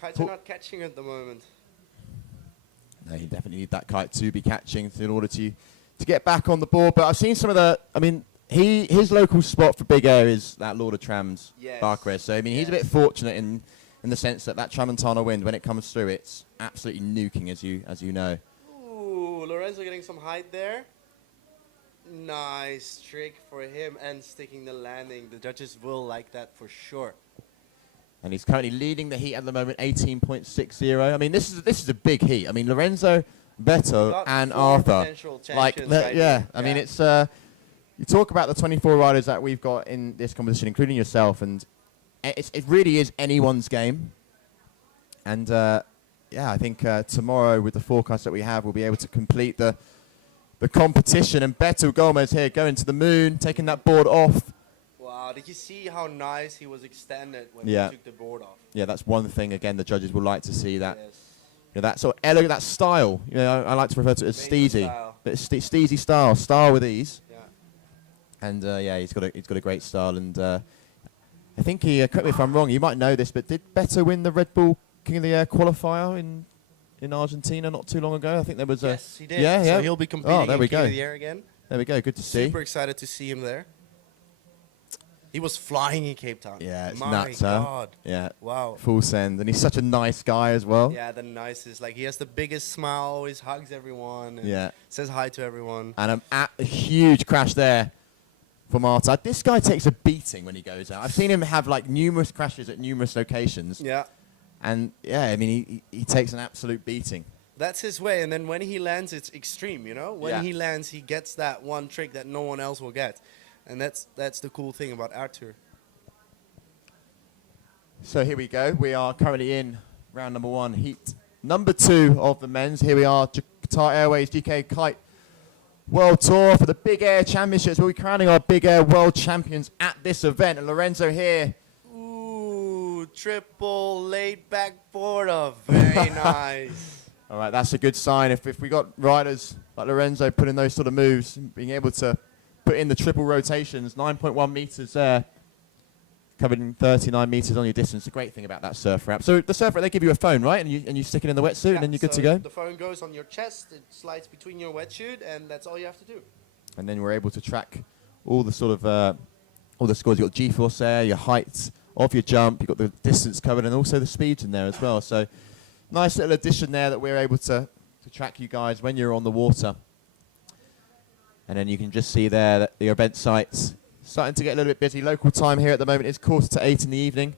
Kites are not catching at the moment. No, you definitely need that kite to be catching in order to get back on the board. But I've seen some of the, I mean, his local spot for big air is that Lord of Trams, Barcrest. So I mean, he's a bit fortunate in the sense that Tramontana wind, when it comes through, it's absolutely nuking, as you know. Ooh, Lorenzo getting some height there. Nice trick for him and sticking the landing. The judges will like that for sure. And he's currently leading the heat at the moment, 18.60. I mean, this is a big heat. I mean, Lorenzo, Beto, and Arthur. Like, yeah. I mean, it's you talk about the 24 riders that we've got in this competition, including yourself, and it really is anyone's game. And yeah, I think tomorrow with the forecast that we have, we'll be able to complete the competition. And Beto Gomez here going to the moon, taking that board off. Wow, did you see how nice he was extended when Yeah. he took the board off? Yeah, that's one thing, again, the judges will like to see that. You know, that sort of elegant, that style. You know, I like to refer to it as steezy. But it's steezy style with ease. Yeah. And yeah, he's got a great style. And I think he, correct me if I'm wrong, you might know this, but did Beto win the Red Bull King of the Air qualifier in Argentina not too long ago? I think there was a... Yes, he did. Yeah, So yeah. he'll be competing there in we King go. of the Air again. There we go. Good to see. Super excited to see him there. He was flying in Cape Town. Yeah, it's My nuts, God. huh? Yeah. Wow. Full send. And he's such a nice guy as well. Yeah, the nicest. Like, he has the biggest smile, always hugs everyone. And Yeah. says hi to everyone. And a huge crash there for Marta. This guy takes a beating when he goes out. I've seen him have like numerous crashes at numerous locations. Yeah. And yeah, I mean, he takes an absolute beating. That's his way. And then when he lands, it's extreme, you know? When he lands, he gets that one trick that no one else will get. And that's the cool thing about our tour. So here we go. We are currently in round number 1, heat number 2 of the men's. Here we are, Qatar Airways GKA Kite World Tour for the Big Air Championships. We'll be crowning our Big Air World Champions at this event. And Lorenzo here. Ooh, triple laid back border. Very nice. All right, that's a good sign. If we got riders like Lorenzo putting those sort of moves, being able to put in the triple rotations, 9.1 meters there, covering 39 meters on your distance. The great thing about that surf wrap. So the surf wrap, they give you a phone, right? And you stick it in the wetsuit, and then you're good to go. The phone goes on your chest, it slides between your wetsuit, and that's all you have to do. And then we're able to track all the sort of all the scores. You've got G-force there, your height of your jump, you've got the distance covered, and also the speeds in there as well. So nice little addition there that we're able to track you guys when you're on the water. And then you can just see there that the event site's starting to get a little bit busy. Local time here at the moment is 7:45 in the evening.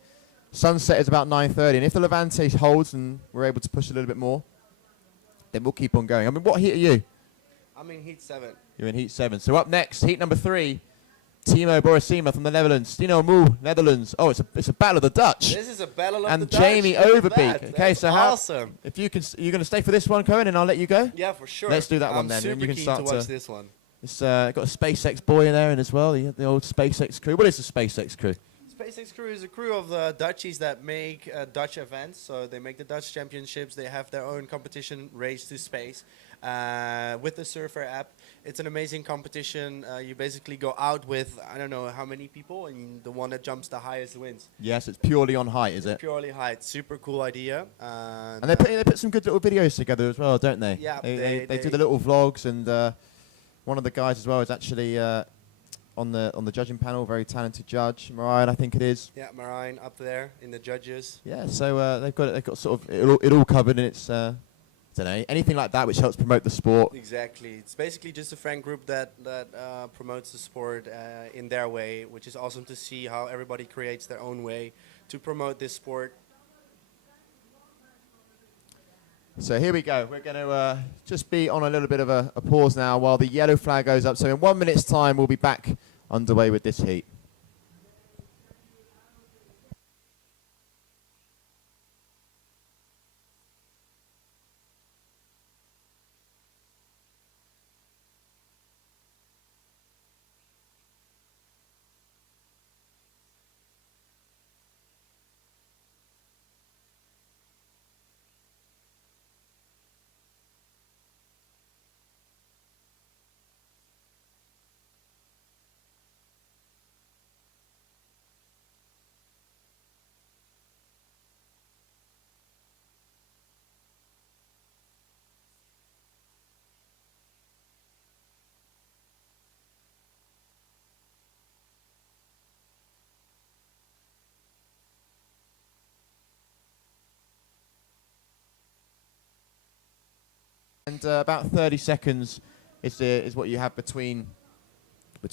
Sunset is about 9:30. And if the Levante holds and we're able to push a little bit more, then we'll keep on going. I mean, what heat are you? I'm in heat 7. You're in heat 7. So up next, heat number 3, Timo Borisima from the Netherlands. Dino Moe, Netherlands. Oh, it's a battle of the Dutch. This is a battle of and the Dutch. Jamie Overbeek. Okay, so awesome. If you're going to stay for this one, Cohen, and I'll let you go. Yeah, for sure. Let's do that I'm one then. super And you can keen start to watch this one. It's got a SpaceX boy in there and as well, the old SpaceX crew. What is the SpaceX crew? SpaceX crew is a crew of Dutchies that make Dutch events. So they make the Dutch championships. They have their own competition, Race to Space, with the Surfer app. It's an amazing competition. You basically go out with, I don't know how many people, and the one that jumps the highest wins. Yes, it's purely on height, is it? Purely height. Super cool idea. And they put some good little videos together as well, don't they? Yeah, they do the little vlogs, and one of the guys as well is actually on the judging panel, very talented judge, Mariah, I think it is. Yeah, Marine up there in the judges. Yeah, so they've got sort of it all covered, and it's I don't know, anything like that which helps promote the sport. Exactly. It's basically just a fan group that promotes the sport in their way, which is awesome to see how everybody creates their own way to promote this sport. So here we go. We're going to just be on a little bit of a pause now while the yellow flag goes up. So in 1 minute's time, we'll be back underway with this heat. And about 30 seconds is what you have between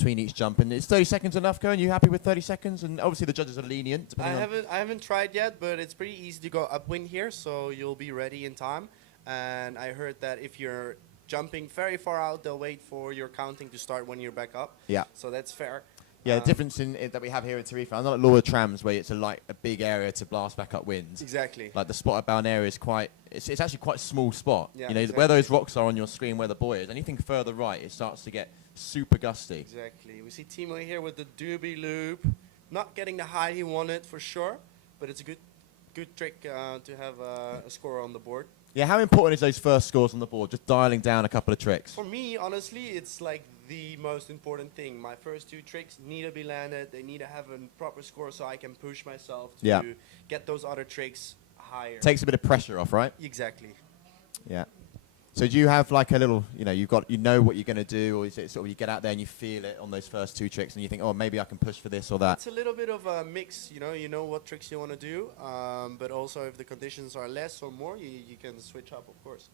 each jump. And is 30 seconds enough, Cohen? You happy with 30 seconds? And obviously the judges are lenient. I haven't tried yet, but it's pretty easy to go upwind here, so you'll be ready in time. And I heard that if you're jumping very far out, they'll wait for your counting to start when you're back up. Yeah. So that's fair. Yeah, the difference that we have here in Tarifa, unlike Laura Trams, where it's a big area to blast back up winds. Exactly. Like the spot at Balneario is it's actually quite a small spot. Yeah, you know, exactly. where those rocks are on your screen, where the buoy is. Anything further right, it starts to get super gusty. Exactly. We see Timo here with the doobie loop. Not getting the height he wanted for sure, but it's a good trick to have a score on the board. Yeah, how important is those first scores on the board? Just dialing down a couple of tricks. For me, honestly, it's like the most important thing. My first 2 tricks need to be landed. They need to have a proper score so I can push myself to get those other tricks higher. Takes a bit of pressure off, right? Exactly. Yeah. So do you have like a little, you know what you're going to do, or is it sort of you get out there and you feel it on those first 2 tricks and you think, oh, maybe I can push for this or that? It's a little bit of a mix, you know what tricks you want to do, but also if the conditions are less or more, you can switch up, of course.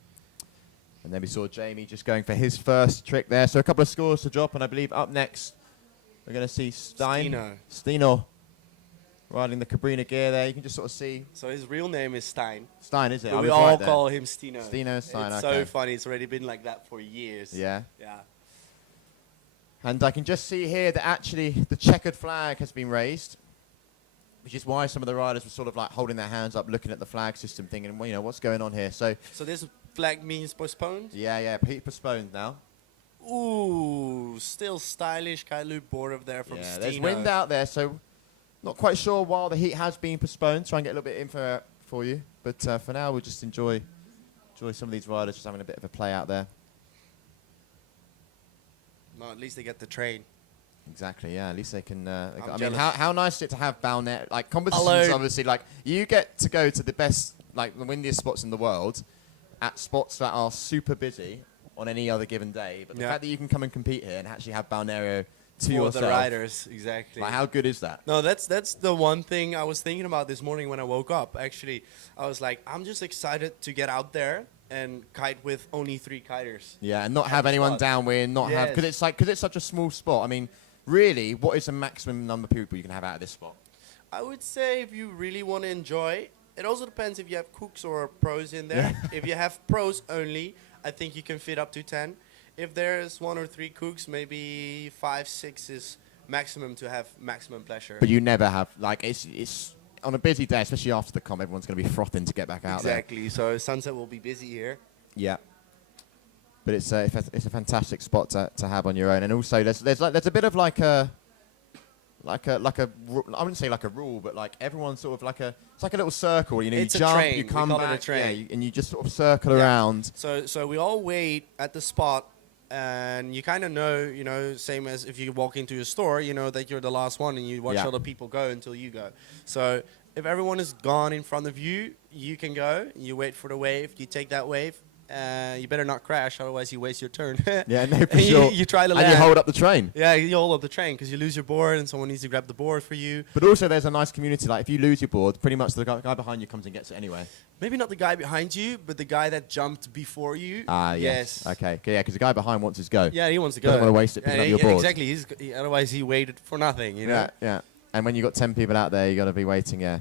And then we saw Jamie just going for his first trick there. So a couple of scores to drop, and I believe up next we're going to see Stino riding the Cabrina gear there. You can just sort of see. So his real name is Stein. Stein, is it? But we all call him Stino. Stino, Stein, it's okay. so funny. It's already been like that for years. Yeah. Yeah. And I can just see here that actually the checkered flag has been raised, which is why some of the riders were sort of like holding their hands up, looking at the flag system, thinking, well, what's going on here? So this flag means postponed? Yeah, postponed now. Ooh, still stylish kite loop board up there from Stino. There's wind out there, so not quite sure why the heat has been postponed. Try and get a little bit info for you. But for now, we'll just enjoy some of these riders just having a bit of a play out there. No, at least they get the train. Exactly, yeah. At least they can. I jealous. mean, how nice is it to have Balnet like competitions? Obviously, like you get to go to the best, like the windiest spots in the world, at spots that are super busy on any other given day. But the fact that you can come and compete here and actually have Balneario to yourself, the riders, exactly. Like, how good is that? No, that's the one thing I was thinking about this morning when I woke up. Actually, I was like, I'm just excited to get out there and kite with only 3 kiters. Yeah, and not have anyone downwind, not have because it's such a small spot. I mean, really, what is the maximum number of people you can have out of this spot? I would say if you really want to enjoy, it also depends if you have cooks or pros in there. If you have pros only, I think you can fit up to 10. If there's 1 or 3 cooks, maybe 5, 6 is maximum to have maximum pleasure. But you never have, like, it's on a busy day, especially after the comp, everyone's going to be frothing to get back out there. Exactly. So sunset will be busy here. Yeah. But it's a fantastic spot to have on your own, and also there's a bit of like a I wouldn't say like a rule, but like everyone's sort of it's like a little circle. You It's a jump, train. you come We call back, it a train. and you just sort of circle around. So we all wait at the spot, and you kind of know, same as if you walk into a store, you know that you're the last one, and you watch other people go until you go. So if everyone is gone in front of you, you can go. You wait for the wave. You take that wave. You better not crash, otherwise you waste your turn. Yeah, no, for sure. You try to land. And you hold up the train. Yeah, you hold up the train because you lose your board and someone needs to grab the board for you. But also there's a nice community. Like if you lose your board, pretty much the guy behind you comes and gets it anyway. Maybe not the guy behind you, but the guy that jumped before you. Ah, yes. Okay. Yeah, because the guy behind wants his go. Yeah, he wants to go. Doesn't want to waste it picking up your board. Exactly. Otherwise he waited for nothing, you know? Yeah. And when you got 10 people out there, you got to be waiting, Yeah.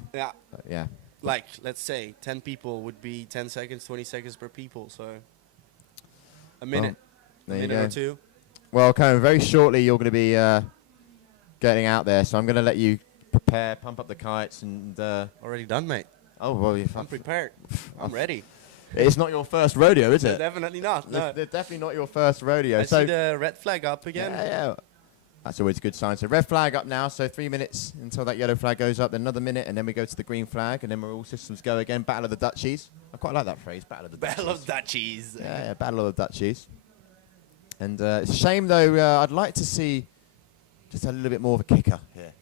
Yeah. Like, let's say 10 people would be 10 seconds, 20 seconds per people, so a minute. Well, a minute or 2. Well, Cohen, very shortly you're going to be getting out there, so I'm going to let you prepare, pump up the kites, and already done, mate. Oh well, I'm prepared. I'm ready. It's not your first rodeo, is it? Definitely not. No, they're definitely not your first rodeo. I see the red flag up again. Yeah. That's always a good sign. So red flag up now. So 3 minutes until that yellow flag goes up. Then another minute, and then we go to the green flag, and then we're all systems go again. Battle of the Duchies. I quite like that phrase. Battle of the Duchies. Battle of Duchies. Yeah, Battle of the Duchies. And it's a shame though. I'd like to see just a little bit more of a kicker here.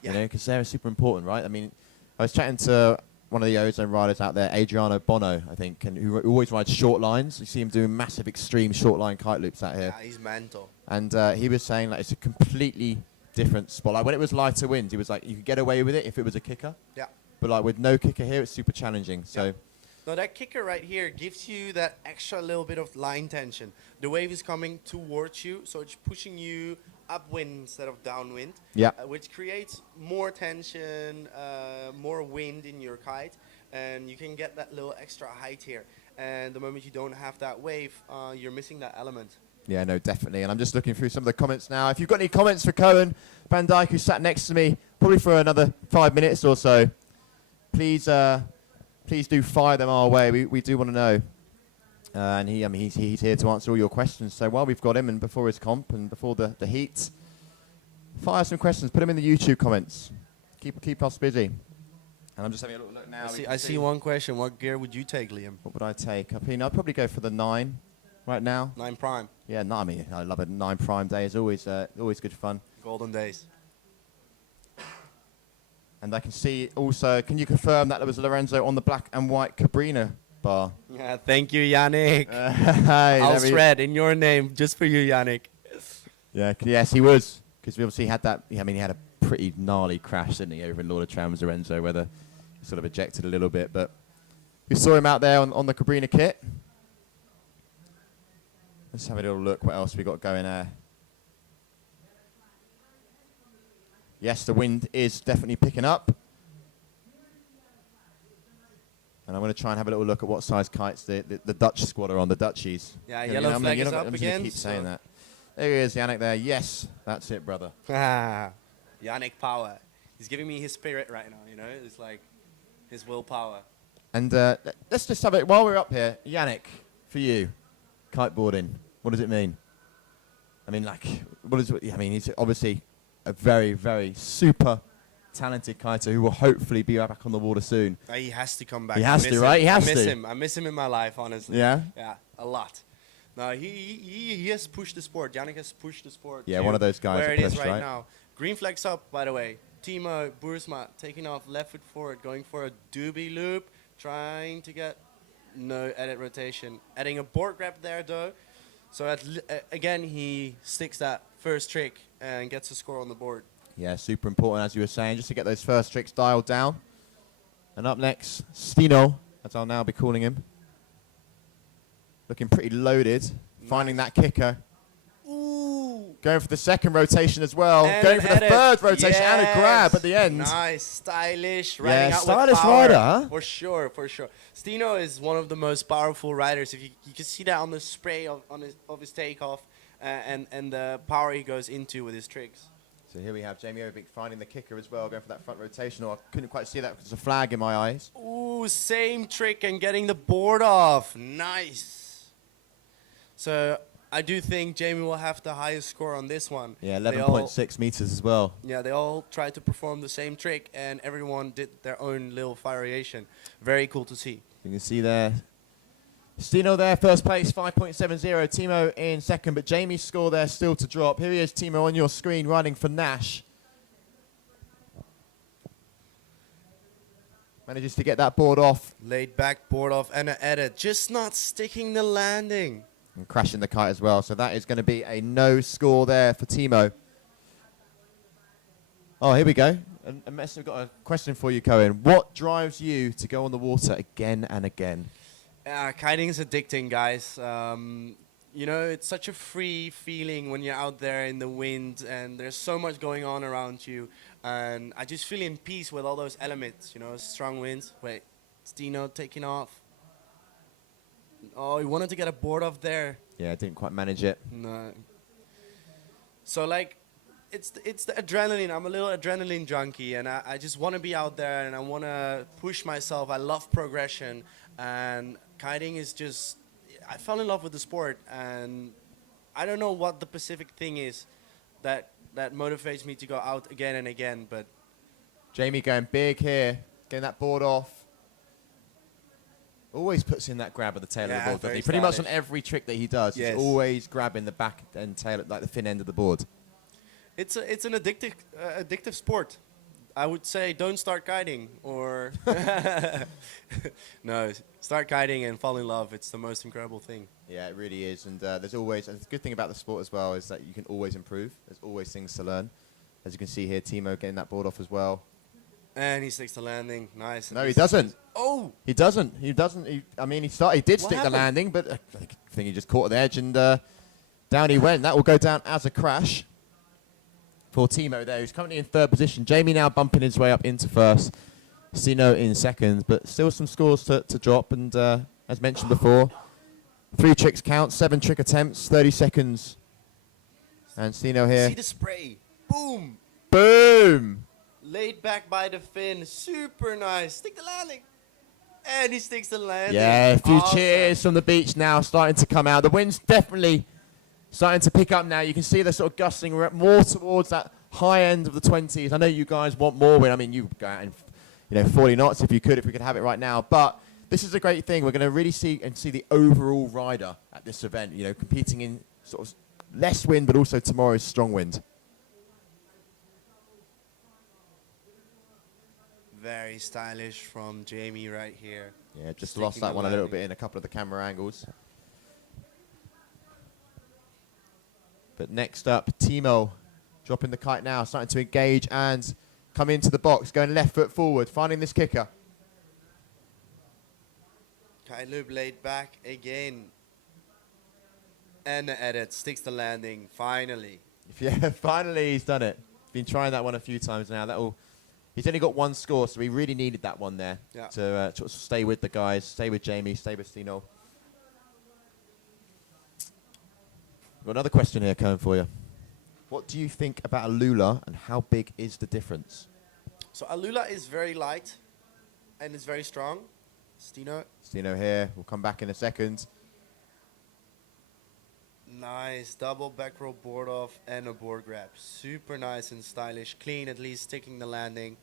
Yeah. You know, because they're super important, right? I mean, I was chatting to one of the ozone riders out there, Adriano Bono, I think, and who always rides short lines. You see him doing massive, extreme short line kite loops out here. Yeah, he's mental. And he was saying like it's a completely different spot. Like when it was lighter winds, he was like you could get away with it if it was a kicker. Yeah. But like with no kicker here, it's super challenging. So. No, that kicker right here gives you that extra little bit of line tension. The wave is coming towards you, so it's pushing you upwind instead of downwind. Yeah. Which creates more tension, more wind in your kite, and you can get that little extra height here. And the moment you don't have that wave, you're missing that element. Yeah, no, definitely. And I'm just looking through some of the comments now. If you've got any comments for Cohen Van Dyke, who sat next to me, probably for another 5 minutes or so, please do fire them our way. We do want to know. And he's here to answer all your questions. So while we've got him, and before his comp and before the heat, fire some questions. Put them in the YouTube comments. Keep us busy. And I'm just having a little look now. I see one question. What gear would you take, Liam? What would I take? I mean, I'd probably go for the 9 right now. 9 prime. Yeah, no, I mean, I love it. 9 prime day is always good fun. Golden days. And I can see also, can you confirm that there was Lorenzo on the black and white Cabrina bar? Yeah, thank you, Yannick. Hey, I'll shred in your name just for you, Yannick. Yeah, yes, he was. Because we obviously had that, I mean, he had a pretty gnarly crash, didn't he, over in Lord of Trams, Lorenzo, where he sort of ejected a little bit. But we saw him out there on the Cabrina kit. Let's have a little look what else we got going there. Yes, the wind is definitely picking up. And I'm going to try and have a little look at what size kites the Dutch squad are on, the Dutchies. Yeah, yellow flag is up I'm again. I'm keep saying that. There he is, Yannick there. Yes, that's it, brother. Yannick power. He's giving me his spirit right now, you know? It's like his willpower. And let's just have it, while we're up here, Yannick, for you, kiteboarding, what does it mean? I mean, like, what is it? I mean, he's obviously a very, very super talented kiter who will hopefully be back on the water soon. He has to come back. He has to, right? He has to. I miss him. I miss him in my life, honestly. Yeah? Yeah, a lot. No, he has pushed the sport. Yannick has pushed the sport. Yeah, one of those guys where that it is pushed, right right? now. Green flags up, by the way. Timo Boersma taking off left foot forward, going for a doobie loop, trying to get no edit rotation. Adding a board grab there, though. So again, he sticks that first trick and gets a score on the board. Yeah, super important, as you were saying, just to get those first tricks dialed down. And up next, Stino, as I'll now be calling him. Looking pretty loaded, finding that kicker. Ooh. Going for the second rotation as well. And going for the third rotation and a grab Yes. at the end. Nice, stylish, Yeah, riding out stylish with power. rider, huh? For sure, for sure. Stino is one of the most powerful riders. If you can see that on the spray of his takeoff and the power he goes into with his tricks. So here we have Jamie Obick finding the kicker as well, going for that front rotation. I couldn't quite see that because there's a flag in my eyes. Ooh, same trick and getting the board off. Nice. So I do think Jamie will have the highest score on this one. Yeah, 11.6 meters as well. Yeah, they all tried to perform the same trick, and everyone did their own little variation. Very cool to see. You can see there. Stino there, first place, 5.70. Timo in second, but Jamie's score there still to drop. Here he is, Timo, on your screen, riding for Nash. Manages to get that board off. Laid back, board off, and an edit. Just not sticking the landing. And crashing the kite as well. So that is going to be a no score there for Timo. Oh, here we go. And we've got a question for you, Cohen. What drives you to go on the water again and again? Kiting is addicting, guys. You know, it's such a free feeling when you're out there in the wind and there's so much going on around you. And I just feel in peace with all those elements, you know, strong winds. Wait, Stino taking off. Oh, he wanted to get a board off there. Yeah, didn't quite manage it. No. So, like, it's the adrenaline. I'm a little adrenaline junkie, and I just want to be out there, and I want to push myself. I love progression, and kiting is just... I fell in love with the sport, and I don't know what the specific thing is that motivates me to go out again and again, but... Jamie going big here, getting that board off. Always puts in that grab at the tail of the board, doesn't he? Pretty much on every trick that he does, he's always grabbing the back and tail, like the fin end of the board. It's an addictive sport. I would say don't start kiting, or no, start kiting and fall in love. It's the most incredible thing. Yeah, it really is. And there's always, and the good thing about the sport as well is that you can always improve. There's always things to learn. As you can see here, Timo getting that board off as well. And he sticks the landing. Nice. No, he doesn't. Oh! He doesn't. He doesn't. I mean, he did stick the landing, but I think he just caught at the edge and down he went. That will go down as a crash for Timo there, who's currently in third position. Jamie now bumping his way up into first. Stino in second, but still some scores to drop. And as mentioned before, 3 tricks count, 7 trick attempts, 30 seconds. And Stino here. See the spray. Boom! Boom! Laid back by the fin. Super nice. Stick the landing. And he sticks the landing. Yeah, a few Awesome. cheers from the beach now starting to come out. The wind's definitely starting to pick up now. You can see they're sort of gusting more towards that high end of the 20s. I know you guys want more wind. I mean, you go out and 40 knots if we could have it right now. But this is a great thing. We're going to really see the overall rider at this event, competing in sort of less wind, but also tomorrow's strong wind. Very stylish from Jamie right here. Yeah, just lost that one a little bit in a couple of the camera angles. But next up, Timo dropping the kite now, starting to engage and come into the box, going left foot forward, finding this kicker. Kite loop laid back again. And the edit, sticks the landing, finally. Yeah, finally he's done it. Been trying that one a few times now. He's only got one score, so he really needed that one there to sort of stay with the guys, stay with Jamie, stay with Stino. Got another question here, Cohen, for you. What do you think about a Lula, and how big is the difference? So Alula is very light, and it's very strong. Stino here. We'll come back in a second. Nice double back row board off and a board grab. Super nice and stylish. Clean, at least sticking the landing.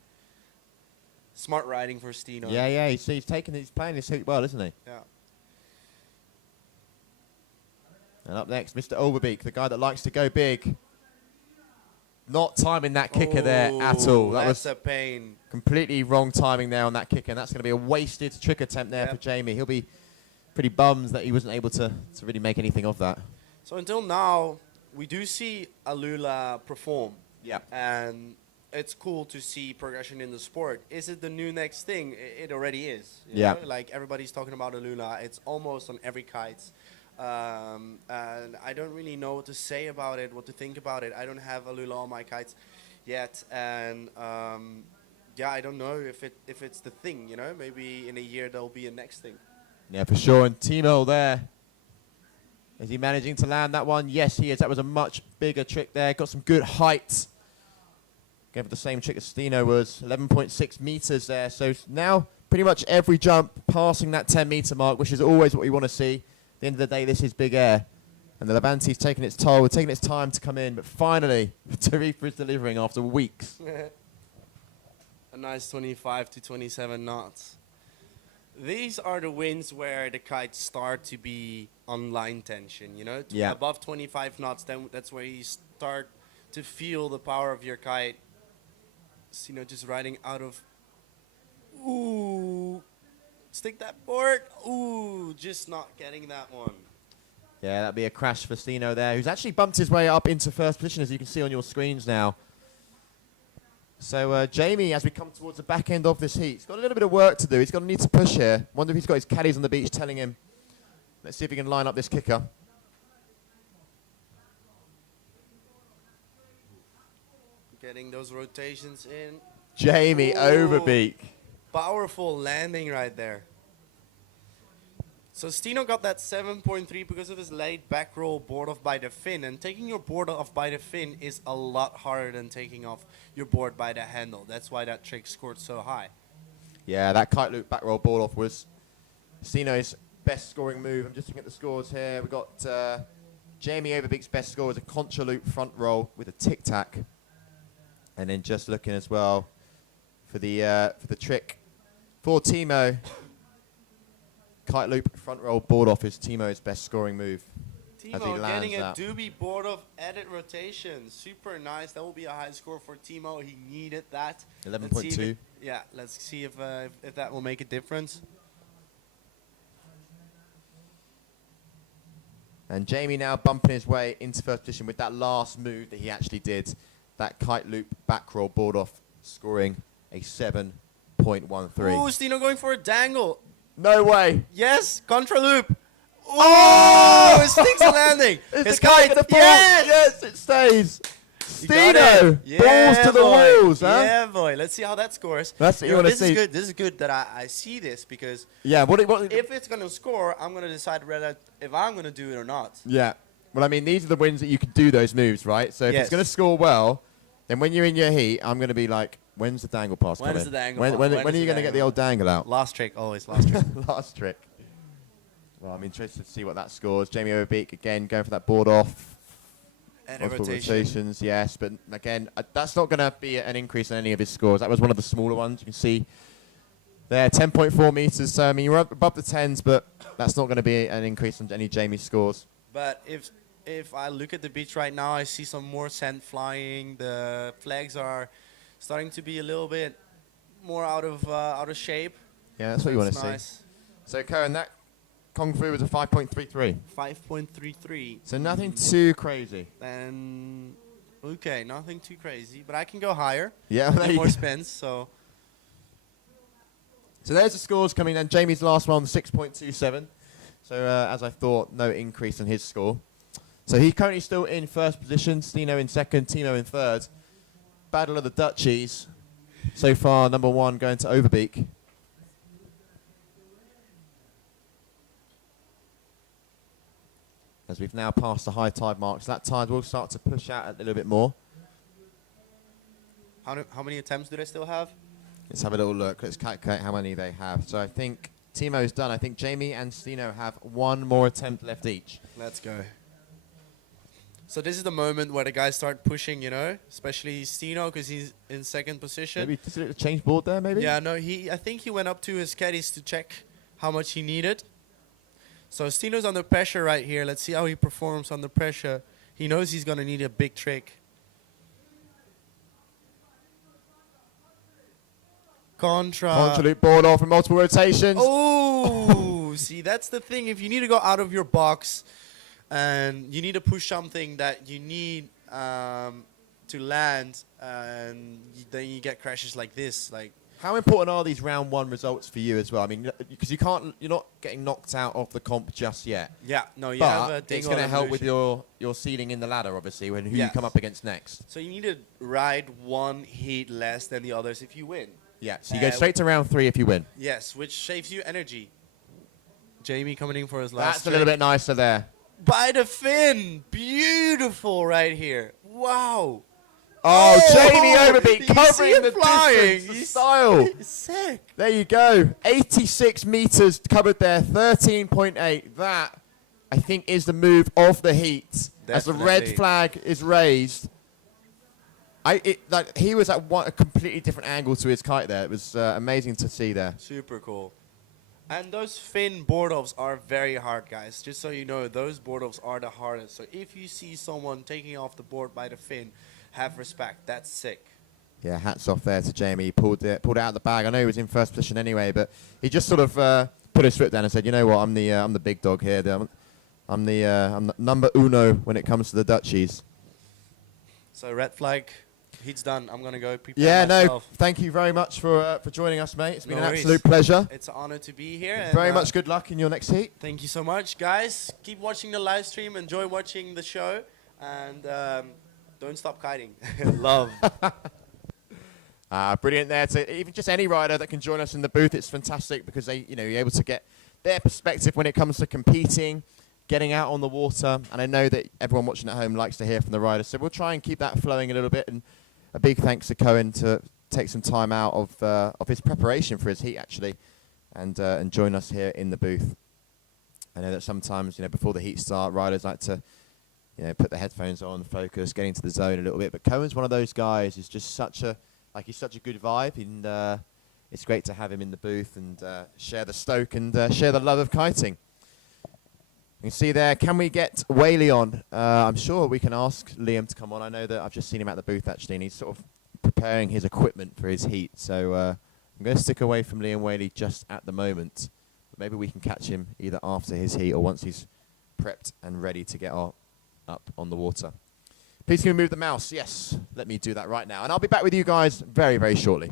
Smart riding for Stino. Yeah. He's playing his hook well, isn't he? Yeah. And up next, Mr. Overbeek, the guy that likes to go big. Not timing that kicker there at all. That was a pain. Completely wrong timing there on that kicker, and that's going to be a wasted trick attempt there for Jamie. He'll be pretty bummed that he wasn't able to really make anything of that. So until now, we do see Alula perform. Yeah. And it's cool to see progression in the sport. Is it the new next thing? It already is. You know? Like everybody's talking about Alula. It's almost on every kite. And I don't really know what to say about it, what to think about it. I don't have Alula on my kites yet. And I don't know if it's the thing, Maybe in a year there'll be a next thing. Yeah, for sure. And Timo there. Is he managing to land that one? Yes, he is. That was a much bigger trick there. Got some good height. Gave it the same trick as Stino was. 11.6 meters there. So now pretty much every jump passing that 10-meter mark, which is always what we want to see. At the end of the day, this is big air. And the Levante's taking its toll, taking its time to come in. But finally, Tarifa is delivering after weeks. A nice 25 to 27 knots. These are the winds where the kites start to be on line tension, Above 25 knots, then that's where you start to feel the power of your kite. So, just riding out of... Ooh. Stick that board. Ooh, just not getting that one. Yeah, that'd be a crash for Stino there, who's actually bumped his way up into first position, as you can see on your screens now. So Jamie, as we come towards the back end of this heat, he's got a little bit of work to do. He's going to need to push here. Wonder if he's got his caddies on the beach telling him, let's see if he can line up this kicker. Getting those rotations in. Jamie Overbeek. Powerful landing right there. So Stino got that 7.3 because of his laid back roll board off by the fin. And taking your board off by the fin is a lot harder than taking off your board by the handle. That's why that trick scored so high. Yeah, that kite loop back roll board off was Stino's best scoring move. I'm just looking at the scores here. We've got Jamie Overbeek's best score was a contra loop front roll with a tic-tac. And then just looking as well for the trick for Timo. Kite loop front roll board off is Timo's best scoring move. Timo getting a doobie board off edit rotation. Super nice. That will be a high score for Timo. He needed that. 11.2. Yeah, let's see if that will make a difference. And Jamie now bumping his way into first position with that last move that he actually did. That kite loop back roll board off, scoring a 7.13. Ooh, Stino going for a dangle. No way. Yes, contra loop. Oh, it sticks the landing. His kite. Yes, it stays. Stino, balls to the walls, huh? Yeah, boy. Let's see how that scores. That's what you want to see. This is good that I see this because if it's going to score, I'm going to decide whether if I'm going to do it or not. Yeah. Well, I mean, these are the wins that you can do those moves, right? So if it's going to score well, then when you're in your heat, I'm going to be like, when's the dangle pass coming? When's the dangle when are you going to get the old dangle out? Last trick, always last trick. Last trick. Well, I'm interested to see what that scores. Jamie Overbeek, again, going for that board off. Multiple rotations, yes. But again, that's not going to be an increase in any of his scores. That was one of the smaller ones. You can see There, 10.4 meters. So I mean, you're up above the 10s, but that's not going to be an increase in any Jamie scores. But if I look at the beach right now, I see some more sand flying. The flags are starting to be a little bit more out of shape. Yeah, that's what you want to nice. see. So Cohen, that Kung Fu was a 5.33. 5.33. So nothing too crazy. And okay, nothing too crazy, but I can go higher. Yeah, Get there you more go. spins. So there's the scores coming in. Jamie's last one, 6.27. So as I thought, no increase in his score. So he's currently still in first position. Stino in second, Timo in third. Battle of the Dutchies. So far, number one going to Overbeek. As we've now passed the high tide mark, so that tide will start to push out a little bit more. how many attempts do they still have? Let's have a little look. Let's calculate how many they have. So I think Timo's done. I think Jamie and Stino have one more attempt left each. Let's go. So this is the moment where the guys start pushing, you know, especially Stino because he's in second position. Maybe just a change board there, maybe? Yeah, no, I think he went up to his caddies to check how much he needed. So Stino's under pressure right here. Let's see how he performs under pressure. He knows he's going to need a big trick. Contra loop board off in multiple rotations. Oh, see, that's the thing. If you need to go out of your box and you need to push something that you need to land, and then you get crashes like this. Like, how important are these round one results for you as well? I mean, because you're not getting knocked out of the comp just yet. Yeah, no, you but have a it's going to help with your seeding in the ladder, obviously, when who you come up against next. So you need to ride one heat less than the others if you win. Yeah, so you go straight to round 3 if you win. Yes, which saves you energy. Jamie coming in for his last That's a little bit nicer there. By the fin. Beautiful right here. Wow. Oh, Jamie Overbeek you see covering him the flying. distance, the style. Sick. There you go. 86 meters covered there, 13.8. That, I think, is the move of the heat. As the red Definitely. flag is raised. He was at a completely different angle to his kite there. It was amazing to see there. Super cool. And those fin board-offs are very hard, guys. Just so you know, those board-offs are the hardest. So if you see someone taking off the board by the fin, have respect. That's sick. Yeah, hats off there to Jamie. He pulled it out of the bag. I know he was in first position anyway, but he just sort of put his foot down and said, "You know what? I'm the big dog here. I'm the number uno when it comes to the Dutchies." So red flag, heat's done. I'm gonna go prepare myself. No, thank you very much for joining us, mate. It's been No an worries. absolute pleasure. It's an honor to be here. And Very much good luck in your next heat. Thank you so much, guys. Keep watching the live stream. Enjoy watching the show, and don't stop kiting. Love. Brilliant there. To even just any rider that can join us in the booth, it's fantastic because you're able to get their perspective when it comes to competing, getting out on the water. And I know that everyone watching at home likes to hear from the riders, so we'll try and keep that flowing a little bit. And a big thanks to Cohen to take some time out of his preparation for his heat actually, and join us here in the booth. I know that sometimes before the heat start, riders like to put their headphones on, focus, get into the zone a little bit. But Cohen's one of those guys who's just such a good vibe, and it's great to have him in the booth and share the stoke and share the love of kiting. You can see there, can we get Whaley on? I'm sure we can ask Liam to come on. I know that I've just seen him at the booth actually, and he's sort of preparing his equipment for his heat. So I'm going to stick away from Liam Whaley just at the moment. But maybe we can catch him either after his heat or once he's prepped and ready to get up on the water. Please can we move the mouse? Yes, let me do that right now. And I'll be back with you guys very, very shortly.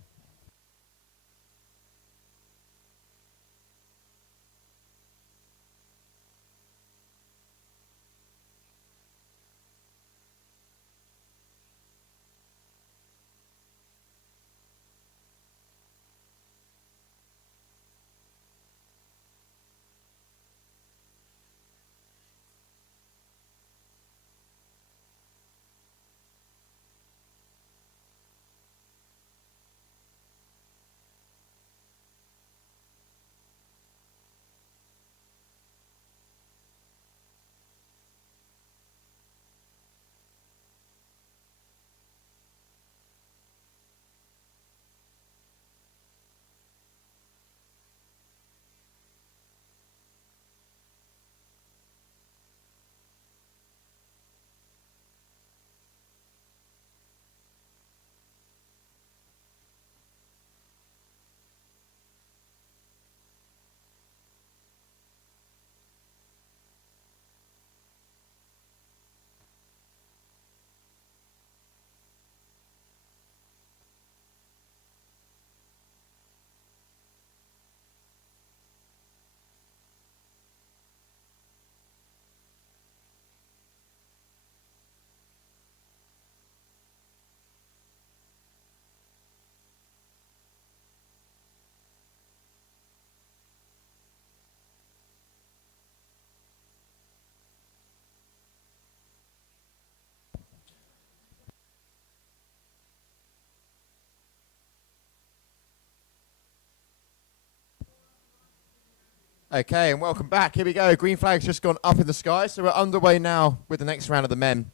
Okay, and welcome back. Here we go. Green flag's just gone up in the sky, so we're underway now with the next round of the men.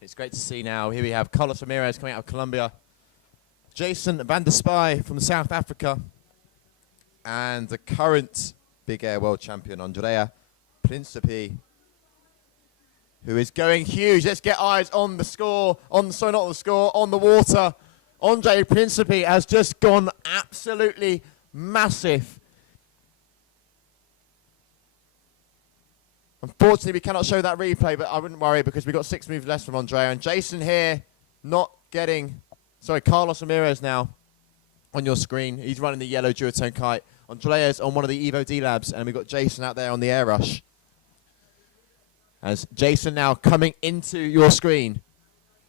It's great to see now. Here we have Carlos Ramirez coming out of Colombia, Jason van der Spy from South Africa, and the current Big Air World Champion, Andrea Principe, who is going huge. Let's get eyes on the score, on the water. Andre Principe has just gone absolutely massive. Unfortunately, we cannot show that replay, but I wouldn't worry because we've got 6 moves left from Andrea. And Jason here not getting... Sorry, Carlos Ramirez now on your screen. He's running the yellow duotone kite. Andrea's on one of the Evo D-Labs, and we've got Jason out there on the air rush. As Jason now coming into your screen.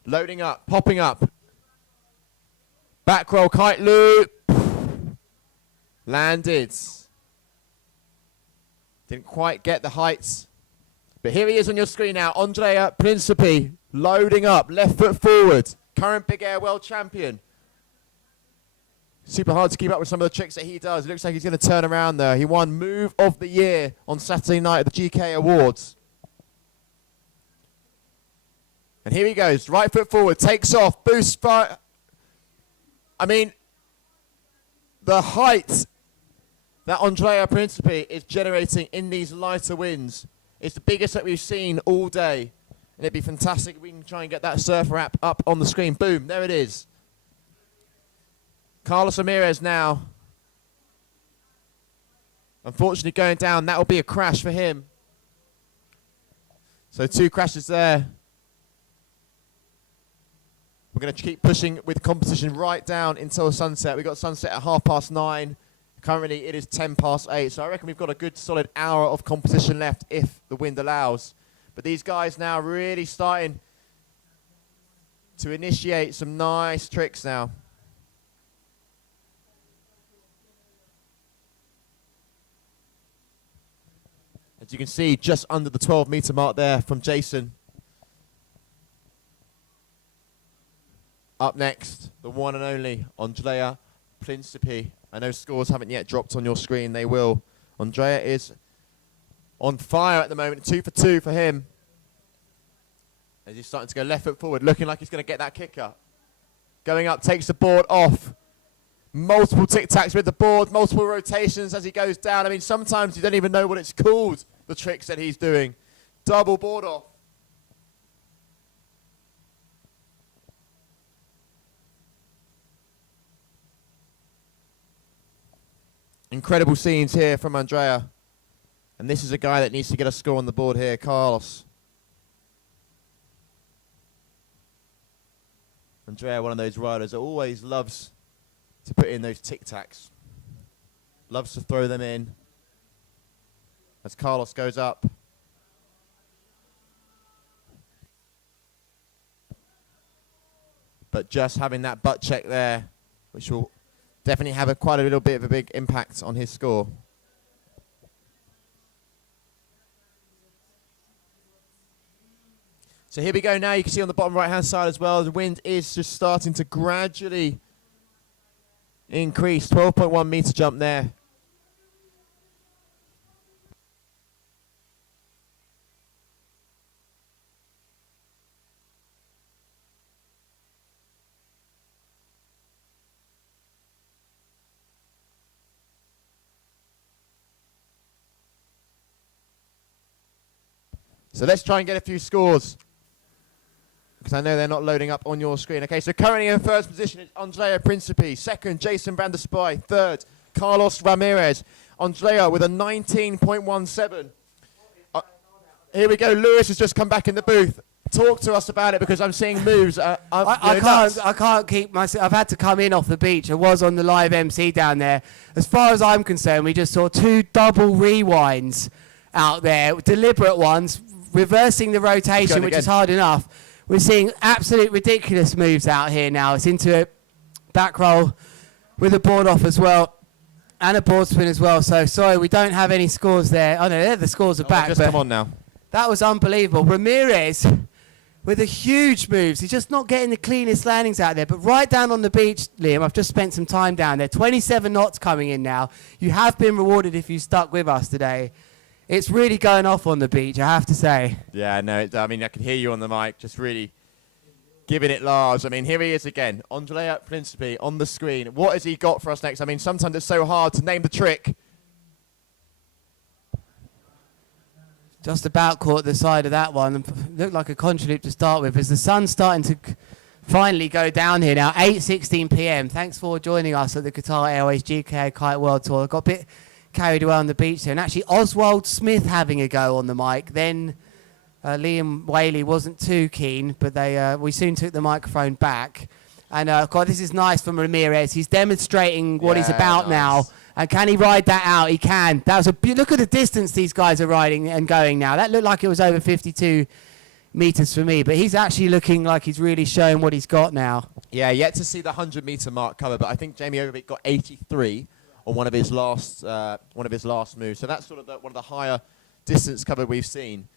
Loading up, popping up. Back roll, kite loop. Landed. Didn't quite get the heights. But here he is on your screen now. Andrea Principe loading up, left foot forward. Current Big Air World Champion. Super hard to keep up with some of the tricks that he does. It looks like he's going to turn around there. He won Move of the Year on Saturday night at the GKA Awards. And here he goes. Right foot forward, takes off, boosts fire. I mean, the height that Andrea Principe is generating in these lighter winds is the biggest that we've seen all day. And it'd be fantastic if we can try and get that surfer app up on the screen. Boom, there it is. Carlos Ramirez now. Unfortunately going down. That will be a crash for him. So 2 crashes there. We're going to keep pushing with competition right down until sunset. We've got sunset at 9:30. Currently, it is 8:10. So I reckon we've got a good solid hour of competition left if the wind allows. But these guys now really starting to initiate some nice tricks now. As you can see, just under the 12-meter mark there from Jason. Up next, the one and only Andrea Principe. I know scores haven't yet dropped on your screen. They will. Andrea is on fire at the moment. 2 for 2 for him. As he's starting to go left foot forward, looking like he's going to get that kicker. Going up, takes the board off. Multiple tic-tacs with the board, multiple rotations as he goes down. I mean, sometimes you don't even know what it's called, the tricks that he's doing. Double board off. Incredible scenes here from Andrea. And this is a guy that needs to get a score on the board here, Carlos. Andrea, one of those riders that always loves to put in those tic-tacs. Loves to throw them in. As Carlos goes up. But just having that butt check there, which will definitely have quite a little bit of a big impact on his score. So here we go now. You can see on the bottom right-hand side as well, the wind is just starting to gradually increase. 12.1 meter jump there. So let's try and get a few scores, because I know they're not loading up on your screen. Okay, so currently in first position is Andrea Principe. Second, Jason van der Spy. Third, Carlos Ramirez. Andrea with a 19.17. Here we go. Lewis has just come back in the booth. Talk to us about it, because I'm seeing moves. I can't keep myself. I've had to come in off the beach. I was on the live MC down there. As far as I'm concerned, we just saw 2 double rewinds out there, deliberate ones, reversing the rotation, which is hard enough. We're seeing absolute ridiculous moves out here now. It's into a back roll with a board off as well, and a board spin as well. So sorry, we don't have any scores there. Oh no, there the scores are back. Just come on now. That was unbelievable. Ramirez with the huge moves. He's just not getting the cleanest landings out there. But right down on the beach, Liam, I've just spent some time down there. 27 knots coming in now. You have been rewarded if you stuck with us today. It's really going off on the beach, I have to say. Yeah, no, I mean, I can hear you on the mic, just really giving it large. I mean, here he is again, Andrea Principe on the screen. What has he got for us next? I mean, sometimes it's so hard to name the trick. Just about caught the side of that one. Looked like a contra loop to start with. As the sun's starting to finally go down here now, 8:16 p.m. Thanks for joining us at the Qatar Airways GKA Kite World Tour. I got a bit carried away on the beach there. And actually, Oswald Smith having a go on the mic. Then Liam Whaley wasn't too keen, but we soon took the microphone back. And, God, this is nice from Ramirez. He's demonstrating what he's about now. And can he ride that out? He can. That was look at the distance these guys are riding and going now. That looked like it was over 52 meters for me, but he's actually looking like he's really showing what he's got now. Yeah, yet to see the 100-meter mark cover, but I think Jamie Overbeek got 83 on one of his last moves. So that's sort of one of the higher distance cover we've seen.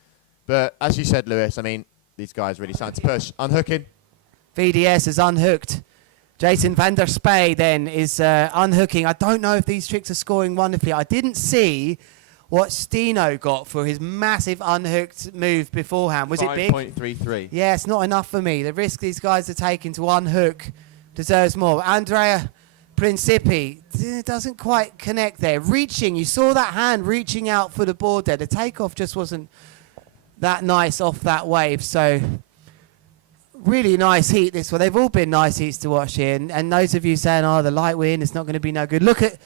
But as you said, Lewis, I mean, these guys really starting to push. Unhooking. VDS is unhooked. Jason van der Spey then is unhooking. I don't know if these tricks are scoring wonderfully. I didn't see what Steno got for his massive unhooked move beforehand. Was it big? 5.33. Yeah, it's not enough for me. The risk these guys are taking to unhook deserves more. Andrea Principi doesn't quite connect there. Reaching, you saw that hand reaching out for the board there. The takeoff just wasn't that nice off that wave. So really nice heat this one. They've all been nice heats to watch here. And those of you saying, oh, the light wind, it's not going to be no good. Look at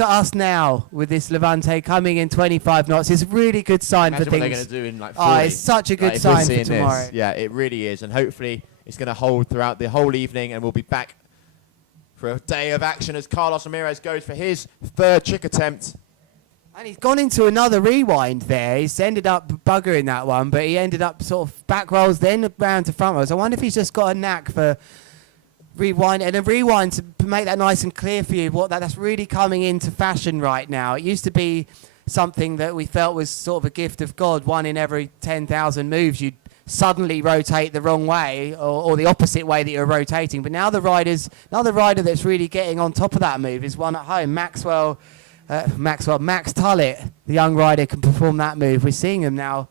us now with this Levante coming in 25 knots. It's a really good sign for things. Imagine what they're going to do in like 40. Oh, it's such a good sign for tomorrow. This. Yeah, it really is. And hopefully it's going to hold throughout the whole evening, and we'll be back for a day of action as Carlos Ramirez goes for his third trick attempt. And he's gone into another rewind there. He's ended up buggering that one, but he ended up sort of back rolls, then round to front rolls. I wonder if he's just got a knack for rewind and a rewind to make that nice and clear for you. That's really coming into fashion right now. It used to be something that we felt was sort of a gift of God. One in every 10,000 moves, you'd suddenly rotate the wrong way or the opposite way that you're rotating. But now another rider that's really getting on top of that move is one at home, Max Tullett, the young rider, can perform that move. We're seeing him now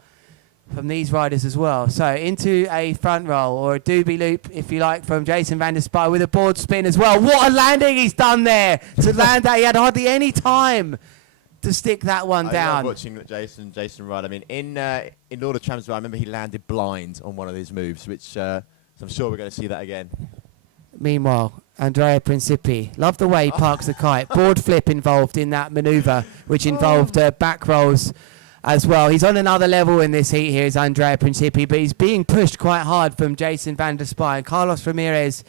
from these riders as well. So into a front roll or a doobie loop, if you like, from Jason van der Spey with a board spin as well. What a landing he's done there to land that. He had hardly any time to stick that one down. I love watching Jason ride. I mean, in Lord of Champs, I remember he landed blind on one of his moves, which so I'm sure we're going to see that again. Meanwhile, Andrea Principi, love the way he parks the kite. Board flip involved in that manoeuvre, which involved back rolls as well. He's on another level in this heat here, is Andrea Principi, but he's being pushed quite hard from Jason van der Spey. And Carlos Ramirez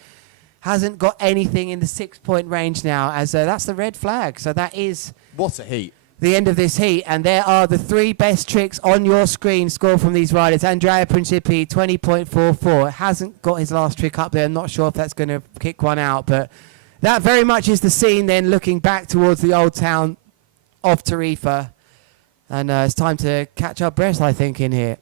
hasn't got anything in the 6-point range now, as that's the red flag. So that is... What a heat. The end of this heat, and there are the 3 best tricks on your screen scored from these riders. Andrea Principi, 20.44. Hasn't got his last trick up there. I'm not sure if that's going to kick one out, but that very much is the scene then looking back towards the old town of Tarifa. And it's time to catch our breath, I think, in here.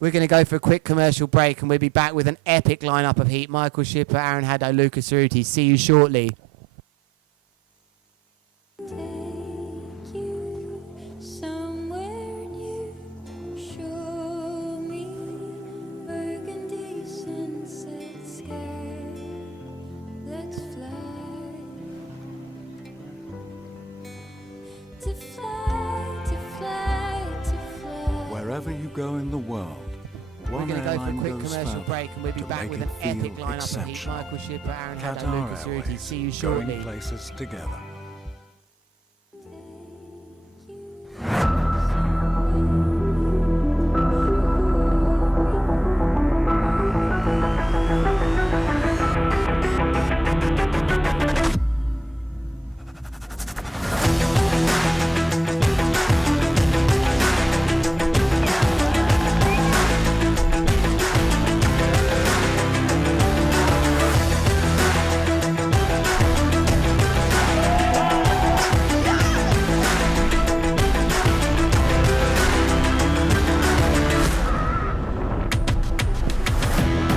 We're going to go for a quick commercial break, and we'll be back with an epic lineup of heat. Michael Schipper, Aaron Haddo, Lucas Cerruti. See you shortly. To fly. Wherever you go in the world, We're one going to go for a airline quick goes commercial further break, and we'll be to back make with it an epic feel lineup of heat. exceptional. Michael Shipper, Aaron Hadlow, Qatar Lucas Cerruti. Airways, See you shortly. going places together.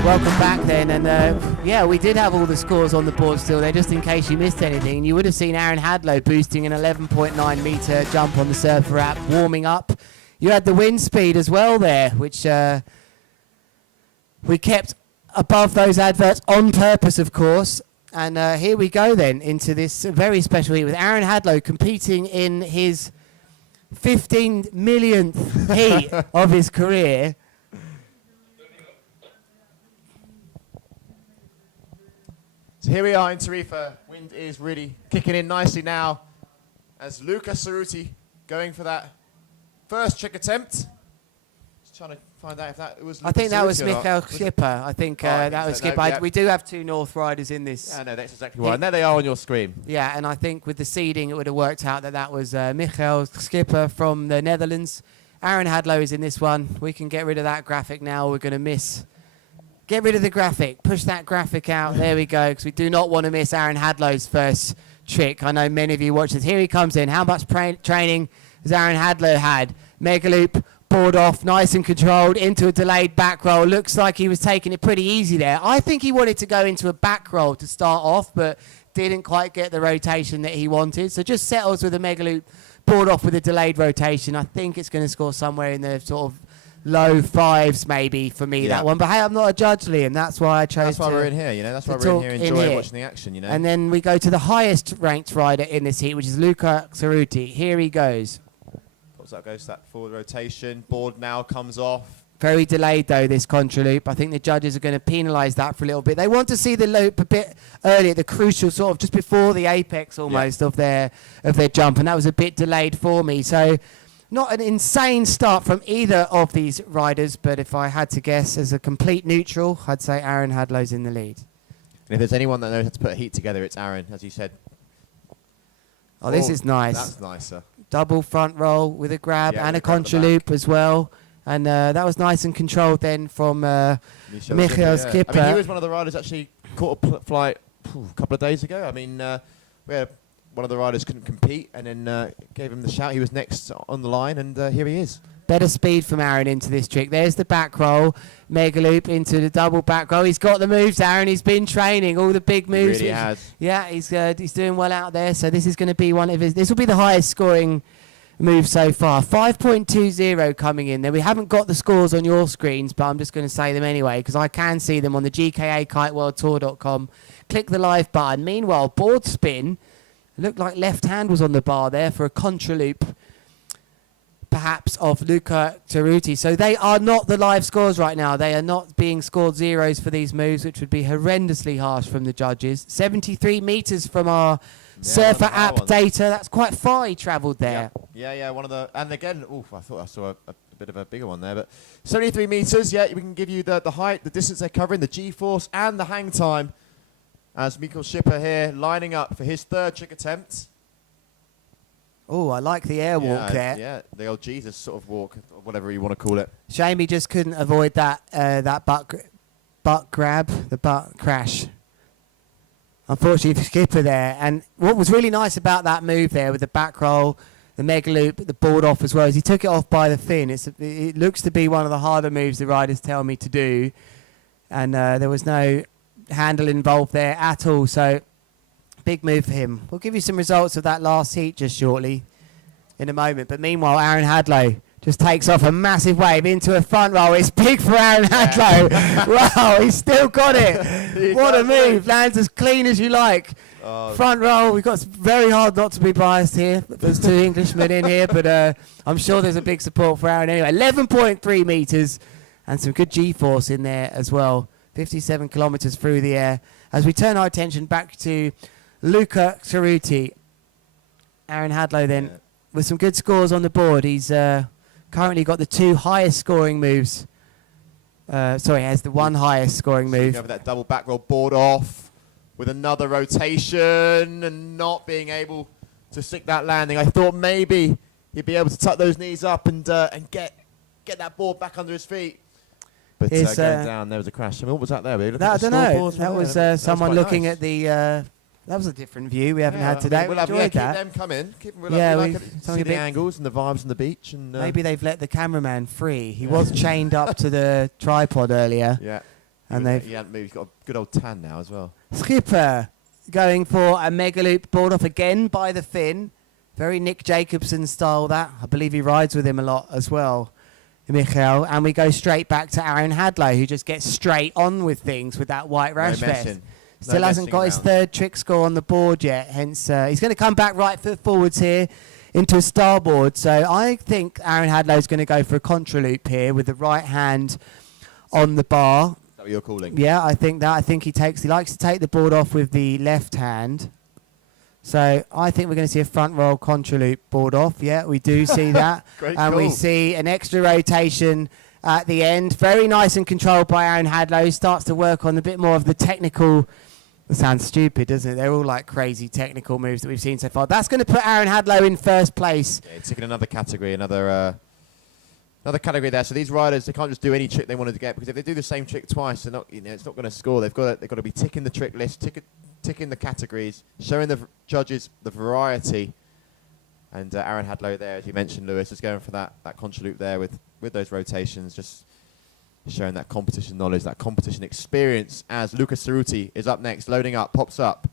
Welcome back then, and yeah, we did have all the scores on the board still there, just in case you missed anything. You would have seen Aaron Hadlow boosting an 11.9 metre jump on the Surfer app, warming up. You had the wind speed as well there, which we kept above those adverts on purpose, of course. And here we go then into this very special heat with Aaron Hadlow competing in his 15 millionth heat of his career. So here we are in Tarifa. Wind is really kicking in nicely now as Lucas Cerruti going for that first trick attempt. Just trying to find out if that was I think that was Cerruti or not. Michael Skipper. I think that was so. Skipper. No, yeah. We do have two North riders in this. Yeah, no, that's exactly right. And there they are on your screen. Yeah, and I think with the seeding, it would have worked out that that was Michael Skipper from the Netherlands. Aaron Hadlow is in this one. We can get rid of that graphic now. We're going to miss. Get rid of the graphic. Push that graphic out. There we go, because we do not want to miss Aaron Hadlow's first trick. I know many of you watch this. Here he comes in. How much training has Aaron Hadlow had? Mega loop, board off, nice and controlled, into a delayed back roll. Looks like he was taking it pretty easy there. I think he wanted to go into a back roll to start off, but didn't quite get the rotation that he wanted. So just settles with a mega loop, board off with a delayed rotation. I think it's going to score somewhere in the sort of low fives maybe for me, that one. But hey, I'm not a judge, Liam. That's why I chose That's why we're in here, you know. That's why we're in here enjoying watching the action, you know. And then we go to the highest ranked rider in this heat, which is Luca Cerruti. Here he goes. That goes to that forward rotation. Board now comes off. Very delayed though, this contra loop. I think the judges are going to penalise that for a little bit. They want to see the loop a bit earlier, the crucial sort of just before the apex almost of their jump, and that was a bit delayed for me. So not an insane start from either of these riders, but if I had to guess as a complete neutral, I'd say Aaron Hadlow's in the lead. And if there's anyone that knows how to put a heat together, it's Aaron, as you said. Oh, this is nice. That's nicer. Double front roll with a grab and a contra loop as well. And that was nice and controlled then from Michael Skipper. I mean, he was one of the riders actually caught a flight a couple of days ago. I mean, we had one of the riders couldn't compete and then gave him the shout. He was next on the line, and here he is. Better speed from Aaron into this trick. There's the back roll. Mega loop into the double back roll. He's got the moves, Aaron. He's been training all the big moves. He really has. Yeah, he's doing well out there. So this is going to be one of his. This will be the highest scoring move so far. 5.20 coming in there. We haven't got the scores on your screens, but I'm just going to say them anyway because I can see them on the GKA KiteWorldTour.com. Click the live button. Meanwhile, board spin. It looked like left hand was on the bar there for a contra loop, perhaps, of Luca Cerruti. So they are not the live scores right now. They are not being scored zeros for these moves, which would be horrendously harsh from the judges. 73 metres from our Surfer app data. That's quite far he travelled there. Yeah, one of the... And again, I thought I saw a bit of a bigger one there, but 73 metres, yeah, we can give you the height, the distance they're covering, the G-force, and the hang time. As Michael Skipper here lining up for his third trick attempt. Oh, I like the airwalk there. Yeah, the old Jesus sort of walk, or whatever you want to call it. Shame he just couldn't avoid that butt grab, the butt crash. Unfortunately for Skipper there. And what was really nice about that move there with the back roll, the mega loop, the board off as well, is he took it off by the fin. It looks to be one of the harder moves the riders tell me to do. And there was no handle involved there at all. So big move for him. We'll give you some results of that last heat just shortly in a moment. But meanwhile, Aaron Hadlow just takes off a massive wave into a front roll. It's big for Aaron Hadlow. Wow, he's still got it. What a move. Lands as clean as you like. Front row, we've got very hard not to be biased here. There's two Englishmen in here, but I'm sure there's a big support for Aaron anyway. 11.3 metres and some good G-force in there as well. 57 kilometres through the air. As we turn our attention back to Luca Ceruti. Aaron Hadlow then, with some good scores on the board. He's currently got the two highest scoring moves. Has the one highest scoring move. Over that double back roll board off with another rotation and not being able to stick that landing. I thought maybe he'd be able to tuck those knees up and get that board back under his feet. But going down, there was a crash. I mean, what was that there? I don't know. That was someone looking at the... that was a different view we haven't had today. We'll keep them coming. We see the angles and the vibes on the beach. And maybe they've let the cameraman free. He was chained up to the tripod earlier. Yeah. And he hadn't moved. He's got a good old tan now as well. Skipper going for a mega loop, board off again by the fin. Very Nick Jacobson style that. I believe he rides with him a lot as well, Michael. And we go straight back to Aaron Hadlow, who just gets straight on with things with that white rash vest. Still hasn't got his third trick score on the board yet, hence he's going to come back right foot forwards here into a starboard. So I think Aaron Hadlow is going to go for a contra loop here with the right hand on the bar. Is that what you're calling? Yeah, I think that. I think he likes to take the board off with the left hand. So I think we're going to see a front roll contra loop board off. Yeah, we do see that. Great and call. We see an extra rotation at the end. Very nice and controlled by Aaron Hadlow. He starts to work on a bit more of the technical... It sounds stupid, doesn't it? They're all like crazy technical moves that we've seen so far. That's going to put Aaron Hadlow in first place. Yeah, taking another category, another category there. So these riders, they can't just do any trick they wanted to get, because if they do the same trick twice, they're not, it's not going to score. They've got to be ticking the trick list, ticking the categories, showing the judges the variety. And Aaron Hadlow there, as you mentioned, Lewis, is going for that contra loop there with those rotations, just showing that competition knowledge, that competition experience, as Luca Ceruti is up next, loading up, pops up.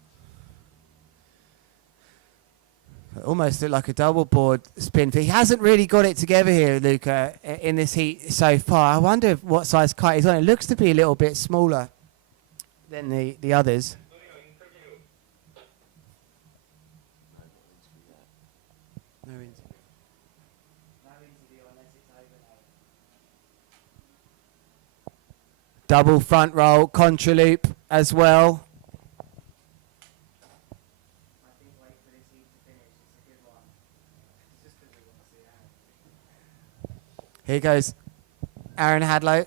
Almost looked like a double board spin. He hasn't really got it together here, Luca, in this heat so far. I wonder what size kite he's on. It looks to be a little bit smaller than the others. Double front roll, contra loop as well. Here goes Aaron Hadlow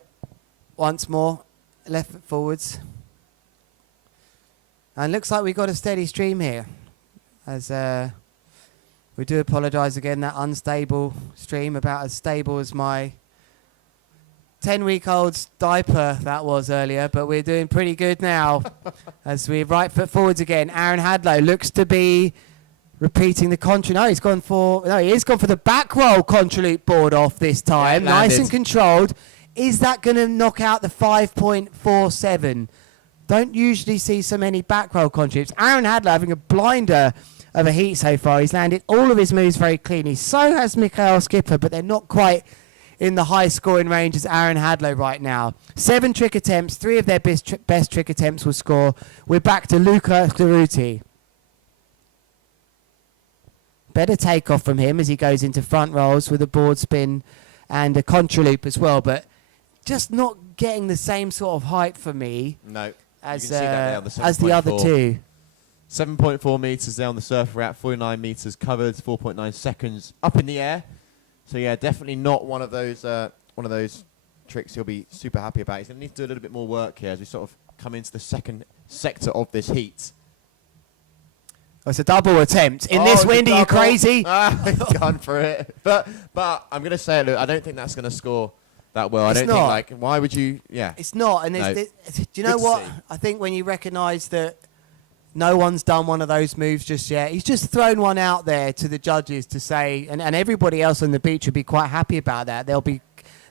once more, left foot forwards. And looks like we've got a steady stream here. As we do apologise again, that unstable stream, about as stable as my 10-week-old's diaper that was earlier, but we're doing pretty good now. As we right foot forwards again. Aaron Hadlow looks to be repeating the contra. No, he is gone for the back roll contra loop board off this time. Yeah, nice and controlled. Is that going to knock out the 5.47? Don't usually see so many back roll contra loops. Aaron Hadlow having a blinder of a heat so far. He's landed all of his moves very cleanly. So has Michael Skipper, but they're not quite in the high scoring range as Aaron Hadlow right now. 7 trick attempts, 3 of their best trick attempts will score. We're back to Luca Ceruti. Better takeoff from him as he goes into front rolls with a board spin and a contra loop as well, but just not getting the same sort of height for me. No, as the other two. 7.4 metres there on the surf. We're at 49 metres covered, 4.9 seconds up in the air. So yeah, definitely not one of those tricks he'll be super happy about. He's going to need to do a little bit more work here as we sort of come into the second sector of this heat. Oh, it's a double attempt. In this wind, are you crazy? Gone for it. But I'm going to say it, look, I don't think that's going to score that well. It's I don't think, like, why would you, yeah. It's not. And No. do you know what? I think when you recognise that no one's done one of those moves just yet, he's just thrown one out there to the judges to say, and everybody else on the beach would be quite happy about that. They'll be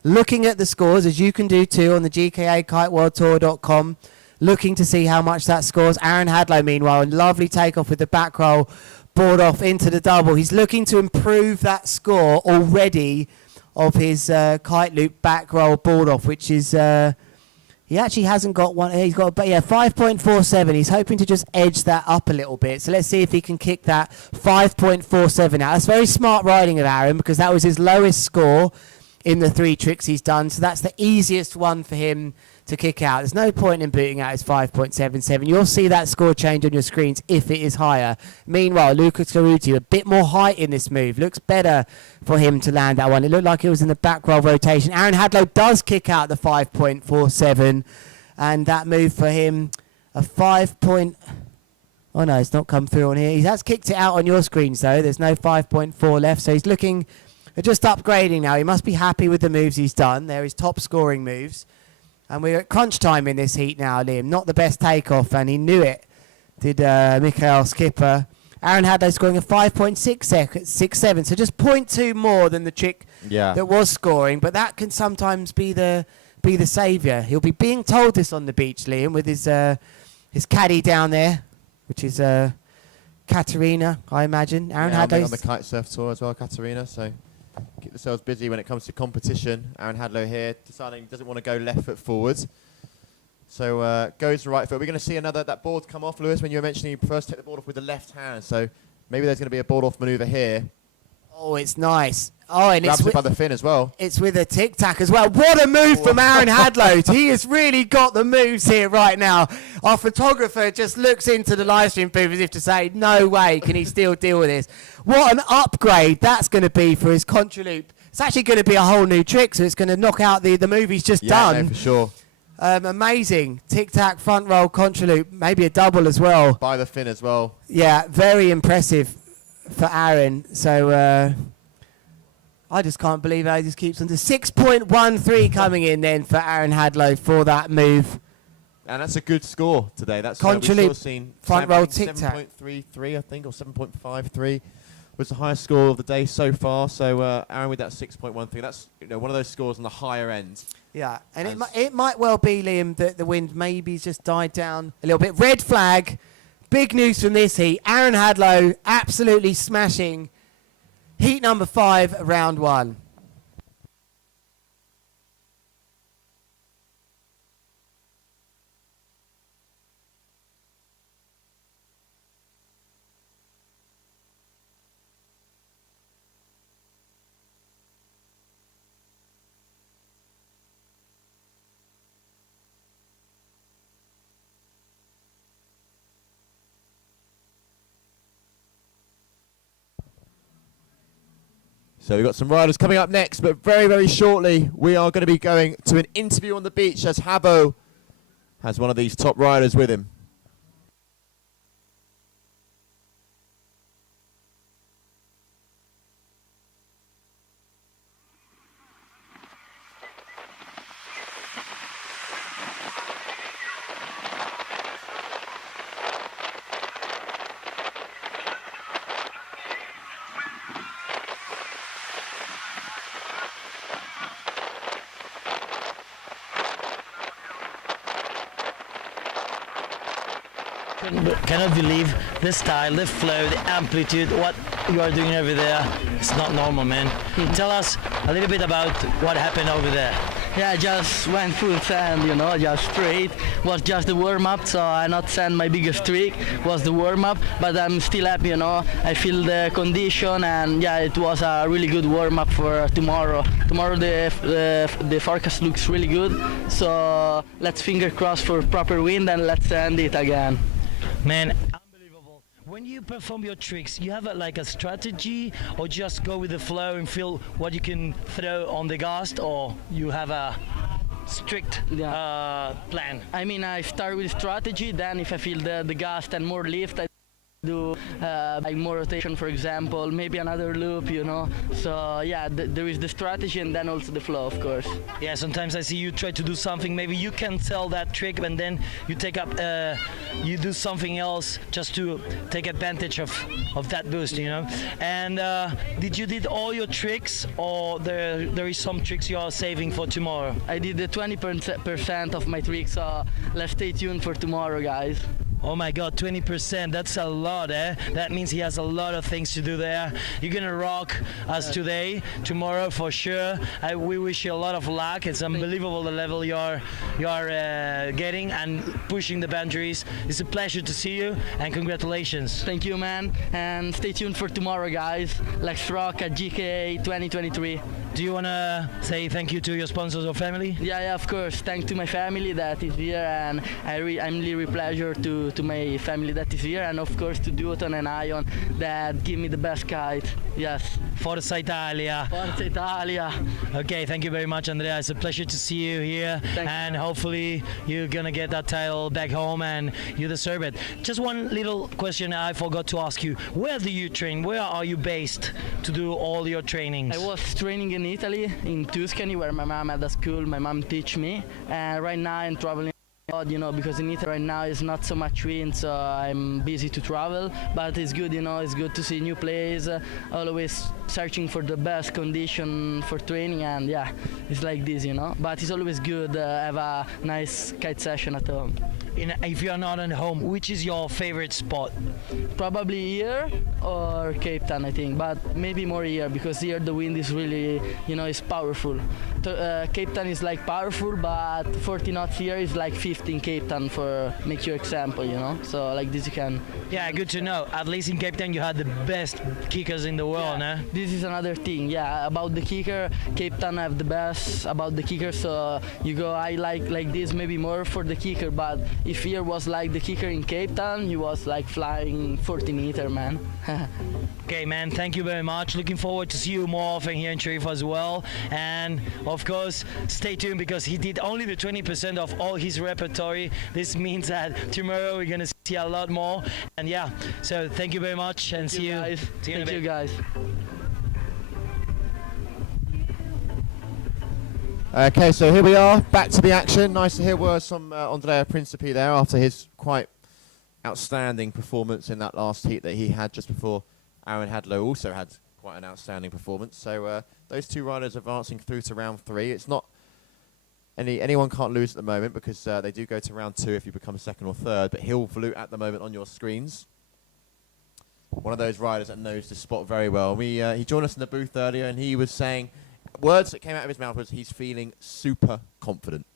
looking at the scores, as you can do too, on the GKA kiteworldtour.com, looking to see how much that scores. Aaron Hadlow, meanwhile, a lovely takeoff with the back roll, board off into the double. He's looking to improve that score already of his kite loop back roll board off, which is He actually hasn't got one. He's got, but yeah, 5.47. He's hoping to just edge that up a little bit. So let's see if he can kick that 5.47 out. That's very smart riding of Aaron, because that was his lowest score in the 3 tricks he's done. So that's the easiest one for him to kick out. There's no point in booting out his 5.77. You'll see that score change on your screens if it is higher. Meanwhile, Lucas Caruti, a bit more height in this move. Looks better for him to land that one. It looked like it was in the back roll rotation. Aaron Hadlow does kick out the 5.47, and that move for him, a 5. Oh no, it's not come through on here. He has kicked it out on your screens though. There's no 5.4 left, so he's looking at just upgrading now. He must be happy with the moves he's done. They're his top scoring moves. And we're at crunch time in this heat now, Liam. Not the best takeoff, and he knew it, did Mikhail Skipper. Aaron Hadlow scoring a 5.67, so just 0.2 more than the chick that was scoring. But that can sometimes be the saviour. He'll be being told this on the beach, Liam, with his caddy down there, which is Katerina, I imagine. Aaron Hadlow on the kite surf tour as well, Katerina. So keep yourselves busy when it comes to competition. Aaron Hadlow here deciding he doesn't want to go left foot forwards. So goes right foot. We're going to see that board come off, Lewis, when you were mentioning you first take the board off with the left hand. So maybe there's going to be a board off manoeuvre here. Oh, it's nice. Oh, and grabs it by the fin as well. It's with a tic-tac as well. What a move from Aaron Hadlow. He has really got the moves here right now. Our photographer just looks into the live stream booth as if to say, no way can he still deal with this. What an upgrade that's going to be for his contra loop. It's actually going to be a whole new trick, so it's going to knock out the move he's just done. Yeah, for sure. Amazing. Tic-tac, front roll, contra loop, maybe a double as well. By the fin as well. Yeah, very impressive for Aaron. So I just can't believe how he just keeps on to 6.13 coming in then for Aaron Hadlow for that move. And that's a good score today. That's contra loop, seen front roll, tic-tac. 7.33, I think, or 7.53 was the highest score of the day so far. So Aaron with that 6.13, that's one of those scores on the higher end. Yeah, and it might well be, Liam, that the wind maybe just died down a little bit. Red flag, big news from this heat. Aaron Hadlow absolutely smashing heat number 5, round 1. So we've got some riders coming up next, but very, very shortly we are going to be going to an interview on the beach as Habbo has one of these top riders with him. Cannot believe the style, the flow, the amplitude, what you are doing over there. It's not normal, man. Tell us a little bit about what happened over there. Yeah, I just went full sand, just straight. Was just the warm-up, so I not send my biggest trick. Was the warm-up, but I'm still happy, I feel the condition, and yeah, it was a really good warm-up for tomorrow. Tomorrow the forecast looks really good, so let's finger crossed for proper wind and let's send it again. Man, unbelievable. When you perform your tricks, you have a strategy, or just go with the flow and feel what you can throw on the gust, or you have a strict plan? I mean, I start with strategy, then if I feel the gust and more lift, I do like more rotation, for example, maybe another loop, So yeah, there is the strategy and then also the flow, of course. Yeah, sometimes I see you try to do something, maybe you can tell that trick, and then you take up, you do something else just to take advantage of that boost, And did all your tricks, or there is some tricks you are saving for tomorrow? I did the 20% of my tricks, so let's stay tuned for tomorrow, guys. Oh my God, 20%, that's a lot, eh? That means he has a lot of things to do there. You're gonna rock us today, tomorrow for sure. We wish you a lot of luck. It's unbelievable the level you're getting and pushing the boundaries. It's a pleasure to see you and congratulations. Thank you, man. And stay tuned for tomorrow, guys. Let's rock at GKA 2023. Do you wanna say thank you to your sponsors or family? Yeah, of course. Thanks to my family that is here, and I'm really pleasure to my family that is here, and of course to Duoton and Ion that give me the best kite. Yes. Forza Italia. Forza Italia. Okay, thank you very much, Andrea. It's a pleasure to see you here, and hopefully you're gonna get that title back home, and you deserve it. Just one little question I forgot to ask you. Where do you train? Where are you based to do all your trainings? I was training in Italy, in Tuscany, where my mom had a school. My mom teach me, and right now I'm traveling. Because in Italy right now is not so much wind, so I'm busy to travel, but it's good, it's good to see new place, always searching for the best condition for training, and yeah, it's like this, but it's always good have a nice kite session at home. If you're not at home, which is your favorite spot? Probably here or Cape Town, I think, but maybe more here, because here the wind is really, is powerful. Cape Town is like powerful, but 40 knots here is like 15 Cape Town, for make you example, so like this you can. Yeah, good to know. At least in Cape Town you had the best kickers in the world, yeah. This is another thing, about the kicker. Cape Town have the best about the kicker, so you go, I like this maybe more for the kicker, but if here was like the kicker in Cape Town, he was like flying 40 meter, man. Okay, man, thank you very much. Looking forward to see you more often here in Tarifa as well. And of course, stay tuned, because he did only the 20% of all his repertory. This means that tomorrow we're gonna see a lot more. And yeah, so thank you very much, and see you guys. See you in a Thank bit. you, guys. Okay, so here we are, back to the action. Nice to hear words from Andrea Principi there after his quite outstanding performance in that last heat that he had just before. Aaron Hadlow also had quite an outstanding performance. So those two riders advancing through to round 3. It's not anyone can't lose at the moment, because they do go to round 2 if you become second or third. But Hill Vloot at the moment on your screens. One of those riders that knows this spot very well. He joined us in the booth earlier, and he was saying, words that came out of his mouth was he's feeling super confident.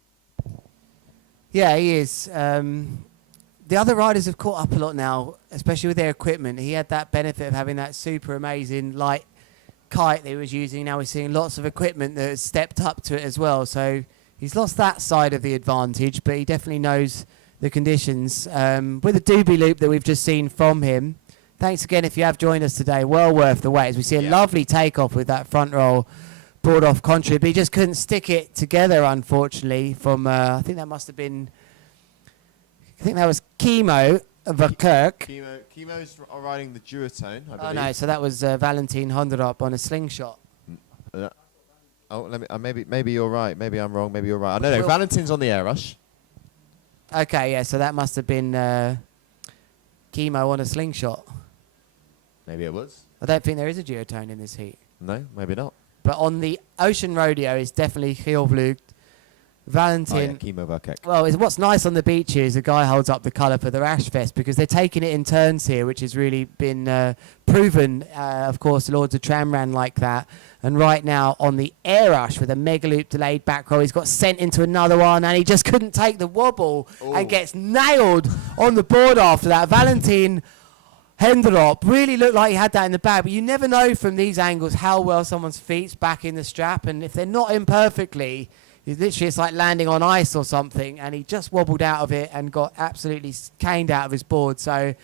Yeah, he is. The other riders have caught up a lot now, especially with their equipment. He had that benefit of having that super amazing light kite they was using. Now we're seeing lots of equipment that has stepped up to it as well. So he's lost that side of the advantage, but he definitely knows the conditions. With the doobie loop that we've just seen from him, thanks again if you have joined us today. Well worth the wait, as we see a lovely takeoff with that front roll brought off contrary, but he just couldn't stick it together, unfortunately, from, I think that must have been, I think that was Chemo Verkerk. Chemo's riding the duotone, I believe. Oh no, so that was Valentin Honderop on a slingshot. Maybe you're right, maybe I'm wrong, maybe you're right. I don't know, Valentin's on the air rush. Okay, yeah, so that must have been Chemo on a slingshot. Maybe it was. I don't think there is a duotone in this heat. No, maybe not. But on the Ocean Rodeo, it's definitely Gielvlug, Valentin. Chemo Verkerk. Well, what's nice on the beach is the guy holds up the colour for the Rash Fest, because they're taking it in turns here, which has really been proven. Of course, the Lords of Tram ran like that. And right now on the Air Rush with a mega loop delayed back roll, he's got sent into another one, and he just couldn't take the wobble and gets nailed on the board after that. Valentin Henderop really looked like he had that in the bag, but you never know from these angles how well someone's feet's back in the strap, and if they're not in perfectly, it's like landing on ice or something, and he just wobbled out of it and got absolutely caned out of his board. So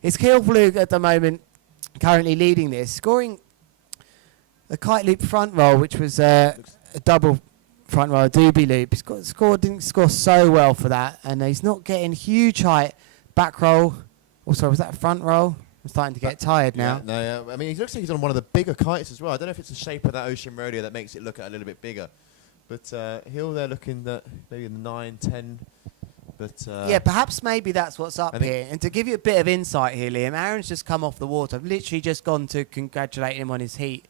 it's Gielvlug at the moment currently leading this, scoring a kite loop front roll, which was a double front roll, a doobie loop. Didn't score so well for that, and he's not getting huge height back roll. Also, was that a front roll? I'm starting to get tired now. No, I mean, he looks like he's on one of the bigger kites as well. I don't know if it's the shape of that Ocean Rodeo that makes it look a little bit bigger. But Hill, they're looking at maybe 9, 10. But yeah, perhaps maybe that's what's up here. And to give you a bit of insight here, Liam, Aaron's just come off the water. I've literally just gone to congratulate him on his heat,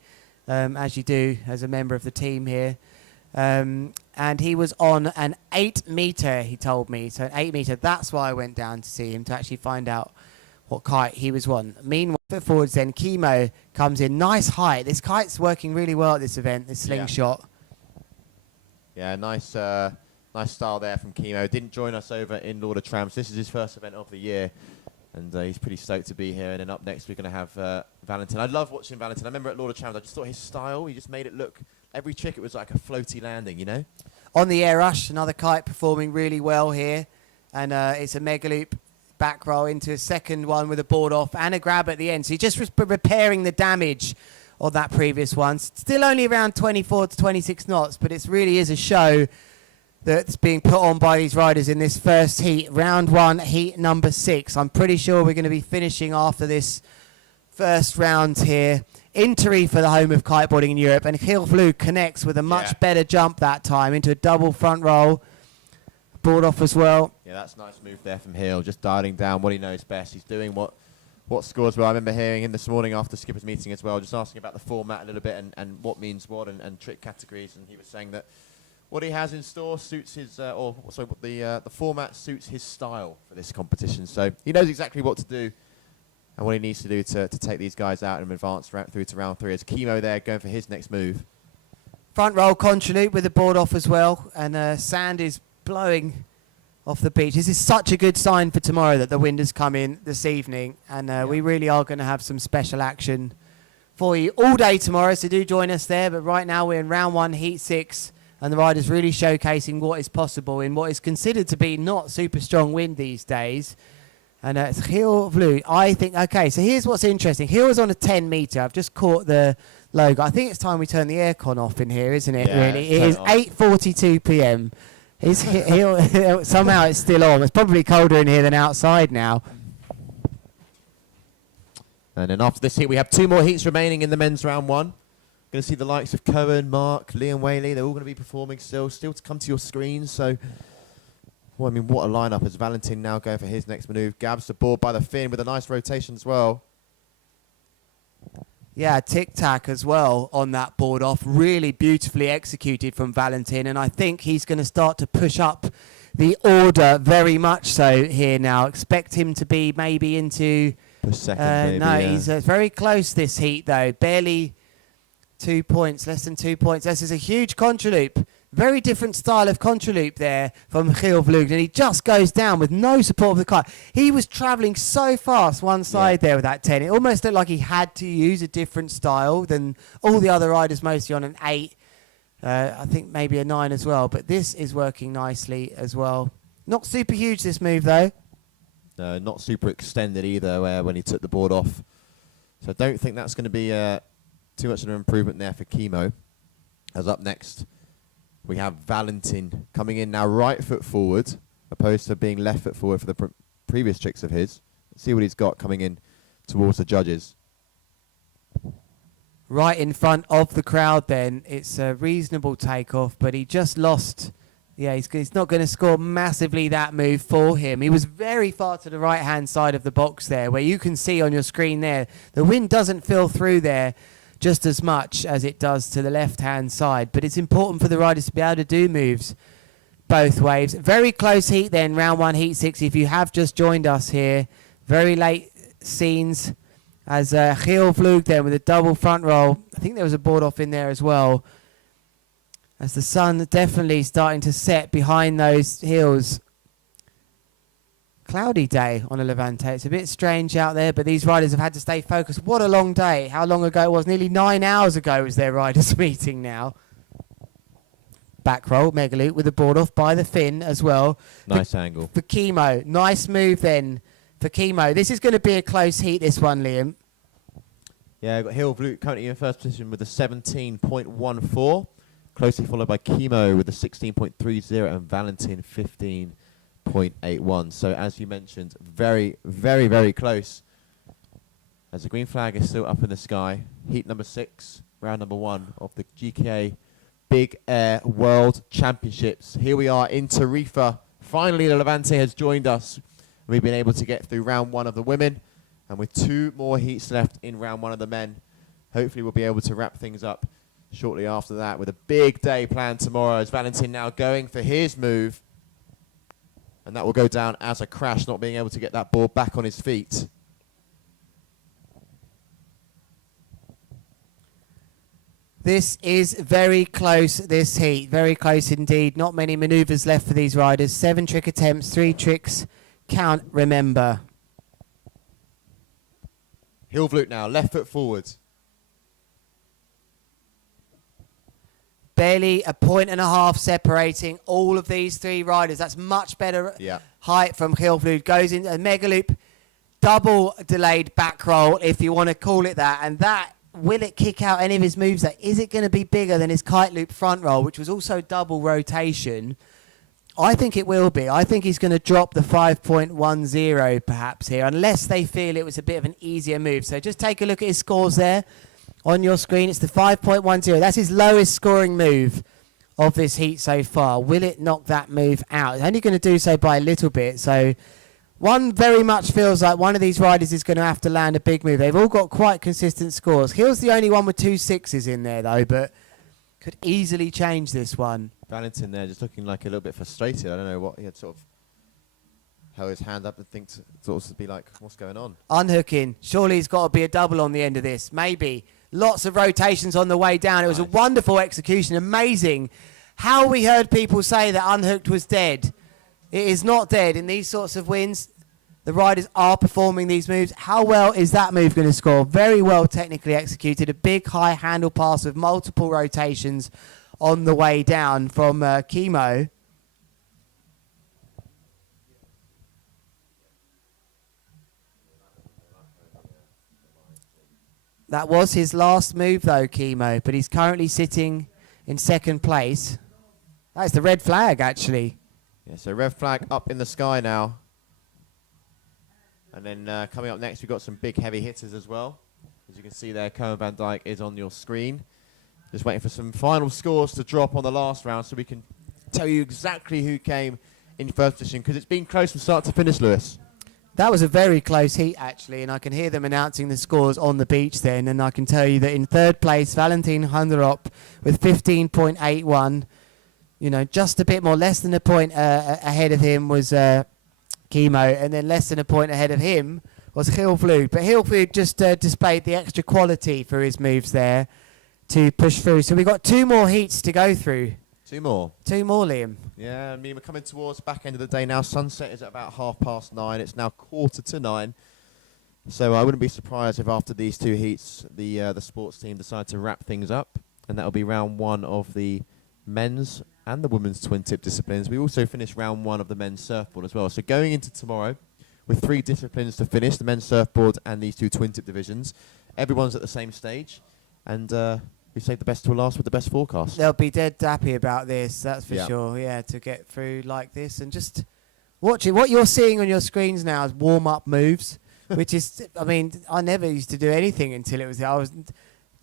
as you do as a member of the team here. and he was on an 8 meter, he told me. So an 8 meter, that's why I went down to see him, to actually find out what kite he was on. Meanwhile, foot forwards then, Chemo comes in. Nice height. This kite's working really well at this event, this slingshot. Yeah, nice style there from Chemo. Didn't join us over in Lord of Tramps. This is his first event of the year, and he's pretty stoked to be here. And then up next, we're going to have Valentin. I love watching Valentin. I remember at Lord of Tramps, I just thought his style, he just made it look, every trick, it was like a floaty landing, you know? On the air rush, another kite performing really well here. And it's a mega loop back roll into a second one with a board off and a grab at the end. So he's just repairing the damage of that previous one. Still only around 24 to 26 knots, but it really is a show that's being put on by these riders in this first heat, round 1, heat number 6. I'm pretty sure we're going to be finishing after this first round here in Tarifa, the home of kiteboarding in Europe, and Hilflug connects with a much better jump that time into a double front roll, board off as well. Yeah, that's a nice move there from Hill, just dialing down what he knows best. He's doing what scores well. I remember hearing him this morning after Skipper's meeting as well, just asking about the format a little bit and what means what and trick categories, and he was saying that what he has in store suits his, the format suits his style for this competition. So he knows exactly what to do and what he needs to do to take these guys out and advance through to round 3. As Chemo there going for his next move. Front roll contra-loop with the board off as well, and sand is blowing off the beach. This is such a good sign for tomorrow that the wind has come in this evening, and we really are going to have some special action for you all day tomorrow, so do join us there. But right now we're in round 1, heat 6, and the riders really showcasing what is possible in what is considered to be not super strong wind these days. And it's Hilflug. I think, okay, so here's what's interesting. Hill is on a 10 meter. I've just caught the logo. I think it's time we turn the aircon off in here, isn't it, really? It is 8:42 p.m. Somehow it's still on. It's probably colder in here than outside now. And then after this heat, we have 2 more heats remaining in the men's round 1. Going to see the likes of Cohen, Mark, Liam Whaley. They're all going to be performing still to come to your screens. So, well, I mean, what a lineup. As Valentin now going for his next manoeuvre. Gabs the board by the fin with a nice rotation as well. Yeah, tic-tac as well on that board off. Really beautifully executed from Valentin. And I think he's going to start to push up the order very much so here now. Expect him to be maybe into... second, he's very close this heat, though. Barely 2 points, less than 2 points. This is a huge contra-loop. Very different style of contra-loop there from Hilflug, and he just goes down with no support of the kite. He was travelling so fast one side there with that 10. It almost looked like he had to use a different style than all the other riders, mostly on an 8. I think maybe a 9 as well, but this is working nicely as well. Not super huge, this move, though. No, not super extended either when he took the board off. So I don't think that's going to be too much of an improvement there for Chemo. As up next, we have Valentin coming in now right foot forward, opposed to being left foot forward for the previous tricks of his. Let's see what he's got coming in towards the judges. Right in front of the crowd then. It's a reasonable takeoff, but he just lost... Yeah, he's not going to score massively that move for him. He was very far to the right-hand side of the box there, where you can see on your screen there, the wind doesn't fill through there just as much as it does to the left-hand side. But it's important for the riders to be able to do moves both ways. Very close heat then, round 1, heat 6. If you have just joined us here, very late scenes as Hilflug then with a double front roll. I think there was a board off in there as well. As the sun definitely starting to set behind those hills. Cloudy day on a Levante. It's a bit strange out there, but these riders have had to stay focused. What a long day. How long ago it was? Nearly 9 hours ago was their riders' meeting now. Back roll, mega loop with the board off by the fin as well. Nice angle. For Chemo. Nice move then for Chemo. This is going to be a close heat, this one, Liam. Yeah, got Hilflug currently in first position with a 17.14. Closely followed by Chemo with a 16.30 and Valentin 15.81. So as you mentioned, very, very, very close. As the green flag is still up in the sky. Heat number 6, round number 1 of the GKA Big Air World Championships. Here we are in Tarifa. Finally, the Levante has joined us. We've been able to get through round 1 of the women. And with 2 more heats left in round 1 of the men, hopefully we'll be able to wrap things up shortly after that with a big day planned tomorrow as Valentin now going for his move. And that will go down as a crash, not being able to get that board back on his feet. This is very close, this heat. Very close indeed. Not many manoeuvres left for these riders. 7 trick attempts, 3 tricks. Count, remember. Hilvloot now, left foot forward. Barely a 1.5 separating all of these 3 riders. That's much better height from Hilvloot. Goes into a mega loop, double delayed back roll, if you want to call it that. And that, will it kick out any of his moves? That is it going to be bigger than his kite loop front roll, which was also double rotation? I think it will be. I think he's going to drop the 5.10 perhaps here, unless they feel it was a bit of an easier move. So just take a look at his scores there on your screen. It's the 5.10. That's his lowest scoring move of this heat so far. Will it knock that move out? It's only going to do so by a little bit. So one very much feels like one of these riders is going to have to land a big move. They've all got quite consistent scores. Hill's the only one with 2 6s in there, though, but could easily change this one. Valentin there just looking like a little bit frustrated. I don't know what he had sort of held his hand up and think to sort of be like, what's going on? Unhooking. Surely he's got to be a double on the end of this. Maybe. Lots of rotations on the way down. It was a wonderful execution. Amazing. How we heard people say that Unhooked was dead. It is not dead. In these sorts of wins, the riders are performing these moves. How well is that move going to score? Very well technically executed. A big high handle pass with multiple rotations on the way down from Chemo. That was his last move, though, Chemo, but he's currently sitting in second place. That's the red flag, actually. Yeah, so red flag up in the sky now. And then coming up next, we've got some big heavy hitters as well. As you can see there, Cohen van Dijk is on your screen. Just waiting for some final scores to drop on the last round so we can tell you exactly who came in first position, because it's been close from start to finish, Lewis. That was a very close heat, actually, and I can hear them announcing the scores on the beach then, and I can tell you that in third place, Valentin Hunderop with 15.81. You know, just a bit more, less than a point ahead of him was Chemo, and then less than a point ahead of him was Hilvloot. But Hilvloot just displayed the extra quality for his moves there to push through. So we've got 2 more heats to go through. 2 more. 2 more, Liam. Yeah, I mean, we're coming towards the back end of the day now. Sunset is at about 9:30. It's now 9:15. So I wouldn't be surprised if after these 2 heats, the sports team decide to wrap things up. And that will be round 1 of the men's and the women's twin tip disciplines. We also finish round 1 of the men's surfboard as well. So going into tomorrow with 3 disciplines to finish, the men's surfboard and these 2 twin tip divisions, everyone's at the same stage. And we saved the best till last with the best forecast. They'll be dead happy about this, that's for Yeah. sure, yeah, to get through like this. And just watch it. What you're seeing on your screens now is warm-up moves, which is, I mean, I never used to do anything until it was,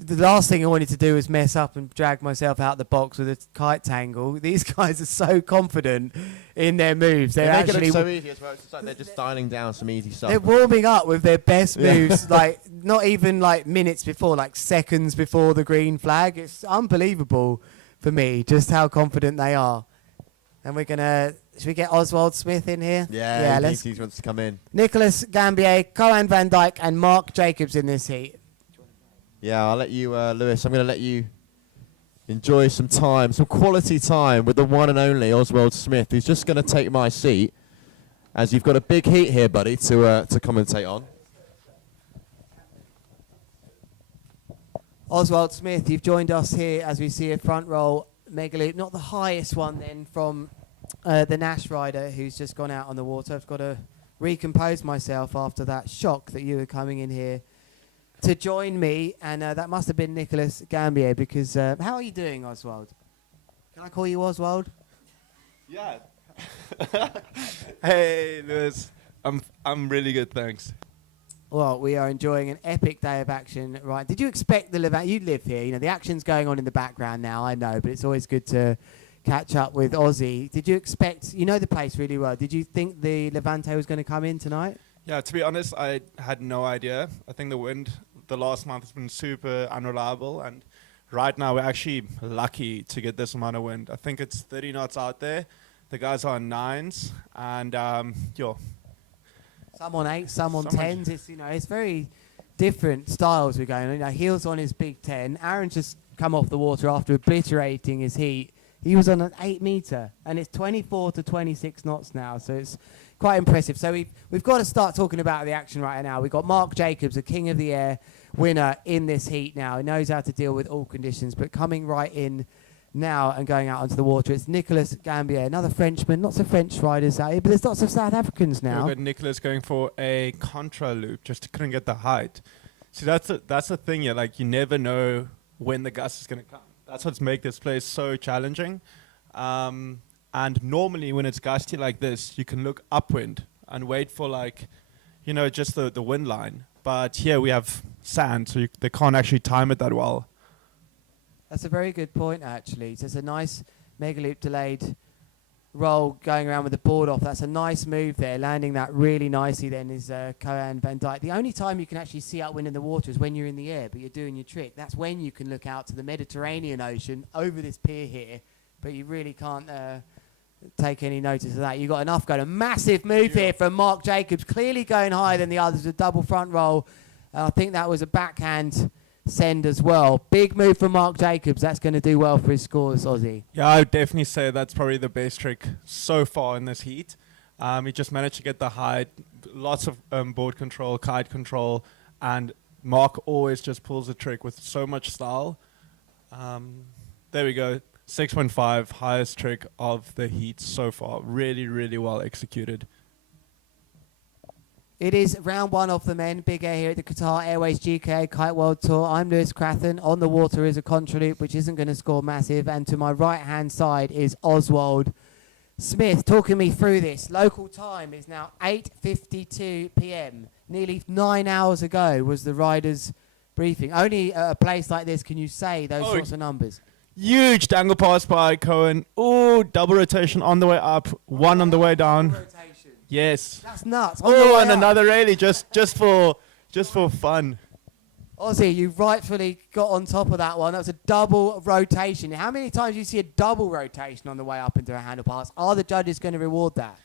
the last thing I wanted to do was mess up and drag myself out the box with a kite tangle. These guys are so confident in their moves. They're They make it actually look so easy as well. It's like they're just dialing down some easy stuff. they're warming up with their best Yeah. moves, like not even like minutes before, like seconds before the green flag. It's unbelievable for me just how confident they are. And we're gonna, should we get Oswald Smith in here? Yeah, let's. he wants to come in. Nicholas Gambier, Cohen van Dijk, and Mark Jacobs in this heat. Yeah, I'll let you, Lewis, I'm going to let you enjoy some time, some quality time with the one and only Oswald Smith, who's just going to take my seat, as you've got a big heat here, buddy, to commentate on. Oswald Smith, you've joined us here as we see a front roll mega loop, not the highest one then from the Nash rider who's just gone out on the water. I've got to recompose myself after that shock that you were coming in here to join me, and that must have been Nicholas Gambier, because how are you doing, Oswald? Can I call you Oswald? Yeah. Hey, Lewis. I'm really good, thanks. Well, we are enjoying an epic day of action, right? Did you expect the Levante? You live here, you know, the action's going on in the background now, I know, but it's always good to catch up with Ozzy. Did you expect, you know the place really well, did you think the Levante was going to come in tonight? Yeah, to be honest, I had no idea. I think the wind the last month has been super unreliable, and right now we're actually lucky to get this amount of wind. I think it's 30 knots out there. The guys are on 9s, and some on 8, some on 10s. It's it's very different styles we're going on. Heels on his big 10. Aaron's just come off the water after obliterating his heat. He was on an 8 meter, and it's 24 to 26 knots now, so it's quite impressive. So we've got to start talking about the action right now. We've got Mark Jacobs, a King of the Air winner in this heat now. He knows how to deal with all conditions, but coming right in now and going out onto the water, it's Nicolas Gambier, another Frenchman. Lots of French riders out here, but there's lots of South Africans now. We've got Nicolas going for a contra loop, just couldn't get the height. See, that's the thing here. Like, you never know when the gust is going to come. That's what's make this place so challenging. And normally when it's gusty like this, you can look upwind and wait for just the wind line. But here we have sand, so they can't actually time it that well. That's a very good point, actually. So it's a nice mega loop delayed roll going around with the board off. That's a nice move there. Landing that really nicely then is Coan van Dijk. The only time you can actually see upwind in the water is when you're in the air, but you're doing your trick. That's when you can look out to the Mediterranean Ocean over this pier here, but you really can't take any notice of that. You've got enough going. A massive move here from Mark Jacobs, clearly going higher than the others, a double front roll. I think that was a backhand send as well. Big move from Mark Jacobs. That's going to do well for his scores, Ozzy. Yeah, I would definitely say that's probably the best trick so far in this heat. He just managed to get the height, lots of board control, kite control, and Mark always just pulls the trick with so much style. There we go. 6.5, highest trick of the heat so far. Really, really well executed. It is round 1 of the men. Big air here at the Qatar Airways GKA Kite World Tour. I'm Lewis Crathen. On the water is a contra loop, which isn't going to score massive. And to my right-hand side is Oswald Smith talking me through this. Local time is now 8:52 p.m. Nearly 9 hours ago was the riders' briefing. Only at a place like this can you say those sorts of numbers. Huge dangle pass by Cohen. Oh, double rotation on the way up, one on the way down. Yes. That's nuts. Oh, and another rally just for fun. Ozzy, you rightfully got on top of that one. That was a double rotation. How many times do you see a double rotation on the way up into a handle pass? Are the judges going to reward that?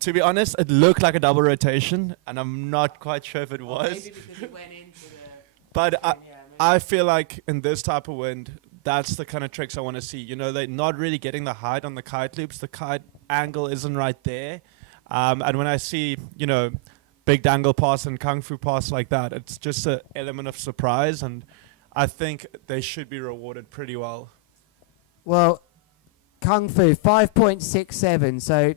To be honest, it looked like a double rotation, and I'm not quite sure if it was. Maybe because it went into the... But I feel like in this type of wind, that's the kind of tricks I want to see. They're not really getting the height on the kite loops. The kite angle isn't right there. And when I see, big dangle pass and kung fu pass like that, it's just an element of surprise, and I think they should be rewarded pretty well. Well, kung fu, 5.67, so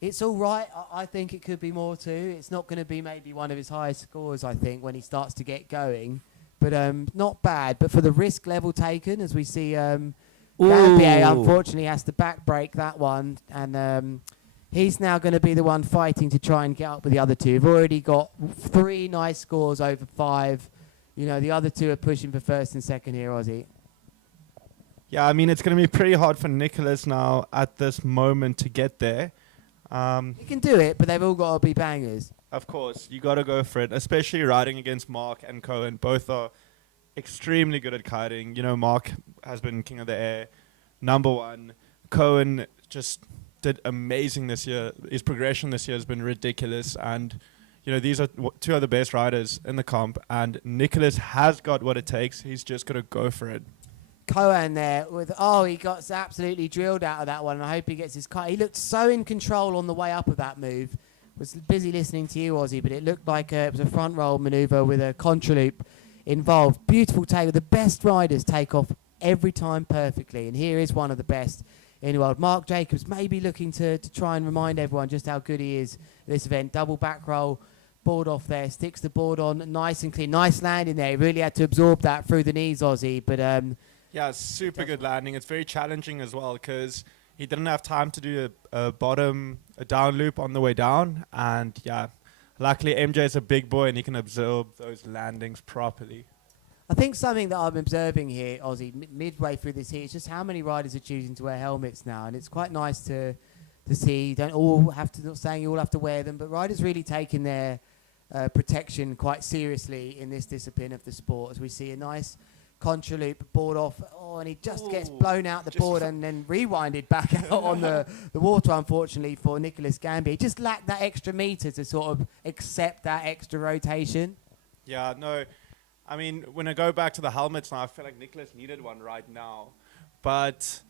it's all right. I think it could be more too. It's not going to be maybe one of his highest scores, I think, when he starts to get going. But not bad. But for the risk level taken, as we see, Gambier unfortunately has to back break that one, and... he's now going to be the one fighting to try and get up with the other two. We've already got 3 nice scores over 5. The other two are pushing for first and second here, Ozzy. Yeah, I mean, it's going to be pretty hard for Nicolas now at this moment to get there. He can do it, but they've all got to be bangers. Of course, you got to go for it, especially riding against Mark and Cohen. Both are extremely good at kiting. Mark has been king of the air, number 1. Cohen just... did amazing this year. His progression this year has been ridiculous, and these are 2 of the best riders in the comp, and Nicolas has got what it takes. He's just got to go for it. Cohen there with he got absolutely drilled out of that one, and I hope he gets his kite. He looked so in control on the way up of that move. Was busy listening to you, Ozzy, but it looked like it was a front roll maneuver with a contra loop involved. Beautiful take. The best riders take off every time perfectly, and here is one of the best in the world. Mark Jacobs may be looking to try and remind everyone just how good he is at this event. Double back roll, board off there, sticks the board on nice and clean. Nice landing there. He really had to absorb that through the knees, Ozzy. But yeah, super good landing. It's very challenging as well because he didn't have time to do a down loop on the way down. And yeah, luckily MJ is a big boy and he can absorb those landings properly. I think something that I'm observing here, Ozzy, midway through this heat, is just how many riders are choosing to wear helmets now, and it's quite nice to see. You don't all have to, not saying you all have to wear them, but riders really taking their protection quite seriously in this discipline of the sport, as we see a nice contra loop, board off. Oh, and he just gets blown out the board and then rewinded back out on the water, unfortunately, for Nicolas Gambier. He just lacked that extra meter to sort of accept that extra rotation. Yeah, no. I mean, when I go back to the helmets now, I feel like Nicolas needed one right now. But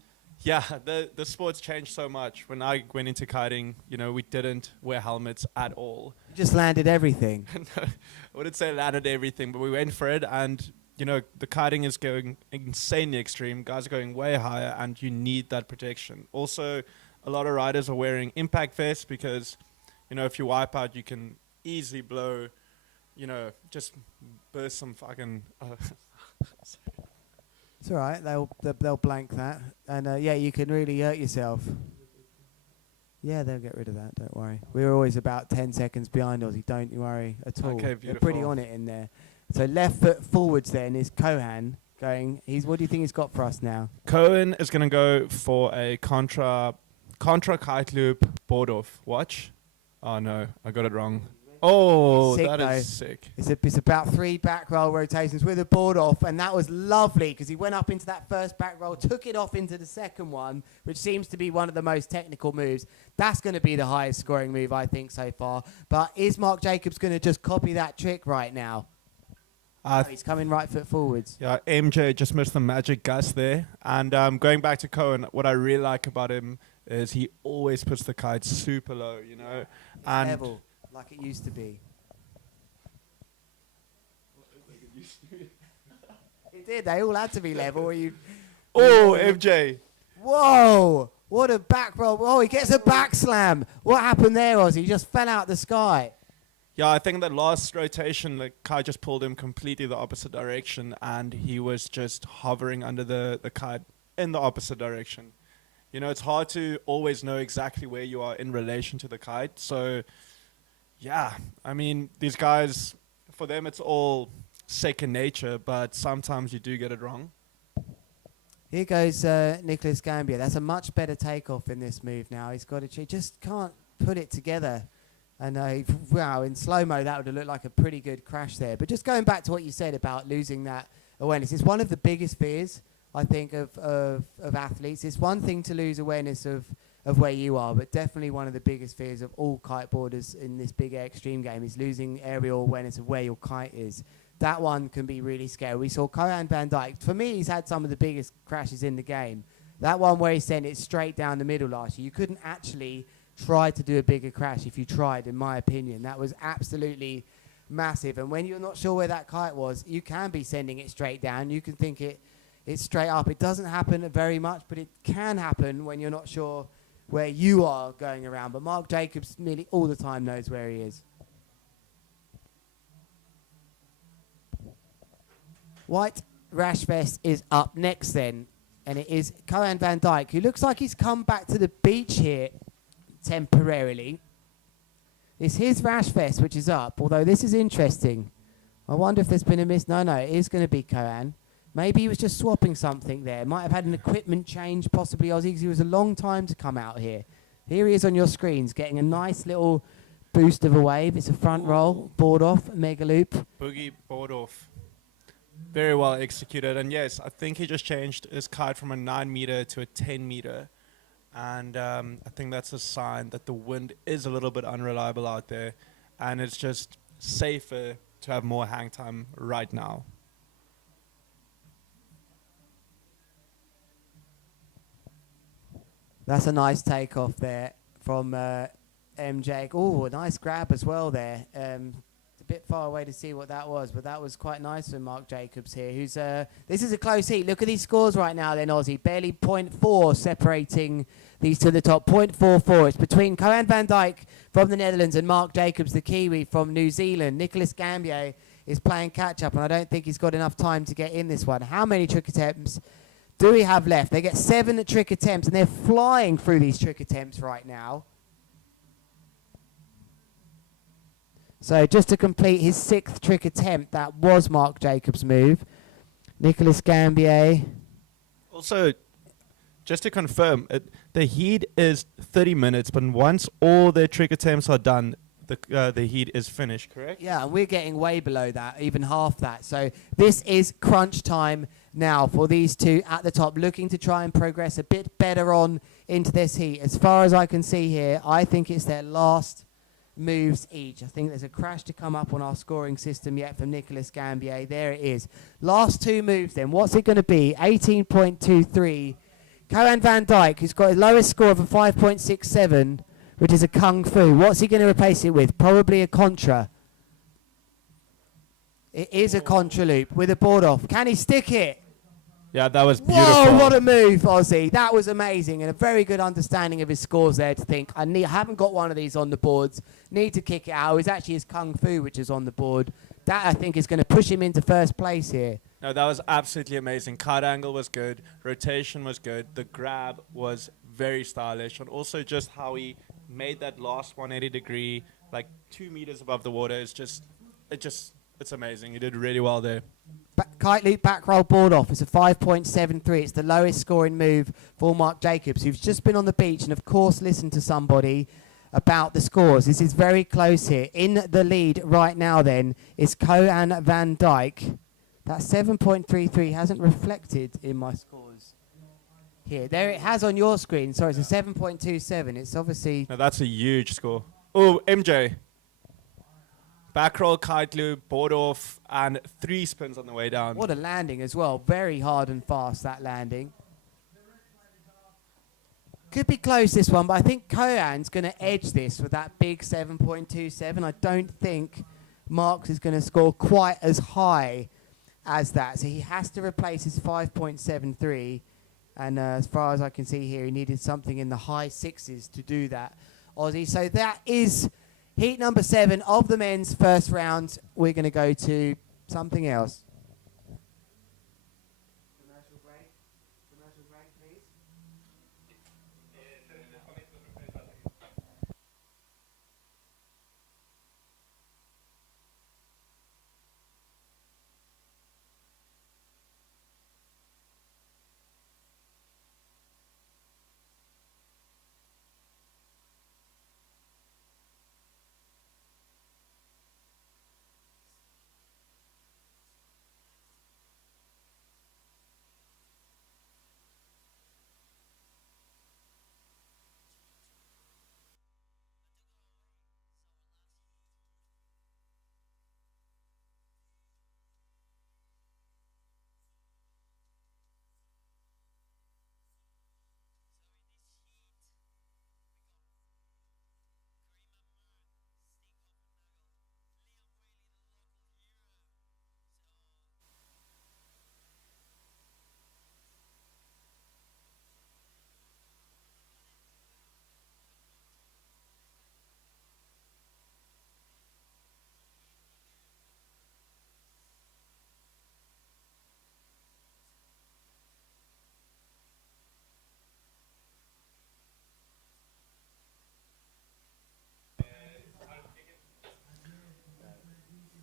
yeah, the sport's changed so much. When I went into kiting, we didn't wear helmets at all. Just landed everything. No, I wouldn't say landed everything, but we went for it. And, the kiting is going insanely extreme. Guys are going way higher, and you need that protection. Also, a lot of riders are wearing impact vests because, if you wipe out, you can easily blow, just burst some fucking... It's all right. They'll blank that. And, yeah, you can really hurt yourself. Yeah, they'll get rid of that. Don't worry. We're always about 10 seconds behind Aussie. Don't you worry at all. Okay, They're pretty on it in there. So left foot forwards then is Kohan going. What do you think he's got for us now? Cohen is going to go for a contra kite loop board off. Watch. Oh, no. I got it wrong. Oh, Sick, that though. is sick. It's about 3 back roll rotations with a board off, and that was lovely because he went up into that first back roll, took it off into the second one, which seems to be one of the most technical moves. That's going to be the highest scoring move, I think, so far. But is Mark Jacobs going to just copy that trick right now? He's coming right foot forwards. Yeah, MJ just missed the magic gust there. And going back to Cohen, what I really like about him is he always puts the kite super low, And level, like it used to be. It did. They all had to be level. MJ. Whoa! What a back roll. Oh, he gets a back slam. What happened there, Ozzy? He just fell out the sky. Yeah, I think that last rotation, the kite just pulled him completely the opposite direction, and he was just hovering under the kite in the opposite direction. It's hard to always know exactly where you are in relation to the kite. So, yeah, I mean, these guys, for them, it's all second nature, but sometimes you do get it wrong. Here goes Nicolas Gambier. That's a much better takeoff in this move now. He just can't put it together. And wow, in slow-mo, that would have looked like a pretty good crash there. But just going back to what you said about losing that awareness, it's one of the biggest fears, I think, of athletes. It's one thing to lose awareness of where you are, but definitely one of the biggest fears of all kiteboarders in this big air extreme game is losing aerial awareness of where your kite is. That one can be really scary. We saw Kohan van Dijk. For me, he's had some of the biggest crashes in the game. That one where he sent it straight down the middle last year, you couldn't actually try to do a bigger crash if you tried, in my opinion. That was absolutely massive. And when you're not sure where that kite was, you can be sending it straight down. You can think it's straight up. It doesn't happen very much, but it can happen when you're not sure where you are going around. But Mark Jacobs nearly all the time knows where he is. White rash vest is up next then, and it is Kohan van Dijk, who looks like he's come back to the beach here temporarily. It's his rash vest which is up, although this is interesting. I wonder if there's been a miss. No, it is going to be Kohan. Maybe he was just swapping something there. Might have had an equipment change, possibly Aussie, because he was a long time to come out here. Here he is on your screens, getting a nice little boost of a wave. It's a front roll, board off, mega loop. Boogie board off. Very well executed. And yes, I think he just changed his kite from a 9 meter to a 10 meter. And I think that's a sign that the wind is a little bit unreliable out there. And it's just safer to have more hang time right now. That's a nice takeoff there from MJ. Oh, a nice grab as well there. It's a bit far away to see what that was, but that was quite nice from Mark Jacobs here. This is a close heat. Look at these scores right now then, Aussie. Barely 0.4 separating these to the top. 0.44. It's between Kohan van Dijk from the Netherlands and Mark Jacobs, the Kiwi from New Zealand. Nicolas Gambier is playing catch-up, and I don't think he's got enough time to get in this one. How many trick attempts do we have left? They get 7 trick attempts, and they're flying through these trick attempts right now. So just to complete his 6th trick attempt, that was Mark Jacobs' move. Nicolas Gambier. Also, just to confirm, the heat is 30 minutes, but once all their trick attempts are done, the heat is finished, correct? Yeah, and we're getting way below that, even half that. So this is crunch time now for these two at the top, looking to try and progress a bit better on into this heat. As far as I can see here, I think it's their last moves each. I think there's a crash to come up on our scoring system yet from Nicolas Gambier. There it is. Last two moves then. What's it going to be? 18.23. Koan van Dijk, who's got his lowest score of a 5.67, which is a Kung Fu. What's he going to replace it with? Probably a Contra. It is a Contra loop with a board off. Can he stick it? Yeah, that was beautiful. Whoa, what a move, Ozzy. That was amazing, and a very good understanding of his scores there to think, I haven't got one of these on the boards, need to kick it out. It was actually his Kung Fu, which is on the board. That, I think, is going to push him into first place here. No, that was absolutely amazing. Kite angle was good. Rotation was good. The grab was very stylish. And also just how he made that last 180 degree, like 2 meters above the water. It's amazing. He did really well there. Kite loop back roll board off. It's a 5.73. It's the lowest scoring move for Mark Jacobs, who's just been on the beach and, of course, listened to somebody about the scores. This is very close here. In the lead right now, then, is Koan van Dijk. That 7.33 hasn't reflected in my scores here. There it has on your screen. Sorry, it's a 7.27. It's obviously... No, that's a huge score. Oh, MJ. Back roll, kite loop, board off, and 3 spins on the way down. What a landing as well. Very hard and fast, that landing. Could be close, this one, but I think Koan's going to edge this with that big 7.27. I don't think Marks is going to score quite as high as that. So he has to replace his 5.73. And as far as I can see here, he needed something in the high sixes to do that, Aussie. So that is heat number 7 of the men's first round. We're going to go to something else. Commercial break, please.